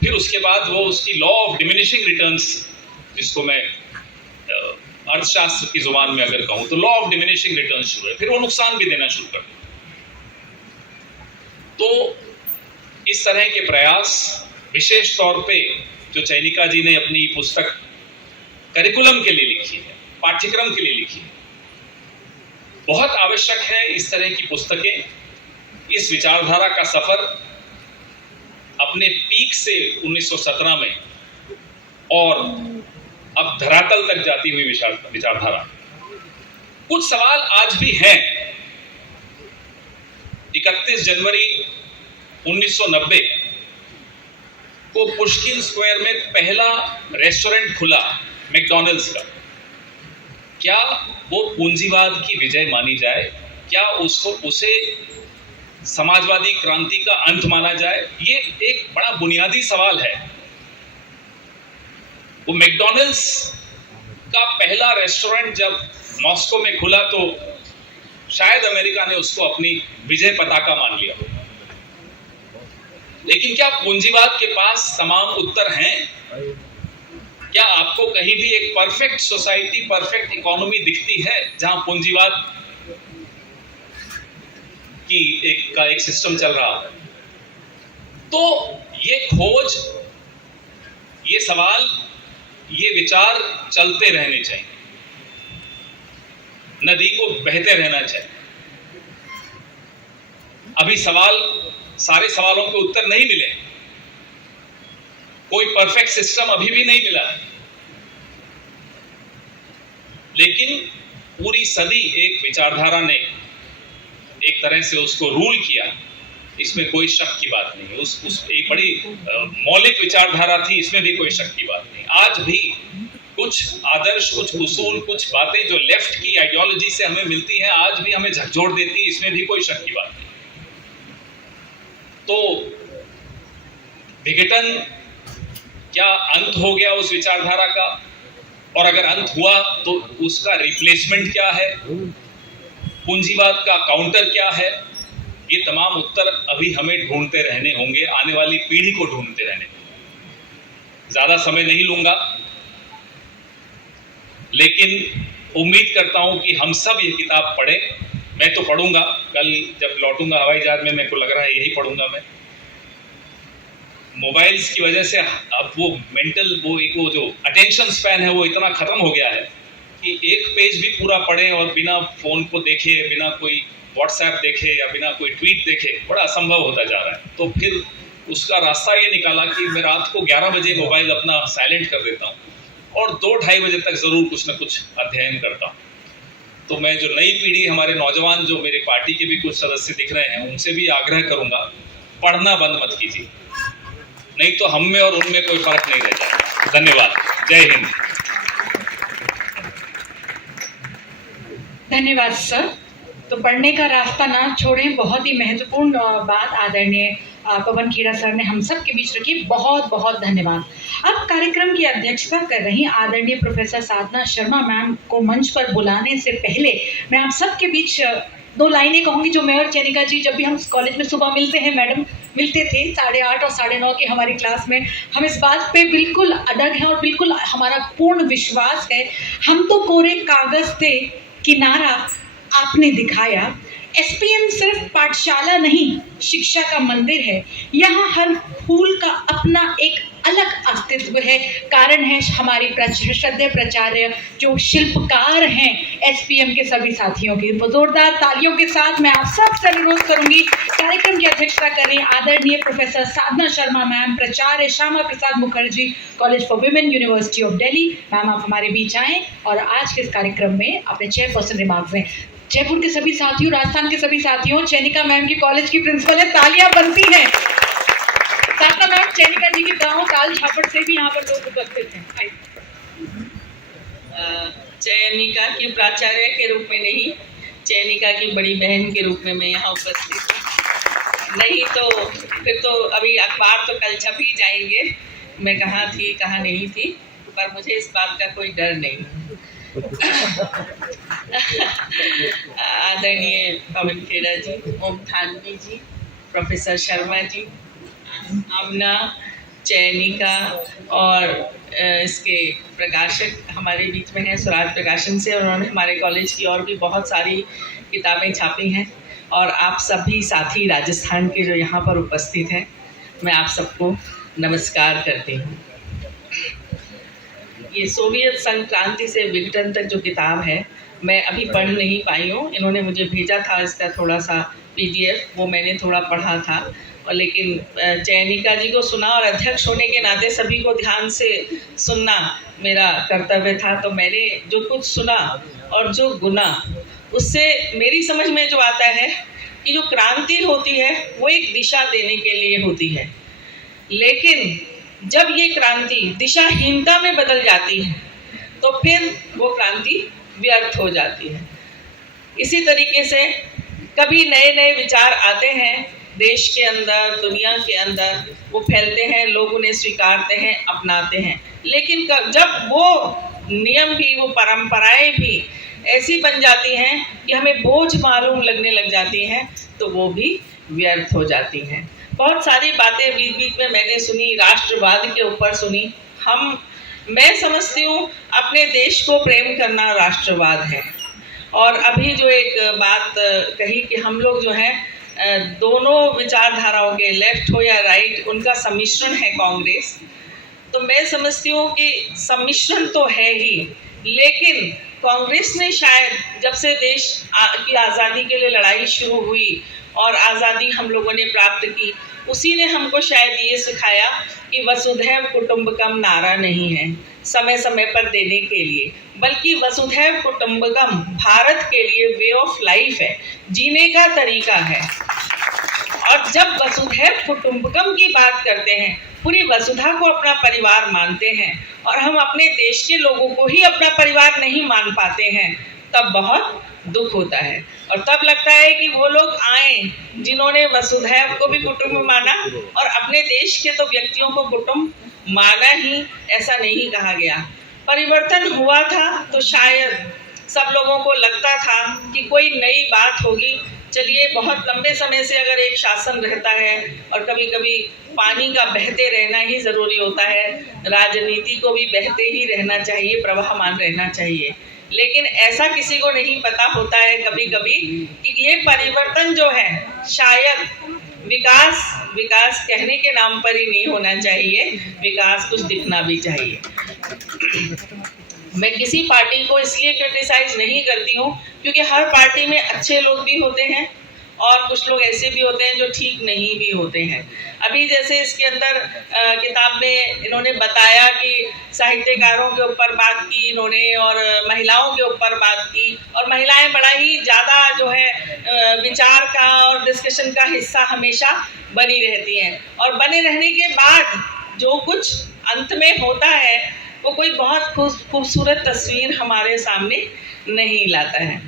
फिर उसके बाद वो उसकी लॉ ऑफ डिमिनिशिंग रिटर्न्स, जिसको मैं अर्थशास्त्र की जुबान में अगर कहूं तो लॉ ऑफ डिमिनिशिंग रिटर्न्स शुरू है, फिर वो नुकसान भी देना शुरू कर। तो इस तरह के प्रयास विशेष तौर पे जो चैनिका जी ने अपनी पुस्तक करिकुलम के लिए लिखी है, पाठ्यक्रम के लिए लिखी है, बहुत आवश्यक है। इस तरह की पुस्तकें, इस विचारधारा का सफर अपने पीक से 1917 में और अब धरातल तक जाती हुई विचारधारा। कुछ सवाल आज भी हैं। 31 जनवरी 1990 को पुष्किन स्क्वायर में पहला रेस्टोरेंट खुला मैकडॉनल्ड्स का। क्या वो पूंजीवाद की विजय मानी जाए? क्या उसे समाजवादी क्रांति का अंत माना जाए? ये एक बड़ा बुनियादी सवाल है। वो मैकडॉनल्ड्स का पहला रेस्टोरेंट जब मॉस्को में खुला तो शायद अमेरिका ने उसको अपनी विजय पताका मान लिया। लेकिन क्या पूंजीवाद के पास तमाम उत्तर हैं? क्या आपको कहीं भी एक परफेक्ट सोसाइटी, परफेक्ट इकोनॉमी दिखती है जहां पूंजीवाद की एक सिस्टम चल रहा है? तो ये खोज, ये सवाल, ये विचार चलते रहने चाहिए, नदी को बहते रहना चाहिए। अभी सारे सवालों के उत्तर नहीं मिले, कोई परफेक्ट सिस्टम अभी भी नहीं मिला, लेकिन पूरी सदी एक विचारधारा ने एक तरह से उसको रूल किया, इसमें कोई शक की बात नहीं। उस एक बड़ी मौलिक विचारधारा थी, इसमें भी कोई शक की बात नहीं। आज भी कुछ आदर्श, कुछ उसूल, कुछ बातें जो लेफ्ट की आइडियोलॉजी से हमें मिलती हैं, आज भी हमें झकझोर देती है, इसमें भी कोई शक की बात नहीं। तो विघटन क्या अंत हो गया उस विचारधारा का? और अगर अंत हुआ तो उसका रिप्लेसमेंट क्या है? पूंजीवाद का काउंटर क्या है? ये तमाम उत्तर अभी हमें ढूंढते रहने होंगे, आने वाली पीढ़ी को ढूंढते रहने। ज्यादा समय नहीं लूंगा, लेकिन उम्मीद करता हूं कि हम सब ये किताब पढ़ें। मैं तो पढ़ूंगा, कल जब लौटूंगा हवाई जहाज में, मेरे को लग रहा है यही पढ़ूंगा मैं। मोबाइल्स की वजह से अब वो मेंटल वो जो अटेंशन स्पैन है वो इतना खत्म हो गया है कि एक पेज भी पूरा पढ़ें और बिना फोन को देखे, बिना कोई व्हाट्सएप देखे या बिना कोई ट्वीट देखे, बड़ा असंभव होता जा रहा है। तो फिर उसका रास्ता ये निकाला कि मैं रात को 11 बजे मोबाइल अपना साइलेंट कर देता हूँ और 2-2:30 बजे तक जरूर कुछ ना कुछ अध्ययन करता हूँ। तो मैं जो नई पीढ़ी, हमारे नौजवान जो मेरे पार्टी के भी कुछ सदस्य दिख रहे हैं, उनसे भी आग्रह करूंगा, पढ़ना बंद मत कीजिए, नहीं तो हम में और उनमें कोई फर्क नहीं रह जाएगा। धन्यवाद। जय हिंद। धन्यवाद सर। तो पढ़ने का रास्ता ना छोड़ें, बहुत ही महत्वपूर्ण बात आदरणीय पवन खेड़ा सर ने हम सब के बीच रखी। बहुत बहुत धन्यवाद। अब कार्यक्रम की अध्यक्षता कर रही आदरणीय प्रोफेसर साधना शर्मा मैम को मंच पर बुलाने से पहले मैं आप सब के बीच 2 लाइनें कहूँगी जो मैं और चैनिका जी जब भी हम कॉलेज में सुबह मिलते हैं, मैडम मिलते थे 8:30 और 9:30 की हमारी क्लास में, हम इस बात पे बिल्कुल अडग हैं और बिल्कुल हमारा पूर्ण विश्वास है, हम तो कोरे कागज थे, किनारा आपने दिखाया। एसपीएम सिर्फ पाठशाला नहीं, शिक्षा का मंदिर है। यहाँ हर फूल का अपना एक अलग अस्तित्व है। कारण है हमारी श्रद्धेय प्राचार्य जो शिल्पकार हैं एसपीएम के सभी साथियों की। जोरदार तालियों के साथ मैं आप सबसे अनुरोध करूंगी, कार्यक्रम की अध्यक्षता कर रही आदरणीय प्रोफेसर साधना शर्मा मैम, प्राचार्य Shyama Prasad Mukherjee college for women, university of Delhi. Ma'am आप हमारे बीच आएँ और आज के इस कार्यक्रम में अपने चेयरपर्सन रिमार्क्स दें। जयपुर के सभी साथियों, राजस्थान के सभी साथियों, चैनिका मैम की कॉलेज की प्रिंसिपल है, तालियां बनती हैं। साधना मैम चैनिका जी के गांव ताल झापड़ से भी यहाँ पर लोग उपस्थित हैं। चयनिका की प्राचार्य के रूप में नहीं, चयनिका की बड़ी बहन के रूप में मैं यहाँ उपस्थित हूँ। नहीं तो फिर तो अभी अखबार तो कल छप ही जाएंगे, मैं कहाँ थी कहाँ नहीं थी, पर मुझे इस बात का कोई डर नहीं। आदरणीय पवन खेड़ा जी, ओम थानवी जी, प्रोफेसर शर्मा जी, आमना, चयनिका और इसके प्रकाशक हमारे बीच में हैं स्वराज प्रकाशन से, उन्होंने हमारे कॉलेज की और भी बहुत सारी किताबें छापी हैं। और आप सभी साथी राजस्थान के जो यहाँ पर उपस्थित हैं, मैं आप सबको नमस्कार करती हूँ। ये सोवियत संघ क्रांति से विघटन तक जो किताब है, मैं अभी पढ़ नहीं पाई हूँ। इन्होंने मुझे भेजा था इसका थोड़ा सा PDF, वो मैंने थोड़ा पढ़ा था, और लेकिन चयनिका जी को सुना और अध्यक्ष होने के नाते सभी को ध्यान से सुनना मेरा कर्तव्य था। तो मैंने जो कुछ सुना और जो गुना, उससे मेरी समझ में जो आता है कि जो क्रांति होती है वो एक दिशा देने के लिए होती है, लेकिन जब ये क्रांति दिशाहीनता में बदल जाती है तो फिर वो क्रांति व्यर्थ हो जाती है। इसी तरीके से कभी नए नए विचार आते हैं देश के अंदर, दुनिया के अंदर, वो फैलते हैं, लोग उन्हें स्वीकारते हैं, अपनाते हैं, लेकिन जब वो नियम भी, वो परंपराएं भी ऐसी बन जाती हैं कि हमें बोझ मालूम लगने लग जाती हैं, तो वो भी व्यर्थ हो जाती हैं। बहुत सारी बातें बीच बीच में मैंने सुनी, राष्ट्रवाद के ऊपर सुनी। हम मैं समझती हूँ अपने देश को प्रेम करना राष्ट्रवाद है। और अभी जो एक बात कही कि हम लोग जो है दोनों विचारधाराओं के, लेफ्ट हो या राइट, उनका सम्मिश्रण है कांग्रेस। तो मैं समझती हूँ कि सम्मिश्रण तो है ही, लेकिन कांग्रेस ने शायद जब से देश की आज़ादी के लिए लड़ाई शुरू हुई और आज़ादी हम लोगों ने प्राप्त की, उसी ने हमको शायद ये सिखाया कि वसुधैव कुटुंबकम नारा नहीं है समय समय पर देने के लिए, बल्कि वसुधैव कुटुंबकम भारत के लिए वे ऑफ लाइफ है, जीने का तरीका है। और जब वसुधैव कुटुंबकम की बात करते हैं, पूरी वसुधा को अपना परिवार मानते हैं और हम अपने देश के लोगों को ही अपना परिवार नहीं मान पाते हैं, तब बहुत दुख होता है। और तब लगता है कि वो लोग आए जिन्होंने वसुधैव को भी कुटुंब माना और अपने देश के तो व्यक्तियों को कुटुंब माना ही, ऐसा नहीं कहा गया। परिवर्तन हुआ था तो शायद सब लोगों को लगता था कि कोई नई बात होगी। चलिए, बहुत लंबे समय से अगर एक शासन रहता है और कभी कभी पानी का बहते रहना ही ज़रूरी होता है, राजनीति को भी बहते ही रहना चाहिए, प्रवाहमान रहना चाहिए। लेकिन ऐसा किसी को नहीं पता होता है कभी कभी कि ये परिवर्तन जो है शायद विकास कहने के नाम पर ही नहीं होना चाहिए, विकास कुछ दिखना भी चाहिए। मैं किसी पार्टी को इसलिए क्रिटिसाइज नहीं करती हूँ क्योंकि हर पार्टी में अच्छे लोग भी होते हैं और कुछ लोग ऐसे भी होते हैं जो ठीक नहीं भी होते हैं। अभी जैसे इसके अंदर किताब में इन्होंने बताया कि साहित्यकारों के ऊपर बात की इन्होंने और महिलाओं के ऊपर बात की, और महिलाएं बड़ा ही ज़्यादा जो है विचार का और डिस्कशन का हिस्सा हमेशा बनी रहती हैं, और बने रहने के बाद जो कुछ अंत में होता है वो कोई बहुत खूबसूरत तस्वीर हमारे सामने नहीं लाता है।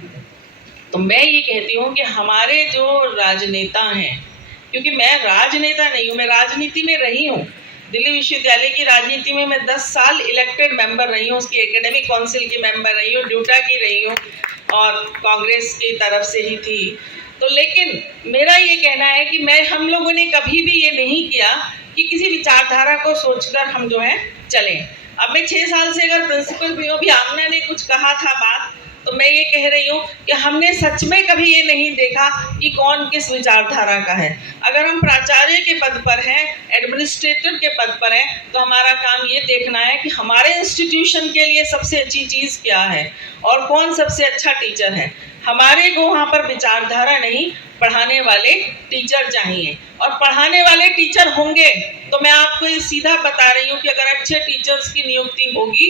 तो मैं ये कहती हूँ कि हमारे जो राजनेता हैं, क्योंकि मैं राजनेता नहीं हूँ, मैं राजनीति में रही हूँ, दिल्ली विश्वविद्यालय की राजनीति में मैं 10 साल इलेक्टेड मेंबर रही हूँ, उसकी एकेडमिक काउंसिल की मेंबर रही हूँ, ड्यूटा की रही हूँ और कांग्रेस की तरफ से ही थी। तो लेकिन मेरा ये कहना है कि हम लोगों ने कभी भी ये नहीं किया कि किसी विचारधारा को सोचकर हम जो है चलें। अब मैं 6 साल से अगर प्रिंसिपल भी हूँ, अभी आमना ने कुछ कहा था बात, तो मैं ये कह रही हूँ कि हमने सच में कभी ये नहीं देखा कि कौन किस विचारधारा का है। अगर हम प्राचार्य के पद पर हैं, एडमिनिस्ट्रेटर के पद पर हैं, तो हमारा काम ये देखना है कि हमारे इंस्टीट्यूशन के लिए सबसे अच्छी चीज़ क्या है और कौन सबसे अच्छा टीचर है। हमारे को वहाँ पर विचारधारा नहीं, पढ़ाने वाले टीचर चाहिए, और पढ़ाने वाले टीचर होंगे तो मैं आपको ये सीधा बता रही हूँ कि अगर अच्छे टीचर्स की नियुक्ति होगी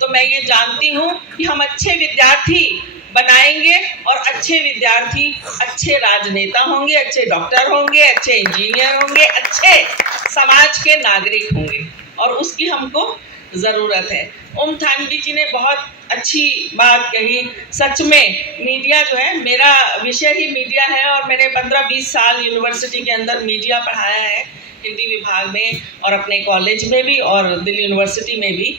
तो मैं ये जानती हूँ कि हम अच्छे विद्यार्थी बनाएंगे और अच्छे विद्यार्थी अच्छे राजनेता होंगे, अच्छे डॉक्टर होंगे, अच्छे इंजीनियर होंगे, अच्छे समाज के नागरिक होंगे, और उसकी हमको ज़रूरत है। ओम थानवी जी ने बहुत अच्छी बात कही। सच में मीडिया जो है, मेरा विषय ही मीडिया है और मैंने 15-20 साल यूनिवर्सिटी के अंदर मीडिया पढ़ाया है, हिंदी विभाग में और अपने कॉलेज में भी और दिल्ली यूनिवर्सिटी में भी।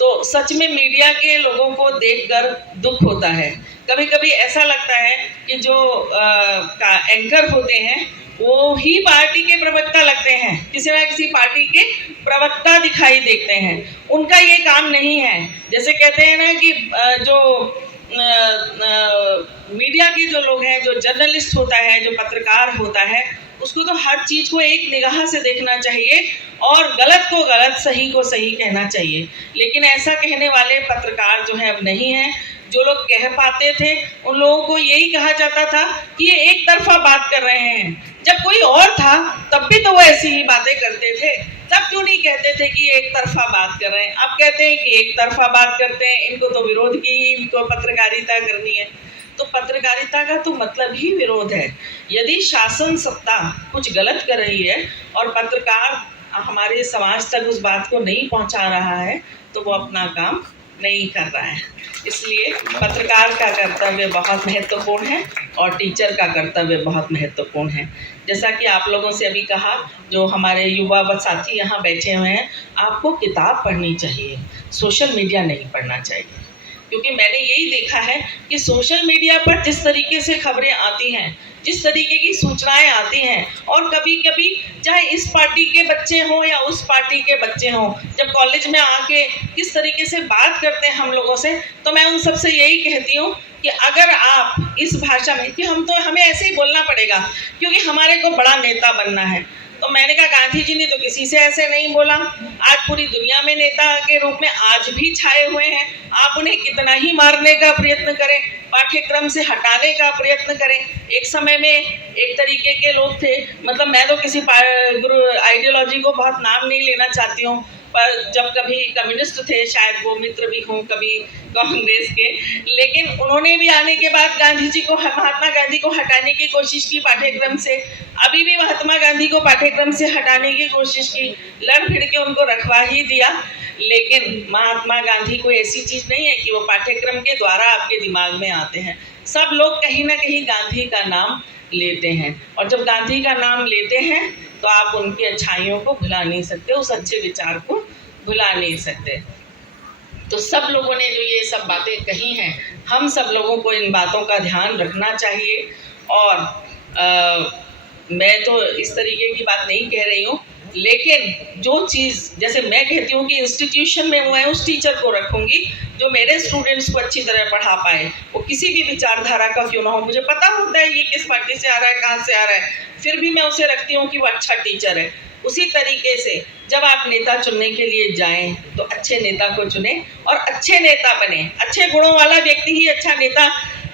तो सच में मीडिया के लोगों को देखकर दुख होता है। कभी कभी ऐसा लगता है कि जो एंकर होते हैं वो ही पार्टी के प्रवक्ता लगते हैं, किसी न किसी पार्टी के प्रवक्ता दिखाई देते हैं। उनका ये काम नहीं है। जैसे कहते हैं ना कि जो मीडिया के जो लोग हैं, जो जर्नलिस्ट होता है, जो पत्रकार होता है, उसको तो हर चीज़ को एक निगाह से देखना चाहिए और गलत को गलत, सही को सही कहना चाहिए। लेकिन ऐसा कहने वाले पत्रकार जो है अब नहीं हैं। जो लोग कह पाते थे उन लोगों को यही कहा जाता था कि ये एक तरफा बात कर रहे हैं। जब कोई और था तब भी तो वो ऐसी ही बातें करते थे, तब क्यों नहीं कहते थे कि एक तरफा बात कर रहे हैं। अब कहते हैं कि एक तरफा बात करते हैं, इनको तो विरोध की ही, इनको पत्रकारिता करनी है। तो पत्रकारिता का तो मतलब ही विरोध है। यदि शासन सत्ता कुछ गलत कर रही है और पत्रकार हमारे समाज तक उस बात को नहीं पहुंचा रहा है तो वो अपना काम नहीं कर रहा है। इसलिए पत्रकार का कर्तव्य बहुत महत्वपूर्ण है और टीचर का कर्तव्य बहुत महत्वपूर्ण है। जैसा कि आप लोगों से अभी कहा, जो हमारे युवा साथी यहाँ बैठे हुए हैं, आपको किताब पढ़नी चाहिए, सोशल मीडिया नहीं पढ़ना चाहिए। क्योंकि मैंने यही देखा है कि सोशल मीडिया पर जिस तरीके से खबरें आती हैं, जिस तरीके की सूचनाएं आती हैं, और कभी कभी चाहे इस पार्टी के बच्चे हों या उस पार्टी के बच्चे हों, जब कॉलेज में आके किस तरीके से बात करते हैं हम लोगों से, तो मैं उन सबसे यही कहती हूँ कि अगर आप इस भाषा में, कि हमें ऐसे ही बोलना पड़ेगा क्योंकि हमारे को बड़ा नेता बनना है। तो मैंने कहा गांधी जी ने तो किसी से ऐसे नहीं बोला, आज पूरी दुनिया में नेता के रूप में आज भी छाए हुए हैं। आप उन्हें कितना ही मारने का प्रयत्न करें, पाठ्यक्रम से हटाने का प्रयत्न करें। एक समय में एक तरीके के लोग थे, मतलब मैं तो किसी आइडियोलॉजी को बहुत नाम नहीं लेना चाहती हूँ, पर जब कभी कम्युनिस्ट थे, शायद वो मित्र भी हों कभी कांग्रेस के, लेकिन उन्होंने भी आने के बाद गांधी जी को, महात्मा गांधी को हटाने की कोशिश की पाठ्यक्रम से। अभी भी महात्मा गांधी को पाठ्यक्रम से हटाने की कोशिश की, लड़ भिड़ के उनको रखवा ही दिया। लेकिन महात्मा गांधी कोई ऐसी चीज़ नहीं है कि वो पाठ्यक्रम के द्वारा आपके दिमाग में आते हैं। सब लोग कहीं ना कहीं गांधी का नाम लेते हैं, और जब गांधी का नाम लेते हैं तो आप उनकी अच्छाइयों को भुला नहीं सकते, उस अच्छे विचार को भुला नहीं सकते। तो सब लोगों ने जो ये सब बातें कही हैं, हम सब लोगों को इन बातों का ध्यान रखना चाहिए। और मैं तो इस तरीके की बात नहीं कह रही हूँ, लेकिन जो चीज़, जैसे मैं कहती हूँ कि इंस्टीट्यूशन में मैं उस टीचर को रखूँगी जो मेरे स्टूडेंट्स को अच्छी तरह पढ़ा पाए, वो किसी भी विचारधारा का क्यों ना हो। मुझे पता होता है ये किस पार्टी से आ रहा है, कहाँ से आ रहा है, फिर भी मैं उसे रखती हूँ कि वो अच्छा टीचर है। उसी तरीके से जब आप नेता चुनने के लिए जाएं तो अच्छे नेता को चुनें और अच्छे नेता बने। अच्छे गुणों वाला व्यक्ति ही अच्छा नेता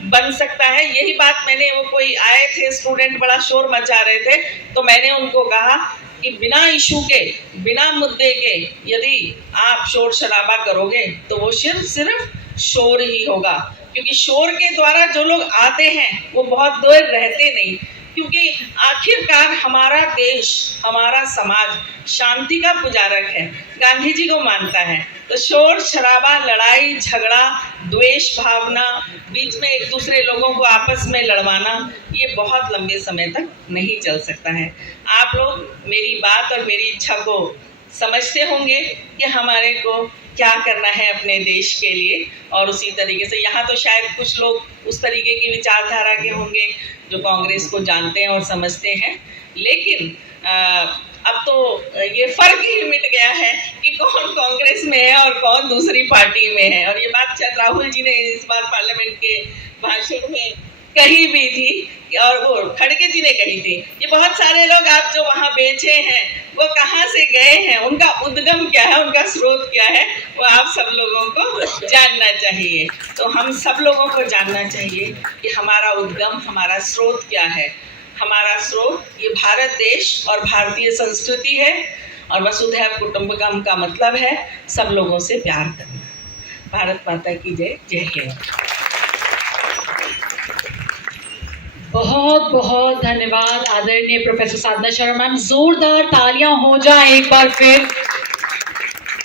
बन सकता है। यही बात मैंने, वो कोई आए थे स्टूडेंट, बड़ा शोर मचा रहे थे, तो मैंने उनको कहा कि बिना इशू के, बिना मुद्दे के यदि आप शोर शराबा करोगे तो वो सिर्फ शोर ही होगा, क्योंकि शोर के द्वारा जो लोग आते हैं वो बहुत देर रहते नहीं, क्योंकि आखिरकार हमारा देश, हमारा समाज शांति का पुजारक है, गांधी जी को मानता है। तो शोर शराबा, लड़ाई झगड़ा, द्वेष भावना, बीच में एक दूसरे लोगों को आपस में लड़वाना, ये बहुत लंबे समय तक नहीं चल सकता है। आप लोग मेरी बात और मेरी इच्छा को समझते होंगे कि हमारे को क्या करना है अपने देश के लिए, और उसी तरीके से यहाँ तो शायद कुछ लोग उस तरीके की विचारधारा के होंगे जो कांग्रेस को जानते हैं और समझते हैं, लेकिन अब तो ये फर्क ही मिट गया है कि कौन कांग्रेस में है और कौन दूसरी पार्टी में है। और ये बात शायद राहुल जी ने इस बार पार्लियामेंट के भाषण में कही भी थी, और वो खड़गे जी ने कही थी। ये बहुत सारे लोग आप जो वहाँ बेचे हैं वो कहाँ से गए हैं, उनका उद्गम क्या है, उनका स्रोत क्या है, वो आप सब लोगों को जानना चाहिए। तो हम सब लोगों को जानना चाहिए कि हमारा उद्गम, हमारा स्रोत क्या है। हमारा स्रोत ये भारत देश और भारतीय संस्कृति है, और वसुधैव कुटुंबकम का मतलब है सब लोगों से प्यार करना। भारत माता की जय। जय हिंद। बहुत बहुत धन्यवाद आदरणीय प्रोफेसर साधना शर्मा मैम। जोरदार तालियां हो जाए एक बार फिर।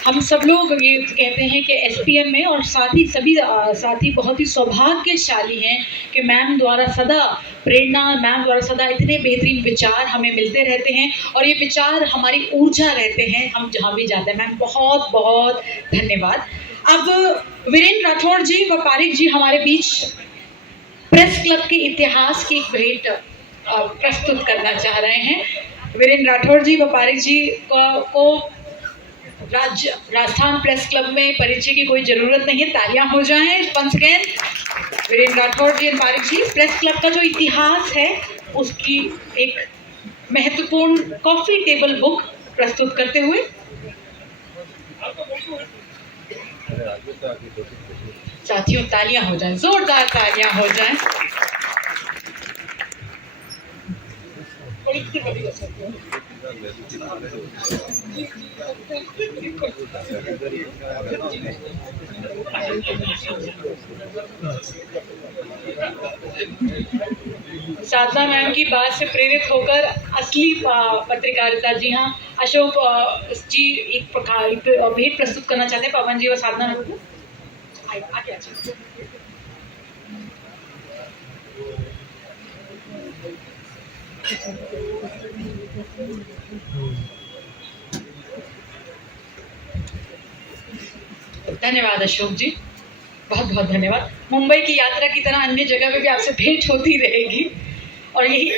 हम सब लोग ये कहते हैं कि एसपीएम में और सभी साथी बहुत ही सौभाग्यशाली हैं कि मैम द्वारा सदा प्रेरणा, मैम द्वारा सदा इतने बेहतरीन विचार हमें मिलते रहते हैं, और ये विचार हमारी ऊर्जा रहते हैं हम जहाँ भी जाते हैं। मैम बहुत बहुत धन्यवाद। अब वीरेंद्र राठौड़ जी व पारिक जी हमारे बीच प्रेस क्लब के इतिहास की एक भेंट प्रस्तुत करना चाह रहे हैं। वीरेंद्र राठौड़ जी व पारिक जी को राजस्थान प्रेस क्लब में परिचय की कोई ज़रूरत नहीं है। तालियां हो जाएं once again. Virendra Rathore ji and Pareek ji press club का जो इतिहास है उसकी एक महत्वपूर्ण कॉफ़ी टेबल बुक प्रस्तुत करते हुए साथियों तालियां हो जाएं, जोरदार तालियां हो जाएं। साधना मैम की बात से प्रेरित होकर असली पत्रकारिता, जी हाँ, अशोक जी एक भेंट प्रस्तुत करना चाहते हैं पवन जी और साधना मैम को। आगे धन्यवाद अशोक जी। बहुत बहुत धन्यवाद। मुंबई की यात्रा की तरह अन्य जगह पे भी आपसे भेंट होती रहेगी और यही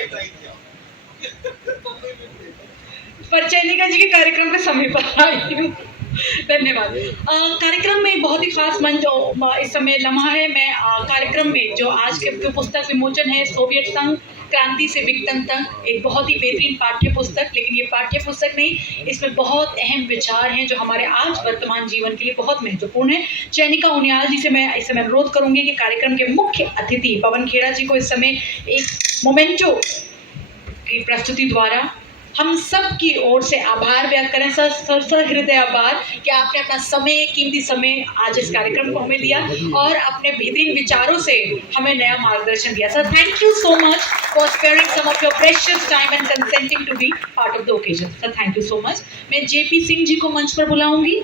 पर चैनिका जी के कार्यक्रम में समय पर आई हूँ। धन्यवाद। कार्यक्रम में बहुत ही खास मंच इस समय लम्हा है। मैं कार्यक्रम में जो आज के जो पुस्तक विमोचन है सोवियत संघ क्रांति से विघटन तक, एक बहुत ही बेहतरीन पाठ्य पुस्तक, लेकिन ये पाठ्य पुस्तक नहीं, इसमें बहुत अहम विचार हैं जो हमारे आज वर्तमान जीवन के लिए बहुत महत्वपूर्ण है। चैनिका उनियाल जी से मैं इस समय अनुरोध करूंगी कि कार्यक्रम के मुख्य अतिथि पवन खेड़ा जी को इस समय एक मोमेंटो की प्रस्तुति द्वारा हम सब की ओर से आभार व्यक्त करें। सर हृदय आभार कि आपने अपना समय, कीमती समय आज इस कार्यक्रम को हमें दिया और अपने बेहतरीन विचारों से हमें नया मार्गदर्शन दिया। Sir, thank you so much for sparing some of your precious time and consenting to be part of the occasion. Sir, thank you so much. मैं जेपी सिंह जी को मंच पर बुलाऊंगी,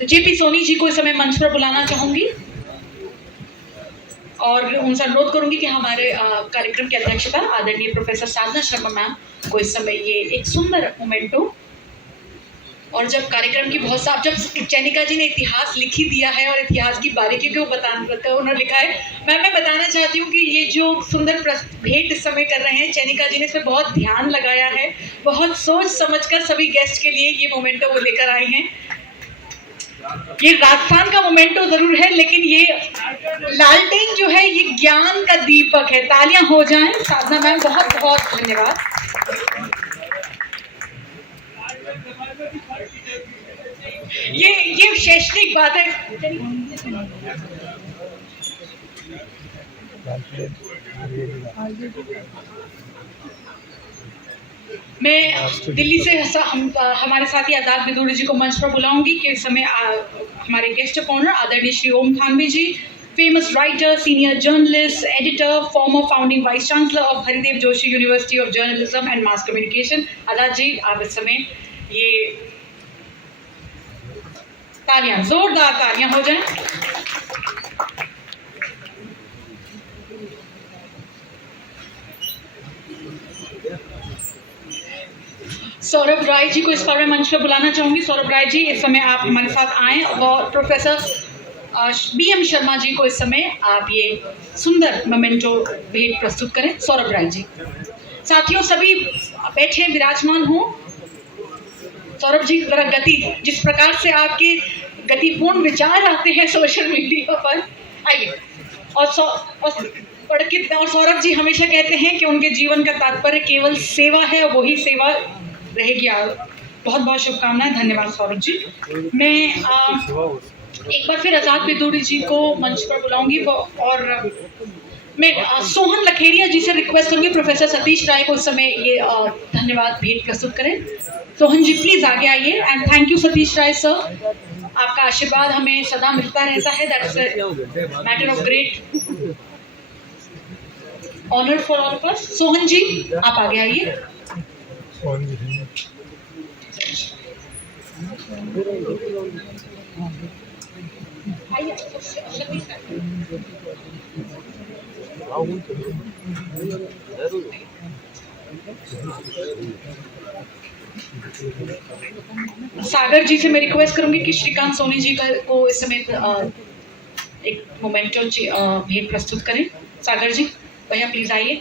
तो जेपी सोनी जी को इस समय मंच पर बुलाना चाहूंगी और उनसे अनुरोध करूंगी कि हमारे कार्यक्रम की अध्यक्षता आदरणीय प्रोफेसर साधना शर्मा मैम को इस समय ये एक सुंदर मोमेंटो। और जब कार्यक्रम की बहुत साफ, जब चैनिका जी ने इतिहास लिखी दिया है और इतिहास की बारीकी को उन्होंने लिखा है, मैं बताना चाहती हूँ कि ये जो सुंदर भेंट इस समय कर रहे हैं चैनिका जी ने इसमें बहुत ध्यान लगाया है, बहुत सोच समझकर सभी गेस्ट के लिए ये मोमेंटो वो लेकर आए हैं। ये राजस्थान का मोमेंटो जरूर है, लेकिन ये लालटेन जो है ये ज्ञान का दीपक है। तालियां हो जाएं। साधना मैम, बहुत बहुत धन्यवाद। ये शैक्षणिक बात है। मैं दिल्ली से हमारे साथी आजाद बिदूरी जी को मंच पर बुलाऊंगी कि इस समय हमारे गेस्ट ऑफ ऑनर आदरणीय Shri Om Thanvi ji, famous writer, senior journalist, editor, former founding vice chancellor of Haridev Joshi university of journalism and mass communication. Azad ji, आप इस समय ये तालियां, जोरदार तालियां हो जाएं। सौरभ राय जी को इस बार में मंच पर बुलाना चाहूंगी। सौरभ राय जी, इस समय आप हमारे साथ आए और प्रोफेसर BM शर्मा जी को इस समय आप ये सुंदर मोमेंटो भेंट प्रस्तुत करें। सौरभ राय जी। साथियों, सभी बैठे विराजमान हो। सौरभ जी, जरा गति, जिस प्रकार से आपके गतिपूर्ण विचार आते हैं सोशल मीडिया पर, आइए। और सौरभ जी हमेशा कहते हैं कि उनके जीवन का तात्पर्य केवल सेवा है और वही सेवा रहेगी। बहुत बहुत शुभकामनाएं। धन्यवाद सौरभ जी। मैं एक बार फिर आजाद बिदूरी जी को मंच पर बुलाऊंगी और मैं सोहन लखेरिया जी से रिक्वेस्ट करूंगी प्रोफेसर सतीश राय को इस समय ये धन्यवाद भेंट प्रस्तुत करें। सोहन जी, प्लीज आगे आइए। And thank you Satish Rai sir, आपका आशीर्वाद हमें सदा मिलता रहता है। That's a matter of great honour for all of us. Sohan ji, आप आगे आइए। सागर जी से मैं रिक्वेस्ट करूंगी कि श्रीकांत सोनी जी को इस समय एक मोमेंटो भेंट प्रस्तुत करें। सागर जी, भैया प्लीज आइए।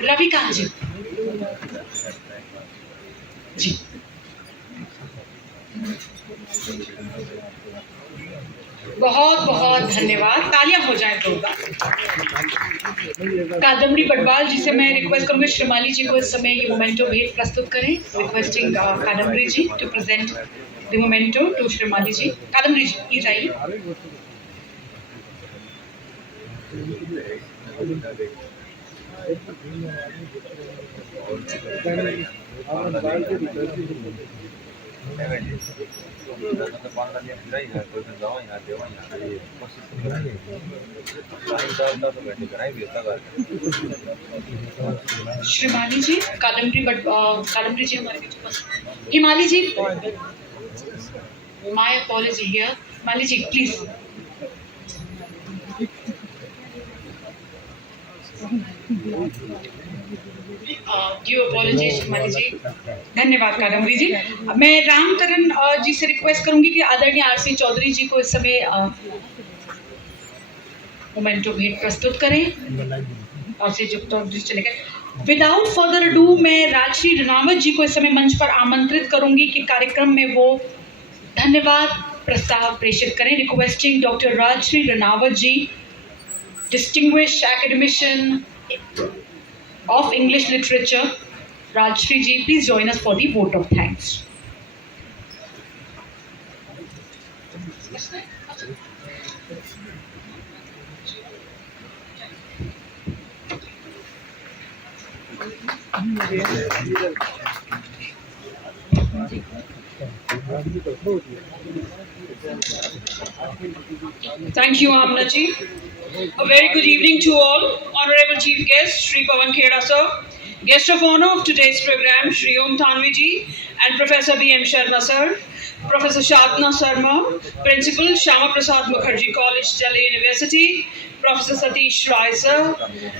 रविकांत जी जी। बहुत बहुत धन्यवाद। तालियां हो जाएं जोरदार। कादम्बरी बटवाल जी से मैं रिक्वेस्ट करूंगी श्रीमाली जी को इस समय ये मोमेंटो भेंट प्रस्तुत करें। Requesting Kadambari ji to present the memento to Shrimali ji. Kadambari ji, please आइए। श्रीमाली जी, कादम्बरी जी हमारे बीच। हिमाली जी, माय अपॉलजी हियर। हिमाली जी, प्लीज। ड्यू अपॉलजीज हिमाली जी। धन्यवाद कादम्बरी जी। मैं रामकरण जी से रिक्वेस्ट करूंगी कि आदरणीय आरसी चौधरी जी को इस समय मोमेंटो भेंट प्रस्तुत करें। आरसी चौधरी चले गए। विदाउट फर्दर अडू मैं राजश्री रनावत जी को इस समय मंच पर आमंत्रित करूंगी कि कार्यक्रम में वो धन्यवाद प्रस्ताव प्रेषित करें। Requesting doctor Rajshree Ranawat ji, distinguished academician of English literature, Rajshri ji, please join us for the vote of thanks. Thank you, Amna ji. A very good evening to all. Honorable Chief Guest, Shri Pawan Khera sir. Guest of honor of today's program, Shri Om Thanvi ji and Professor B.M. Sharma sir. Professor Shadna Sarma, Principal, Shama Prasad Mukherjee College, Delhi University. Professor Satish Rai sir.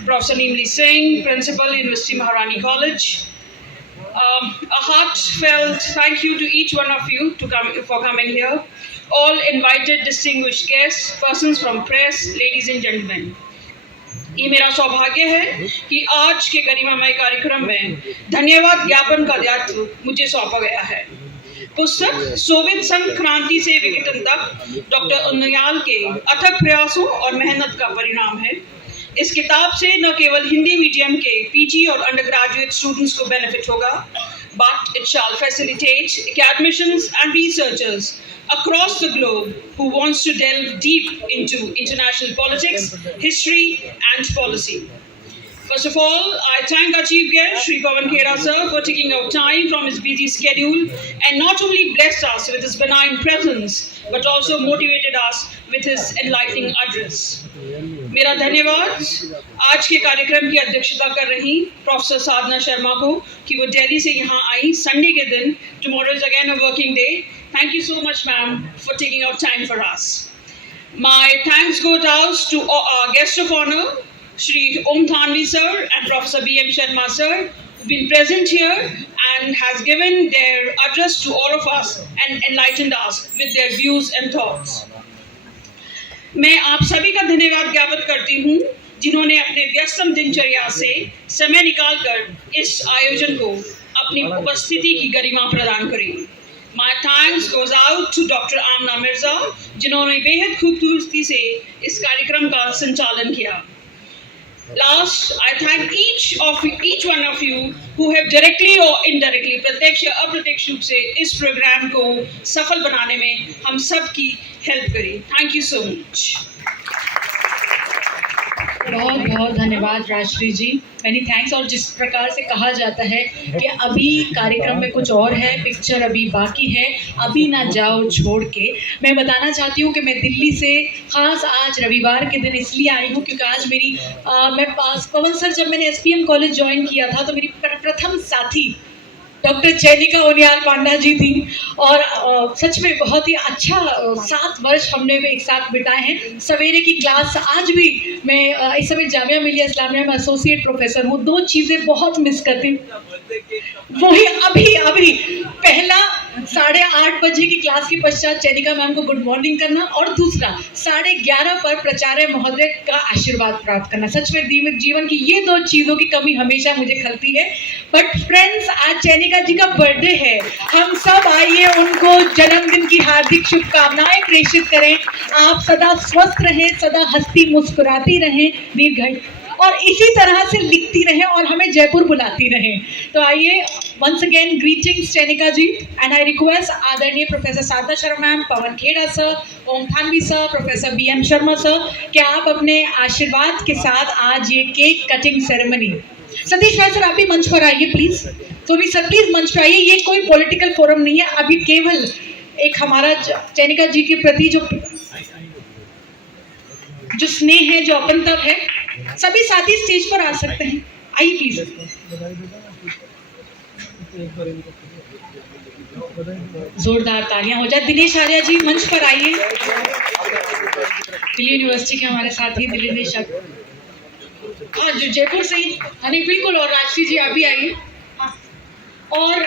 Professor Neemli Singh, Principal, University Maharani College. A heartfelt thank you to each one of you for coming here. All invited distinguished guests, persons from press, ladies and gentlemen. ये मेरा सौभाग्य है कि आज के गरिमामय कार्यक्रम में धन्यवाद ज्ञापन का दायित्व मुझे सौंपा गया है। पुस्तक सोवियत संघ क्रांति से विघटन तक डॉक्टर उन्नयाल के अथक प्रयासों और मेहनत का परिणाम है। इस किताब से न केवल हिंदी मीडियम के पीजी और अंडर ग्रेजुएट स्टूडेंट्स को बेनिफिट होगा, but it shall facilitate academicians and researchers across the globe who wants to delve deep into international politics, history and policy. First of all, I thank our Chief Guest, Shri Pawan Khera sir, for taking out time from his busy schedule and not only blessed us with his benign presence, but also motivated us with his enlightening address. मेरा धन्यवाद आज के कार्यक्रम की अध्यक्षता कर रही प्रोफेसर साधना शर्मा को कि वो दिल्ली से यहाँ आई संडे के दिन। Tomorrow is again a working day. Thank you so much, ma'am, for taking out time for us. My thanks go out to our guest of honor, Shri Om Thanvi sir and Professor B.M. Sharma sir, who've been present here and has given their address to all of us and enlightened us with their views and thoughts. मैं आप सभी का धन्यवाद ज्ञापित करती हूँ जिन्होंने अपने व्यस्तम दिनचर्या से समय निकालकर इस आयोजन को अपनी उपस्थिति की गरिमा प्रदान करी। My thanks goes out to Dr. Amna Mirza जिन्होंने बेहद खूबसूरती से इस कार्यक्रम का संचालन किया। Last, I thank each one of you who have directly or indirectly, प्रत्यक्ष या अप्रत्यक्ष रूप से इस प्रोग्राम को सफल बनाने में हम सब की हेल्प करी। Thank you so much. बहुत बहुत धन्यवाद राजश्री जी, मैनी थैंक्स। और जिस प्रकार से कहा जाता है कि अभी कार्यक्रम में कुछ और है, पिक्चर अभी बाकी है, अभी ना जाओ छोड़ के, मैं बताना चाहती हूँ कि मैं दिल्ली से ख़ास आज रविवार के दिन इसलिए आई हूँ क्योंकि आज मेरी मैं पवन सर जब मैंने SPM कॉलेज ज्वाइन किया था तो मेरी प्रथम साथी डॉक्टर चैनिका ओनियाल पांडा जी थी और सच में बहुत ही अच्छा 7 वर्ष हमने एक साथ बिताए हैं। सवेरे की क्लास आज भी मैं इस समय जामिया मिलिया इस्लामिया में एसोसिएट प्रोफेसर हूँ। 2 चीज़ें बहुत मिस करती हूँ, वही अभी पहला 8:30 बजे की क्लास के पश्चात चैनिका मैम को गुड मॉर्निंग करना और दूसरा 11:30 पर प्राचार्य महोदय का आशीर्वाद प्राप्त करना। सच में जीवन की ये 2 चीज़ों की कमी हमेशा मुझे खलती है। बट फ्रेंड्स, आज चैनिका जी का बर्थडे है, हम सब आइए उनको जन्मदिन की हार्दिक शुभकामनाएं प्रेषित करें। आप सदा स्वस्थ रहें, सदा हंसती मुस्कुराती रहें, दीर्घायु और इसी तरह से लिखती रहें और हमें जयपुर बुलाती रहें। तो आइए, once again greetings Chainika ji and I request आदरणीय professor Sadhana Sharma ma'am, Pawan Khera sir, Om Thanvi sir, professor B.M. Sharma sir, क्या आप अपने आशीर्वाद के साथ आज ये केक कटिंग सेरेमनी। सतीश भाई सर आप भी मंच पर आइए प्लीज। सोनी सर प्लीज मंच पर आइए। ये कोई पॉलिटिकल फोरम नहीं है, अभी केवल एक हमारा चैनिका जी के प्रति जो स्नेह है, जो अपनत्व है। सभी साथी स्टेज पर आ सकते हैं, आइए प्लीज। जोरदार तालियां हो जाए। दिनेश आर्या जी मंच पर आइए, दिल्ली यूनिवर्सिटी के हमारे साथी दिल्ली निदेशक। हाँ जी, जयपुर से ही। हाँ नहीं बिल्कुल, और राजश्री जी आप भी आइए। हाँ। और